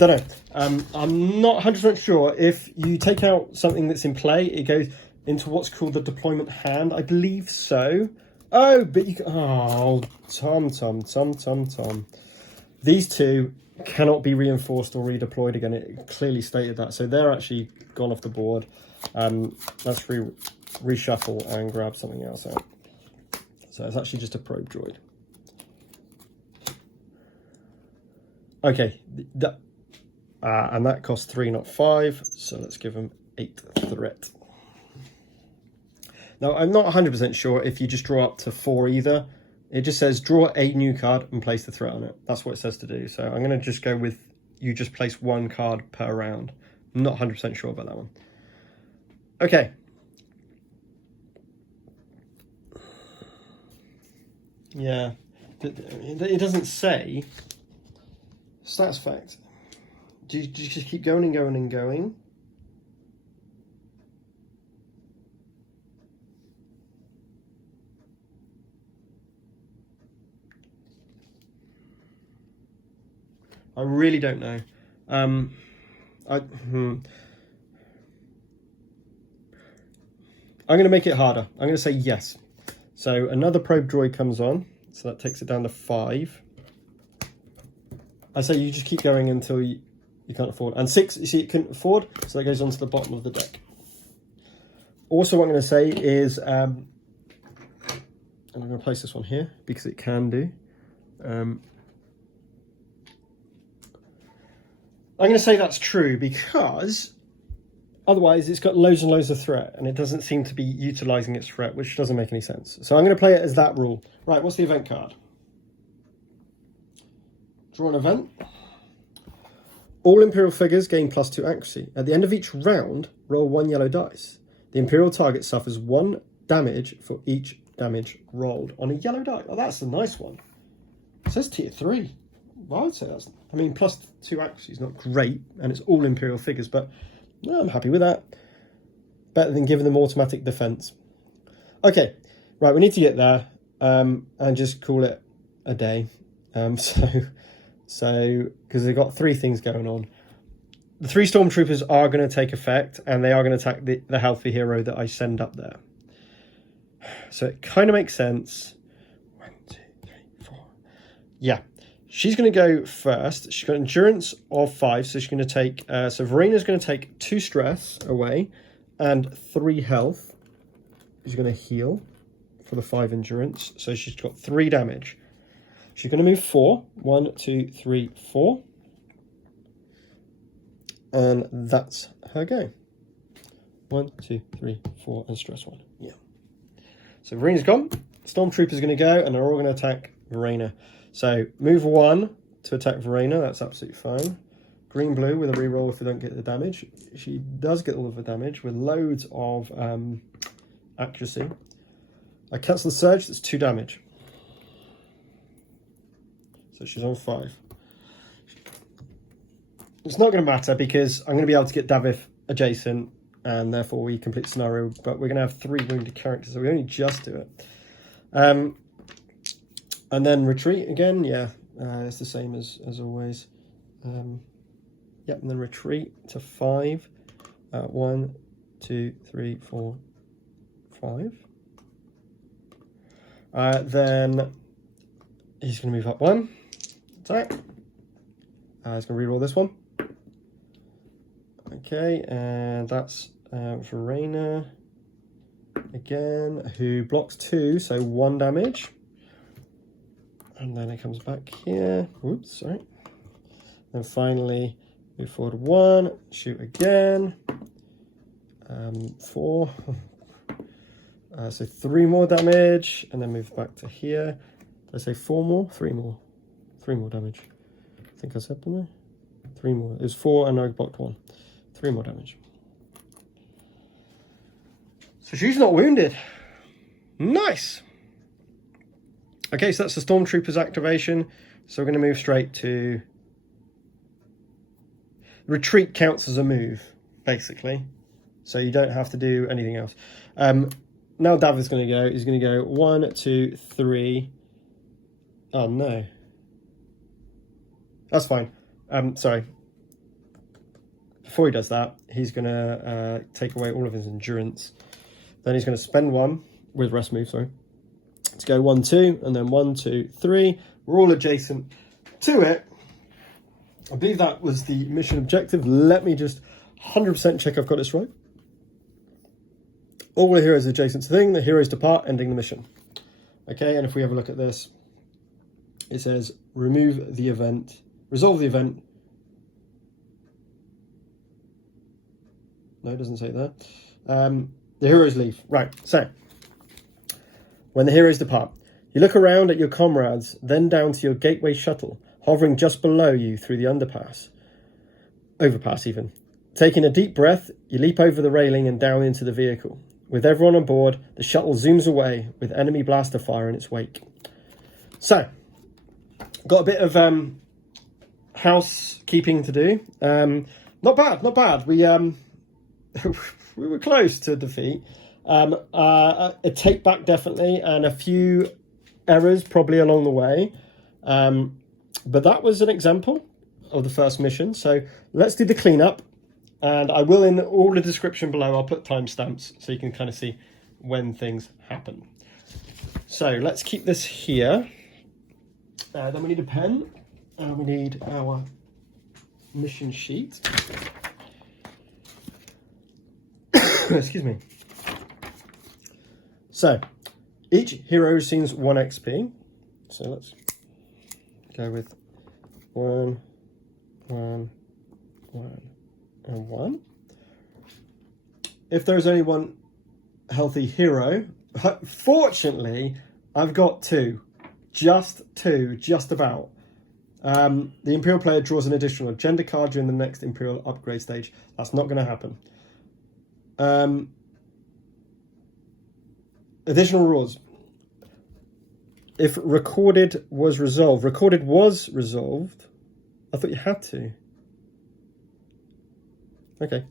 know. I'm not 100% sure. If you take out something that's in play, it goes into what's called the deployment hand. I believe so. Oh, but you can... Oh, Tom. These two cannot be reinforced or redeployed again. It clearly stated that. So they're actually gone off the board. Let's reshuffle and grab something else out. So it's actually just a probe droid. Okay, and that costs 3, not 5, so let's give them 8 threat. Now, I'm not 100% sure if you just draw up to 4 either. It just says draw a new card and place the threat on it. That's what it says to do. So I'm going to just go with you just place 1 card per round. I'm not 100% sure about that one. Okay. Yeah, it doesn't say... Stats fact. Do you just keep going and going and going? I really don't know. I'm going to make it harder. I'm going to say yes. So another probe droid comes on. So that takes it down to 5. I say you just keep going until you can't afford. And 6, you see, it couldn't afford, so that goes onto the bottom of the deck. Also, what I'm going to say is, and I'm going to place this one here because it can do. I'm going to say that's true because otherwise it's got loads and loads of threat and it doesn't seem to be utilising its threat, which doesn't make any sense. So I'm going to play it as that rule. Right, what's the event card? Draw an event. All Imperial figures gain +2 accuracy. At the end of each round, roll 1 yellow dice. The Imperial target suffers 1 damage for each damage rolled on a yellow die. Oh, that's a nice one. It says tier 3. Well, I would say that's... I mean, +2 accuracy is not great, and it's all Imperial figures, but no, I'm happy with that. Better than giving them automatic defense. Okay, right, we need to get there and just call it a day. So, because they've got 3 things going on. The 3 stormtroopers are going to take effect, and they are going to attack the healthy hero that I send up there. So it kind of makes sense. 1, 2, 3, 4. Yeah, she's going to go first. She's got endurance of 5, so she's going to take... so Verena's going to take 2 stress away and 3 health. She's going to heal for the 5 endurance, so she's got 3 damage. She's going to move 4. 1, 2, 3, 4. And that's her go. 1, 2, 3, 4, and stress 1. Yeah. So Verena's gone. Stormtrooper's going to go, and they're all going to attack Verena. So move 1 to attack Verena. That's absolutely fine. Green, blue with a reroll if we don't get the damage. She does get all of the damage with loads of accuracy. I cancel the surge. That's 2 damage. So she's on 5. It's not going to matter because I'm going to be able to get Davith adjacent and therefore we complete scenario, but we're going to have 3 wounded characters, so we only just do it. And then retreat again, yeah, it's the same as always. Yep, and then retreat to 5. 1, 2, 3, 4, 5. Then he's going to move up 1. Attack. He's going to reroll this one. Okay, and that's Verena again, who blocks 2, so 1 damage. And then it comes back here. Whoops, sorry. And finally, move forward 1, shoot again. 4. So 3 more damage, and then move back to here. Did I say 4 more? 3 more. 3 more damage. I think I said, didn't I? 3 more. It was 4 and I blocked 1. 3 more damage. So she's not wounded. Nice. Okay, so that's the Stormtrooper's activation. So we're going to move straight to... Retreat counts as a move, basically. So you don't have to do anything else. Now Davith's going to go. He's going to go 1, 2, 3. Oh, no. That's fine. Sorry. Before he does that, he's going to take away all of his endurance. Then he's going to spend 1 with rest move, sorry. To go 1, 2, and then 1, 2, 3. We're all adjacent to it. I believe that was the mission objective. Let me just 100% check I've got this right. All the heroes adjacent to the thing. The heroes depart, ending the mission. Okay, and if we have a look at this, it says remove the event, resolve the event. No, it doesn't say that. The heroes leave. Right, so when the heroes depart, you look around at your comrades, then down to your gateway shuttle, hovering just below you through the overpass even. Taking a deep breath, you leap over the railing and down into the vehicle. With everyone on board, the shuttle zooms away with enemy blaster fire in its wake. So, got a bit of housekeeping to do. Not bad. We we were close to defeat. A take back definitely, and a few errors probably along the way. But that was an example of the first mission. So let's do the cleanup. And I will, in all the description below, I'll put timestamps so you can kind of see when things happen. So let's keep this here. Then we need a pen. And we need our mission sheet. Excuse me. So, each hero receives 1 XP. So let's go with 1, 1, 1, and 1. If there's only 1 healthy hero, fortunately, I've got 2. Just 2, just about. The Imperial player draws an additional agenda card during the next Imperial upgrade stage. That's not going to happen. Additional rules. If recorded was resolved. Recorded was resolved. I thought you had to. Okay.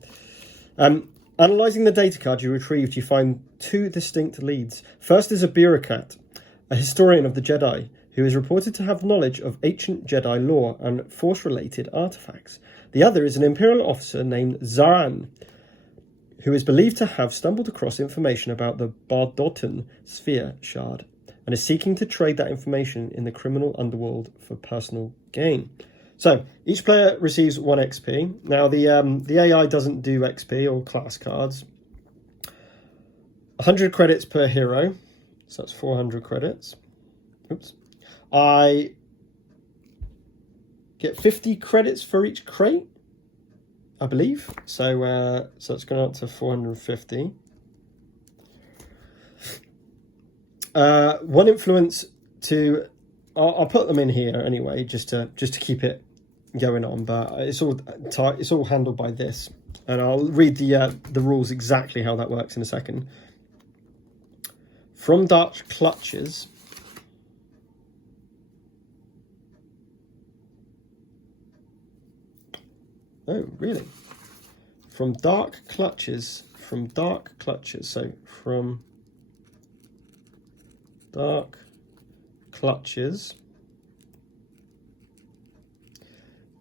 Analysing the data card you retrieved, you find 2 distinct leads. First is a bureaucrat, a historian of the Jedi, who is reported to have knowledge of ancient Jedi lore and Force-related artifacts. The other is an Imperial officer named Zaran, who is believed to have stumbled across information about the Bardotan sphere shard and is seeking to trade that information in the criminal underworld for personal gain. So, each player receives 1 XP. Now, the AI doesn't do XP or class cards. 100 credits per hero, so that's 400 credits. Oops. I get 50 credits for each crate, I believe. So it's gone up to 450. 1 influence to. I'll put them in here anyway, just to keep it going on. But it's all handled by this, and I'll read the rules exactly how that works in a second. From Dark Clutches. Oh, really? From Dark Clutches. So from Dark Clutches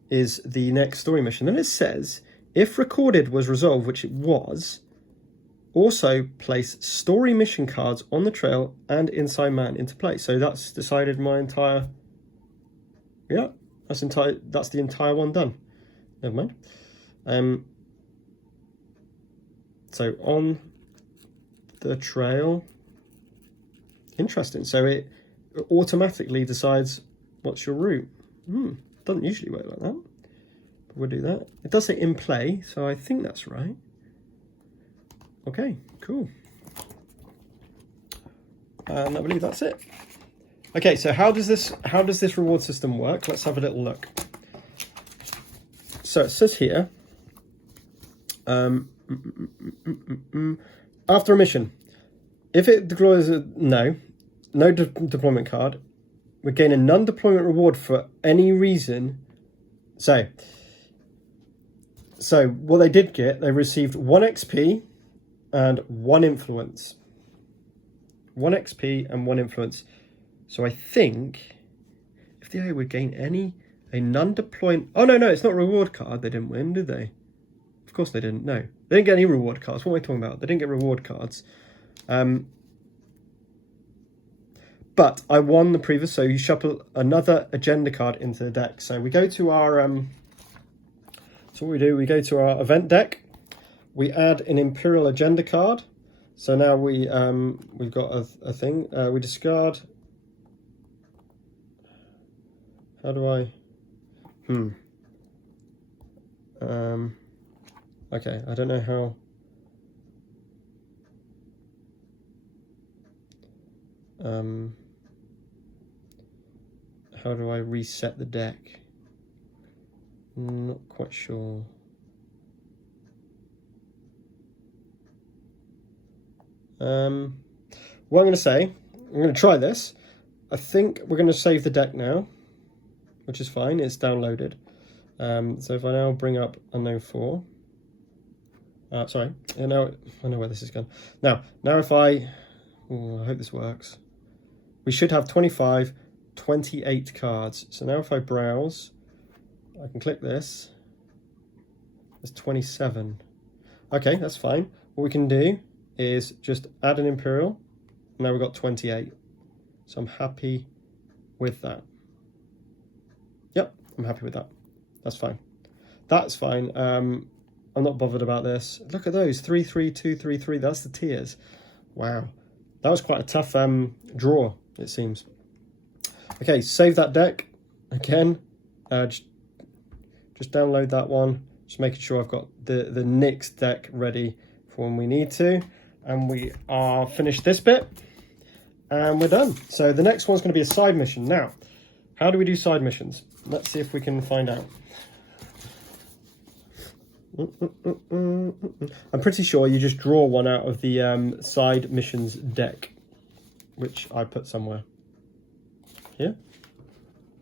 is the next story mission. Then it says, if recorded was resolved, which it was, also place story mission cards on the trail and inside man into play. So that's decided my entire... Yeah, that's the entire one done. Never mind. So on the trail, interesting. So it automatically decides what's your route. Doesn't usually work like that, but we'll do that. It does say in play, so I think that's right. Okay, cool. And I believe that's it. Okay, so how does this reward system work? Let's have a little look. So it says here, after a mission, if it deploys a no deployment card, we gain a non-deployment reward for any reason. So what they did get, they received 1 XP and 1 influence. 1 XP and 1 influence. So I think if the AI would gain any A non-deploying... Oh, no, it's not a reward card. They didn't win, did they? Of course they didn't. No. They didn't get any reward cards. What am I talking about? They didn't get reward cards. But I won the previous, so you shuffle another agenda card into the deck. So we go to our... so what we do, we go to our event deck. We add an Imperial agenda card. So now we've got a thing. We discard... How do I... Okay, I don't know how... How do I reset the deck? Not quite sure. What I'm going to say, I'm going to try this. I think we're going to save the deck now, which is fine. It's downloaded. So if I now bring up Unknown 4, sorry, now I know where this is gone. Now if I hope this works. We should have 28 cards. So now if I browse, I can click this. There's 27. Okay, that's fine. What we can do is just add an Imperial. Now we've got 28. So I'm happy with that. Yep, I'm happy with that. That's fine. That's fine. I'm not bothered about this. Look at those. 3, 3, 2, 3, 3. That's the tiers. Wow. That was quite a tough draw, it seems. Okay, save that deck. Again, just download that one. Just making sure I've got the next deck ready for when we need to. And we are finished this bit. And we're done. So the next one's going to be a side mission. Now, how do we do side missions? Let's see if we can find out. I'm pretty sure you just draw one out of the side missions deck, which I put somewhere. Here?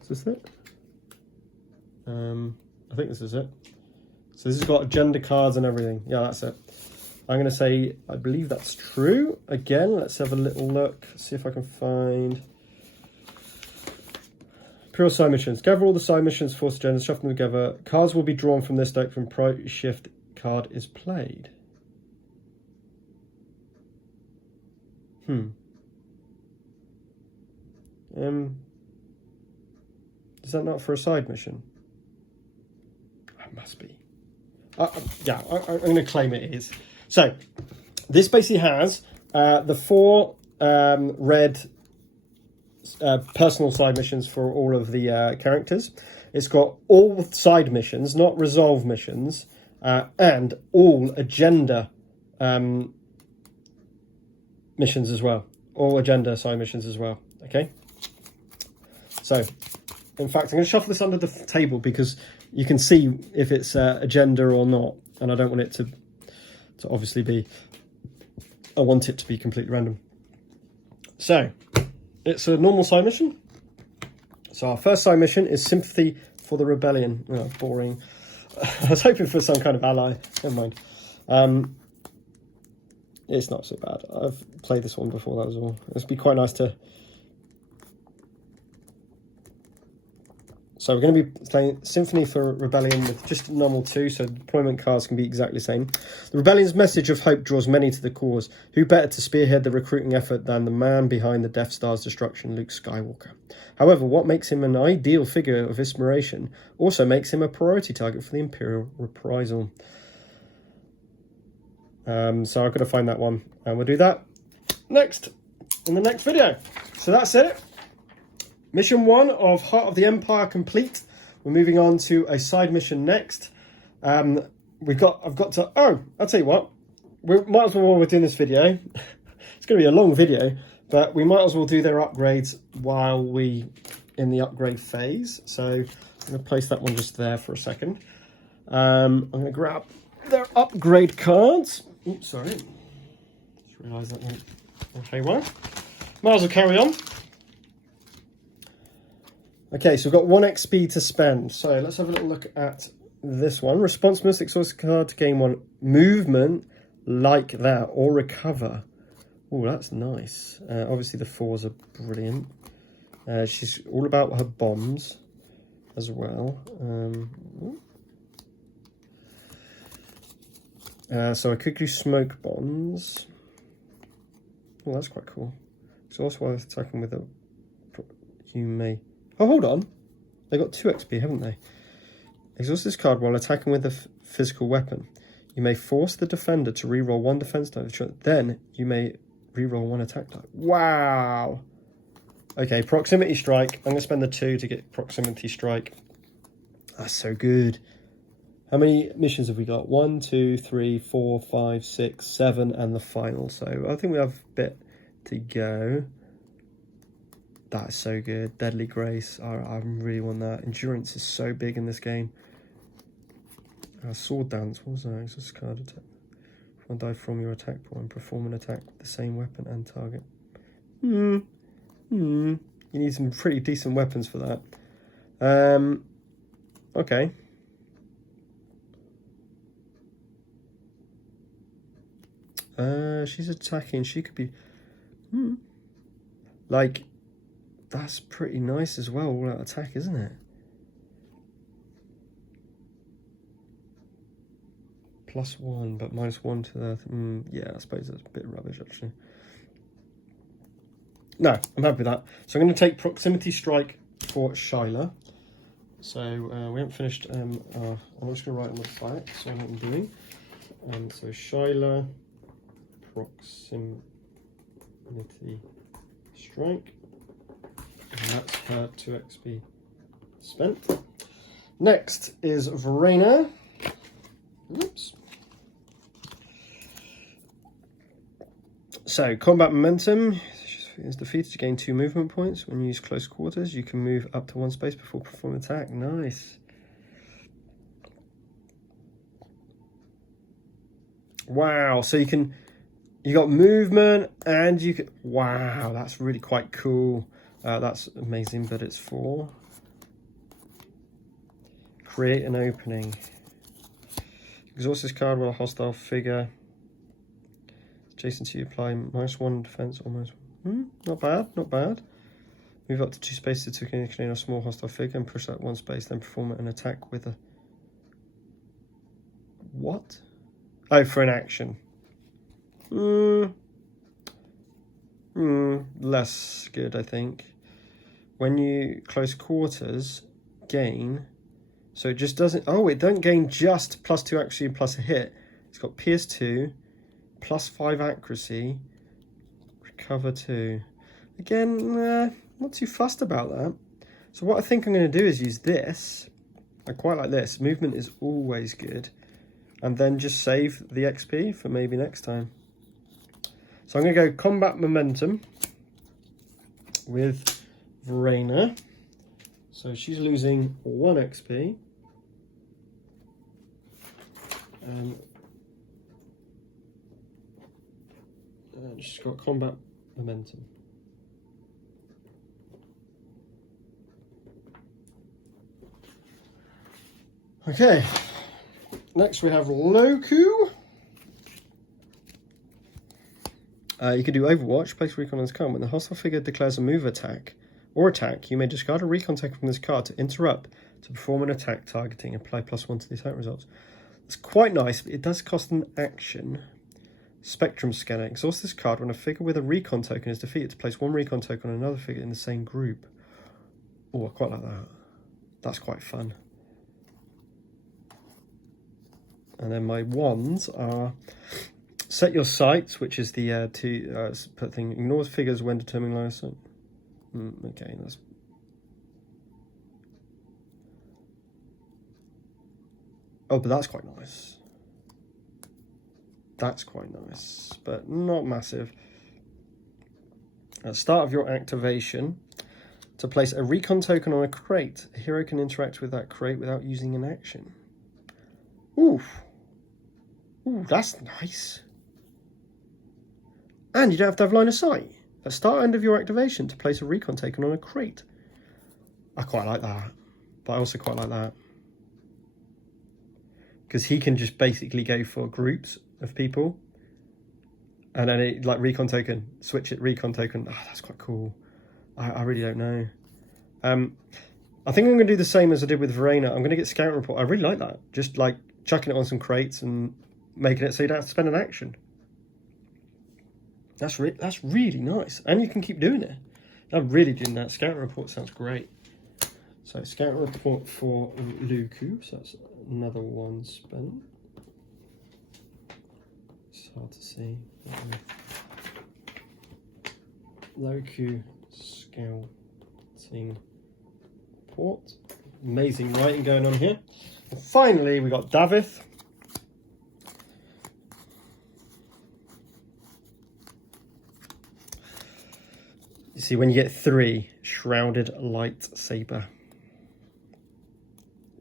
Is this it? I think this is it. So this has got agenda cards and everything. Yeah, that's it. I'm going to say, I believe that's true. Again, let's have a little look. See if I can find... Imperial side missions. Gather all the side missions, force agendas, shuffle them together. Cards will be drawn from this deck when priority shift card is played. Is that not for a side mission? It must be. Yeah, I'm going to claim it is. So, this basically has the 4 red personal side missions for all of the characters. It's got all side missions, not resolve missions, and all agenda missions as well. All agenda side missions as well. Okay? So, in fact, I'm going to shuffle this under the table because you can see if it's agenda or not, and I don't want it to obviously be... I want it to be completely random. So, it's a normal side mission. So our first side mission is Sympathy for the Rebellion. Oh, boring. I was hoping for some kind of ally. Never mind. It's not so bad. I've played this one before, that was all. It'd be quite nice to... So we're going to be playing Symphony for Rebellion with just normal 2, so deployment cards can be exactly the same. The Rebellion's message of hope draws many to the cause. Who better to spearhead the recruiting effort than the man behind the Death Star's destruction, Luke Skywalker? However, what makes him an ideal figure of inspiration also makes him a priority target for the Imperial reprisal. So I've got to find that one, and we'll do that next, in the next video. So that's it. Mission 1 of Heart of the Empire complete. We're moving on to a side mission next. I've got to... Oh, I'll tell you what. We might as well, while we're doing this video, it's going to be a long video, but we might as well do their upgrades while we in the upgrade phase. So I'm going to place that one just there for a second. I'm going to grab their upgrade cards. Oops, sorry. Just realised that went haywire. Might as well carry on. Okay, so we've got 1 XP to spend. So let's have a little look at this one. Responsiveness, exhaust card to gain 1 movement like that, or recover. Oh, that's nice. Obviously the 4s are brilliant. She's all about her bombs. as well. So I could do smoke bombs. Oh, that's quite cool. So also while attacking with a, you may. Oh, hold on. They got 2 XP, haven't they? Exhaust this card while attacking with a physical weapon. You may force the defender to reroll 1 defense die. Then you may reroll 1 attack die. Wow. Okay, proximity strike. I'm going to spend the 2 to get proximity strike. That's so good. How many missions have we got? 1, 2, 3, 4, 5, 6, 7, and the final. So I think we have a bit to go. That's so good. Deadly Grace. I really want that. Endurance is so big in this game. Sword Dance. What was that? It's just card attack. One die from your attack pool and perform an attack with the same weapon and target. You need some pretty decent weapons for that. Okay. She's attacking. She could be... Like, that's pretty nice as well, all that attack, isn't it? +1, but -1 to the... yeah, I suppose that's a bit rubbish, actually. No, I'm happy with that. So I'm going to take Proximity Strike for Shyla. So we haven't finished... I'm just going to write on the back, so I know what I'm doing. So Shyla, Proximity Strike. And that's her 2 XP spent. Next is Verena. Oops. So, combat momentum is defeated to gain 2 movement points. When you use close quarters, you can move up to 1 space before performing attack. Nice. Wow, so you got movement and you can, wow, that's really quite cool. That's amazing, but it's for create an opening. Exhaust this card while a hostile figure adjacent to you apply -1 defense or -1. Not bad, not bad. Move up to 2 spaces to contain a small hostile figure and push that 1 space, then perform an attack with a... What? Oh, for an action. Less good, I think. When you close quarters, gain... So it just doesn't... Oh, it don't gain just +2 accuracy and plus a hit. It's got Pierce 2, +5 accuracy, Recover 2. Again, not too fussed about that. So what I think I'm going to do is use this. I quite like this. Movement is always good. And then just save the XP for maybe next time. So I'm going to go Combat Momentum with Verena. So she's losing 1 XP. And she's got Combat Momentum. Okay, next we have Loku. You can do Overwatch, place recon on this card. When the hostile figure declares a move attack or attack, you may discard a recon token from this card to interrupt to perform an attack targeting. Apply +1 to the attack results. It's quite nice, but it does cost an action. Spectrum Scanner. Exhaust this card when a figure with a recon token is defeated to place 1 recon token on another figure in the same group. Oh, I quite like that. That's quite fun. And then my wands are set your sights, which is the put thing. Ignores figures when determining line of sight. Okay, that's... Oh, but that's quite nice. That's quite nice, but not massive. At the start of your activation, to place a recon token on a crate, a hero can interact with that crate without using an action. Ooh, that's nice. And you don't have to have line of sight. At the start end of your activation, to place a recon token on a crate. I quite like that, but I also quite like that. Because he can just basically go for groups of people. And then it, like, recon token, switch it, recon token. Oh, that's quite cool. I really don't know. I think I'm going to do the same as I did with Verena. I'm going to get Scout Report. I really like that. Just like chucking it on some crates and making it so you don't have to spend an action. That's really nice. And you can keep doing it. I'm really doing that. Scout Report sounds great. So Scout Report for Luku. So that's another one spent. It's hard to see. Luku Scouting Report. Amazing writing going on here. And finally, we got Davith. You see, when you get 3, Shrouded Lightsaber.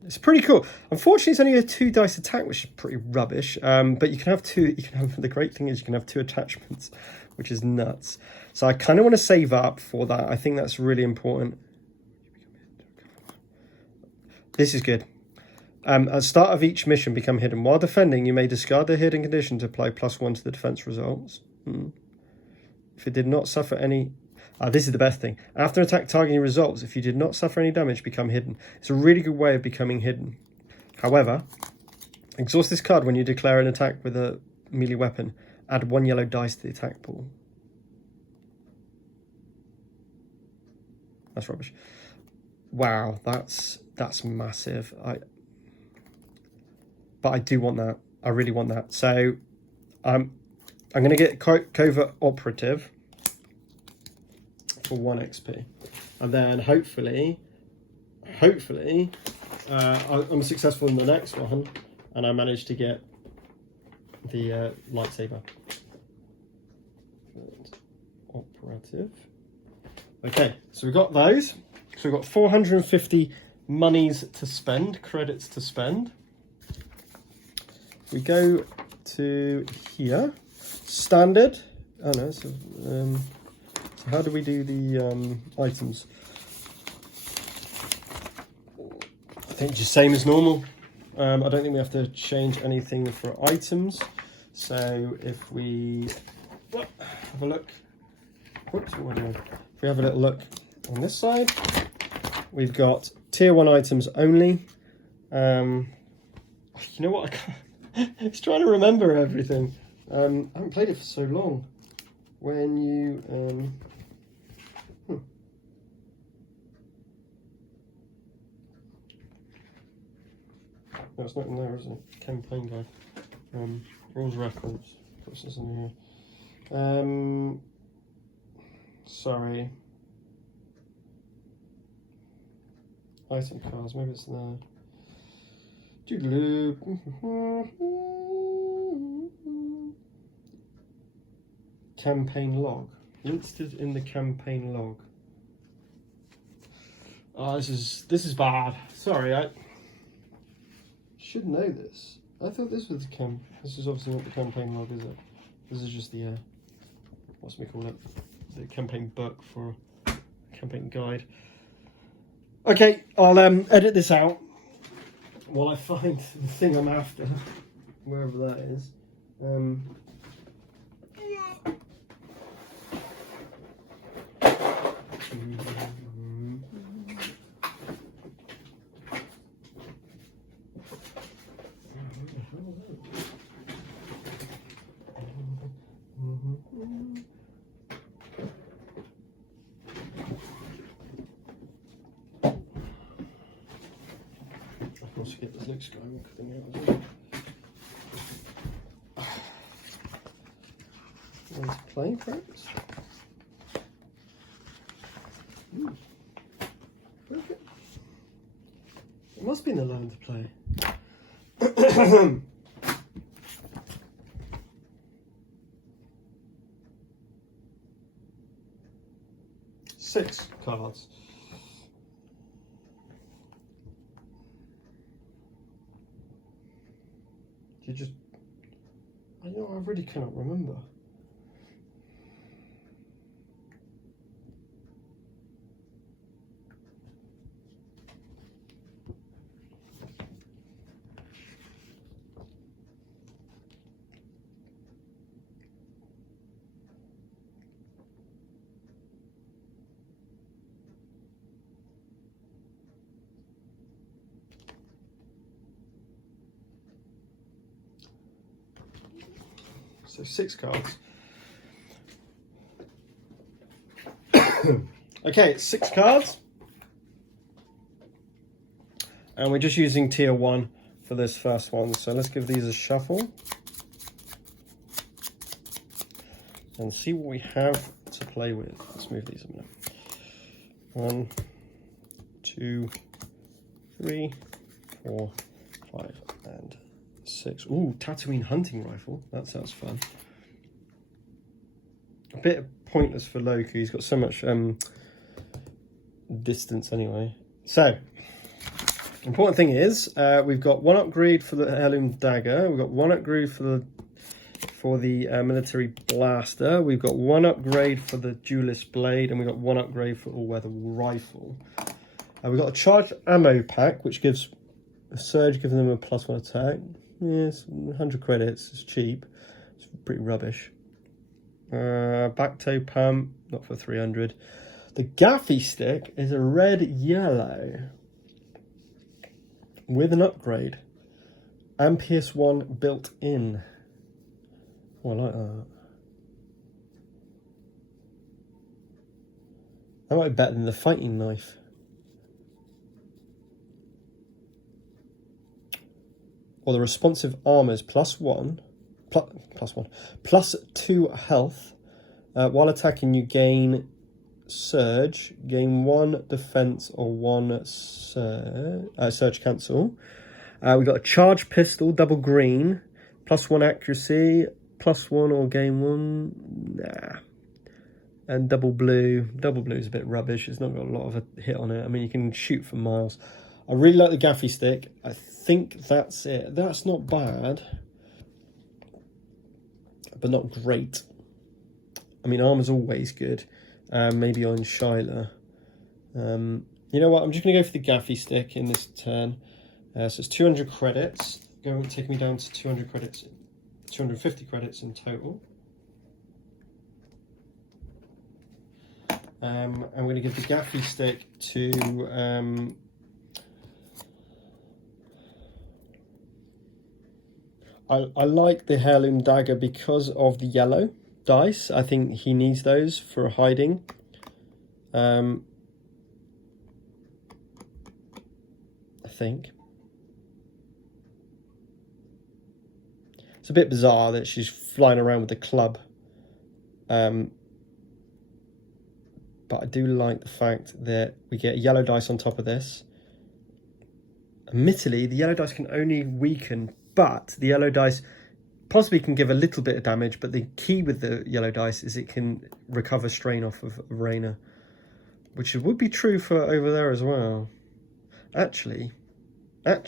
It's pretty cool. Unfortunately, it's only a 2 dice attack, which is pretty rubbish. But you can have 2. You can have, the great thing is you can have 2 attachments, which is nuts. So I kind of want to save up for that. I think that's really important. This is good. At the start of each mission, become hidden. While defending, you may discard the hidden condition to apply +1 to the defense results. If it did not suffer any... this is the best thing. After attack targeting results, if you did not suffer any damage, become hidden. It's a really good way of becoming hidden. However, exhaust this card when you declare an attack with a melee weapon. Add 1 yellow dice to the attack pool. That's rubbish. Wow, that's massive. But I do want that. I really want that. So I'm going to get Covert Operative for 1 XP, and then hopefully I'm successful in the next one, and I manage to get the lightsaber. Operative. Okay, so we've got those. So we've got 450 monies to spend, credits to spend. We go to here, standard. Oh no, so how do we do the items? I think just same as normal. I don't think we have to change anything for items. So if we have a look, whoops, if we have a little look on this side, we've got tier 1 items only. You know what? I can't, it's trying to remember everything. I haven't played it for so long. When you no, it's not in there, is it? Campaign guide. Rules reference. Puts this in here. Sorry. Item cards, maybe it's there. Doodaloo. Campaign log. Listed in the campaign log. Oh, this is bad. Sorry, I should know this. I thought this was the this is obviously not the campaign log, is it? This is just the what's we call it? The campaign book for campaign guide. Okay, I'll edit this out while I find the thing I'm after, wherever that is. I must get this Luke Skywalker thing out as well. There's playing crates. Perfect. It must be in the learn to play. 6 cards. I know, I really cannot remember. So 6 cards. Okay, it's 6 cards. And we're just using tier 1 for this first one. So let's give these a shuffle. And see what we have to play with. Let's move these a minute. 1, 2, 3, 4, 5, and 6. Ooh, Tatooine hunting rifle. That sounds fun. A bit pointless for Loki. He's got so much distance anyway. So, important thing is we've got 1 upgrade for the heirloom dagger. We've got 1 upgrade for the military blaster. We've got 1 upgrade for the duelist blade, and we've got 1 upgrade for all-weather rifle. We've got a charged ammo pack, which gives a surge, giving them a +1 attack. Yes, 100 credits. It's cheap. It's pretty rubbish. Back toe pump, not for 300. The gaffy stick is a red-yellow with an upgrade and PS1 built in. Oh, I like that. That might be better than the fighting knife. Or the responsive armors +1, +2 health. While attacking, you gain surge, gain 1 defense or 1 surge cancel. We got a charge pistol, double green, +1 accuracy, +1 or gain 1. Nah. And double blue. Double blue is a bit rubbish. It's not got a lot of a hit on it. I mean, you can shoot for miles. I really like the gaffy stick. I think that's it. That's not bad, but not great. I mean, armor's always good. Maybe on Shyla. You know what? I'm just going to go for the gaffy stick in this turn. So it's 200 credits. Taking me down to 200 credits. 250 credits in total. I'm going to give the gaffy stick to I like the heirloom dagger because of the yellow dice. I think he needs those for hiding. I think. It's a bit bizarre that she's flying around with the club. But I do like the fact that we get yellow dice on top of this. Admittedly, the yellow dice can only weaken, but the yellow dice possibly can give a little bit of damage, but the key with the yellow dice is it can recover strain off of Raina, which would be true for over there as well. Actually, no,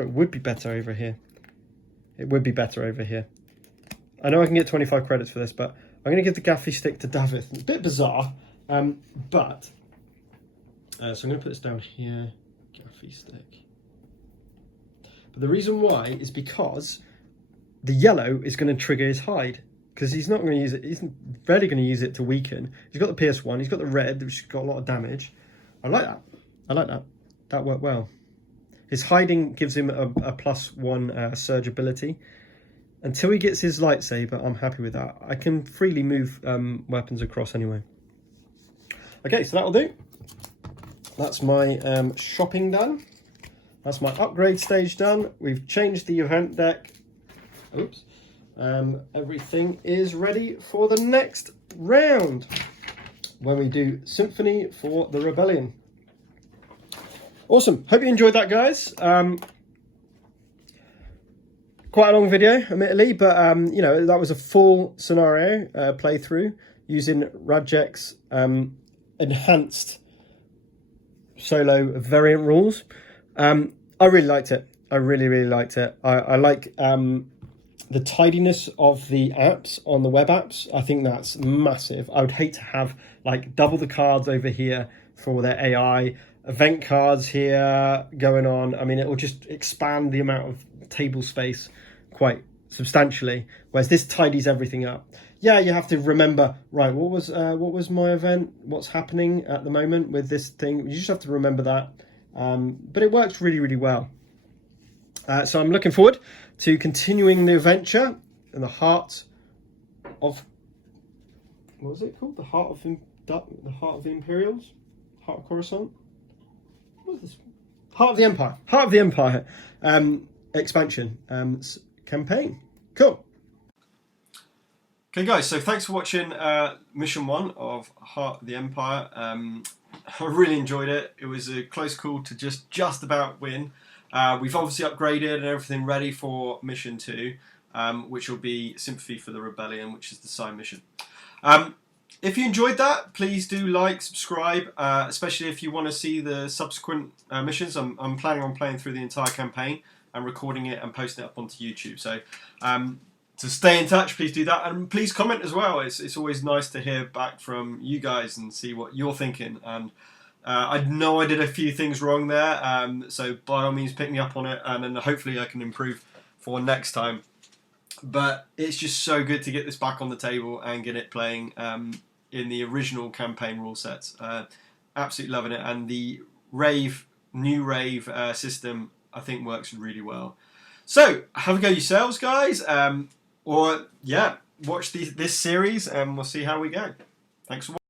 it would be better over here. It would be better over here. I know I can get 25 credits for this, but I'm going to give the gaffy stick to David. It's a bit bizarre, so I'm going to put this down here, gaffy stick. But the reason why is because the yellow is going to trigger his hide, because he's not going to use it. He's rarely going to use it to weaken. He's got the PS1. He's got the red, which has got a lot of damage. I like that. I like that. That worked well. His hiding gives him a +1 surge ability. Until he gets his lightsaber, I'm happy with that. I can freely move weapons across anyway. Okay, so that'll do. That's my shopping done. That's my upgrade stage done. We've changed the event deck. Oops. Everything is ready for the next round, when we do Symphony for the Rebellion. Awesome. Hope you enjoyed that, guys. Quite a long video, admittedly, but you know, that was a full scenario playthrough using RadJak's enhanced solo variant rules. I really liked it. I really liked it. I like the tidiness of the apps on the web apps. I think that's massive. I would hate to have like double the cards over here for their AI, event cards here going on. I mean, it will just expand the amount of table space quite substantially, whereas this tidies everything up. Yeah, you have to remember, right, what was my event, what's happening at the moment with this thing. You just have to remember that, but it works really well. So I'm looking forward to continuing the adventure in the heart of, what was it called? The heart of the Imperials, heart of Coruscant. What is this? Heart of the Empire. Heart of the Empire. Expansion campaign. Cool. Okay, guys. So thanks for watching Mission 1 of Heart of the Empire. I really enjoyed it. It was a close call to just about win. We've obviously upgraded and everything ready for Mission 2, which will be Sympathy for the Rebellion, which is the side mission. If you enjoyed that, please do like, subscribe, especially if you want to see the subsequent missions. I'm planning on playing through the entire campaign and recording it and posting it up onto YouTube. So to stay in touch, please do that. And please comment as well. It's always nice to hear back from you guys and see what you're thinking. And I know I did a few things wrong there, so by all means pick me up on it, and then hopefully I can improve for next time. But it's just so good to get this back on the table and get it playing in the original campaign rule sets. Absolutely loving it, and the new RAIV system I think works really well. So have a go yourselves, guys, or yeah, watch this series and we'll see how we go. Thanks for watching.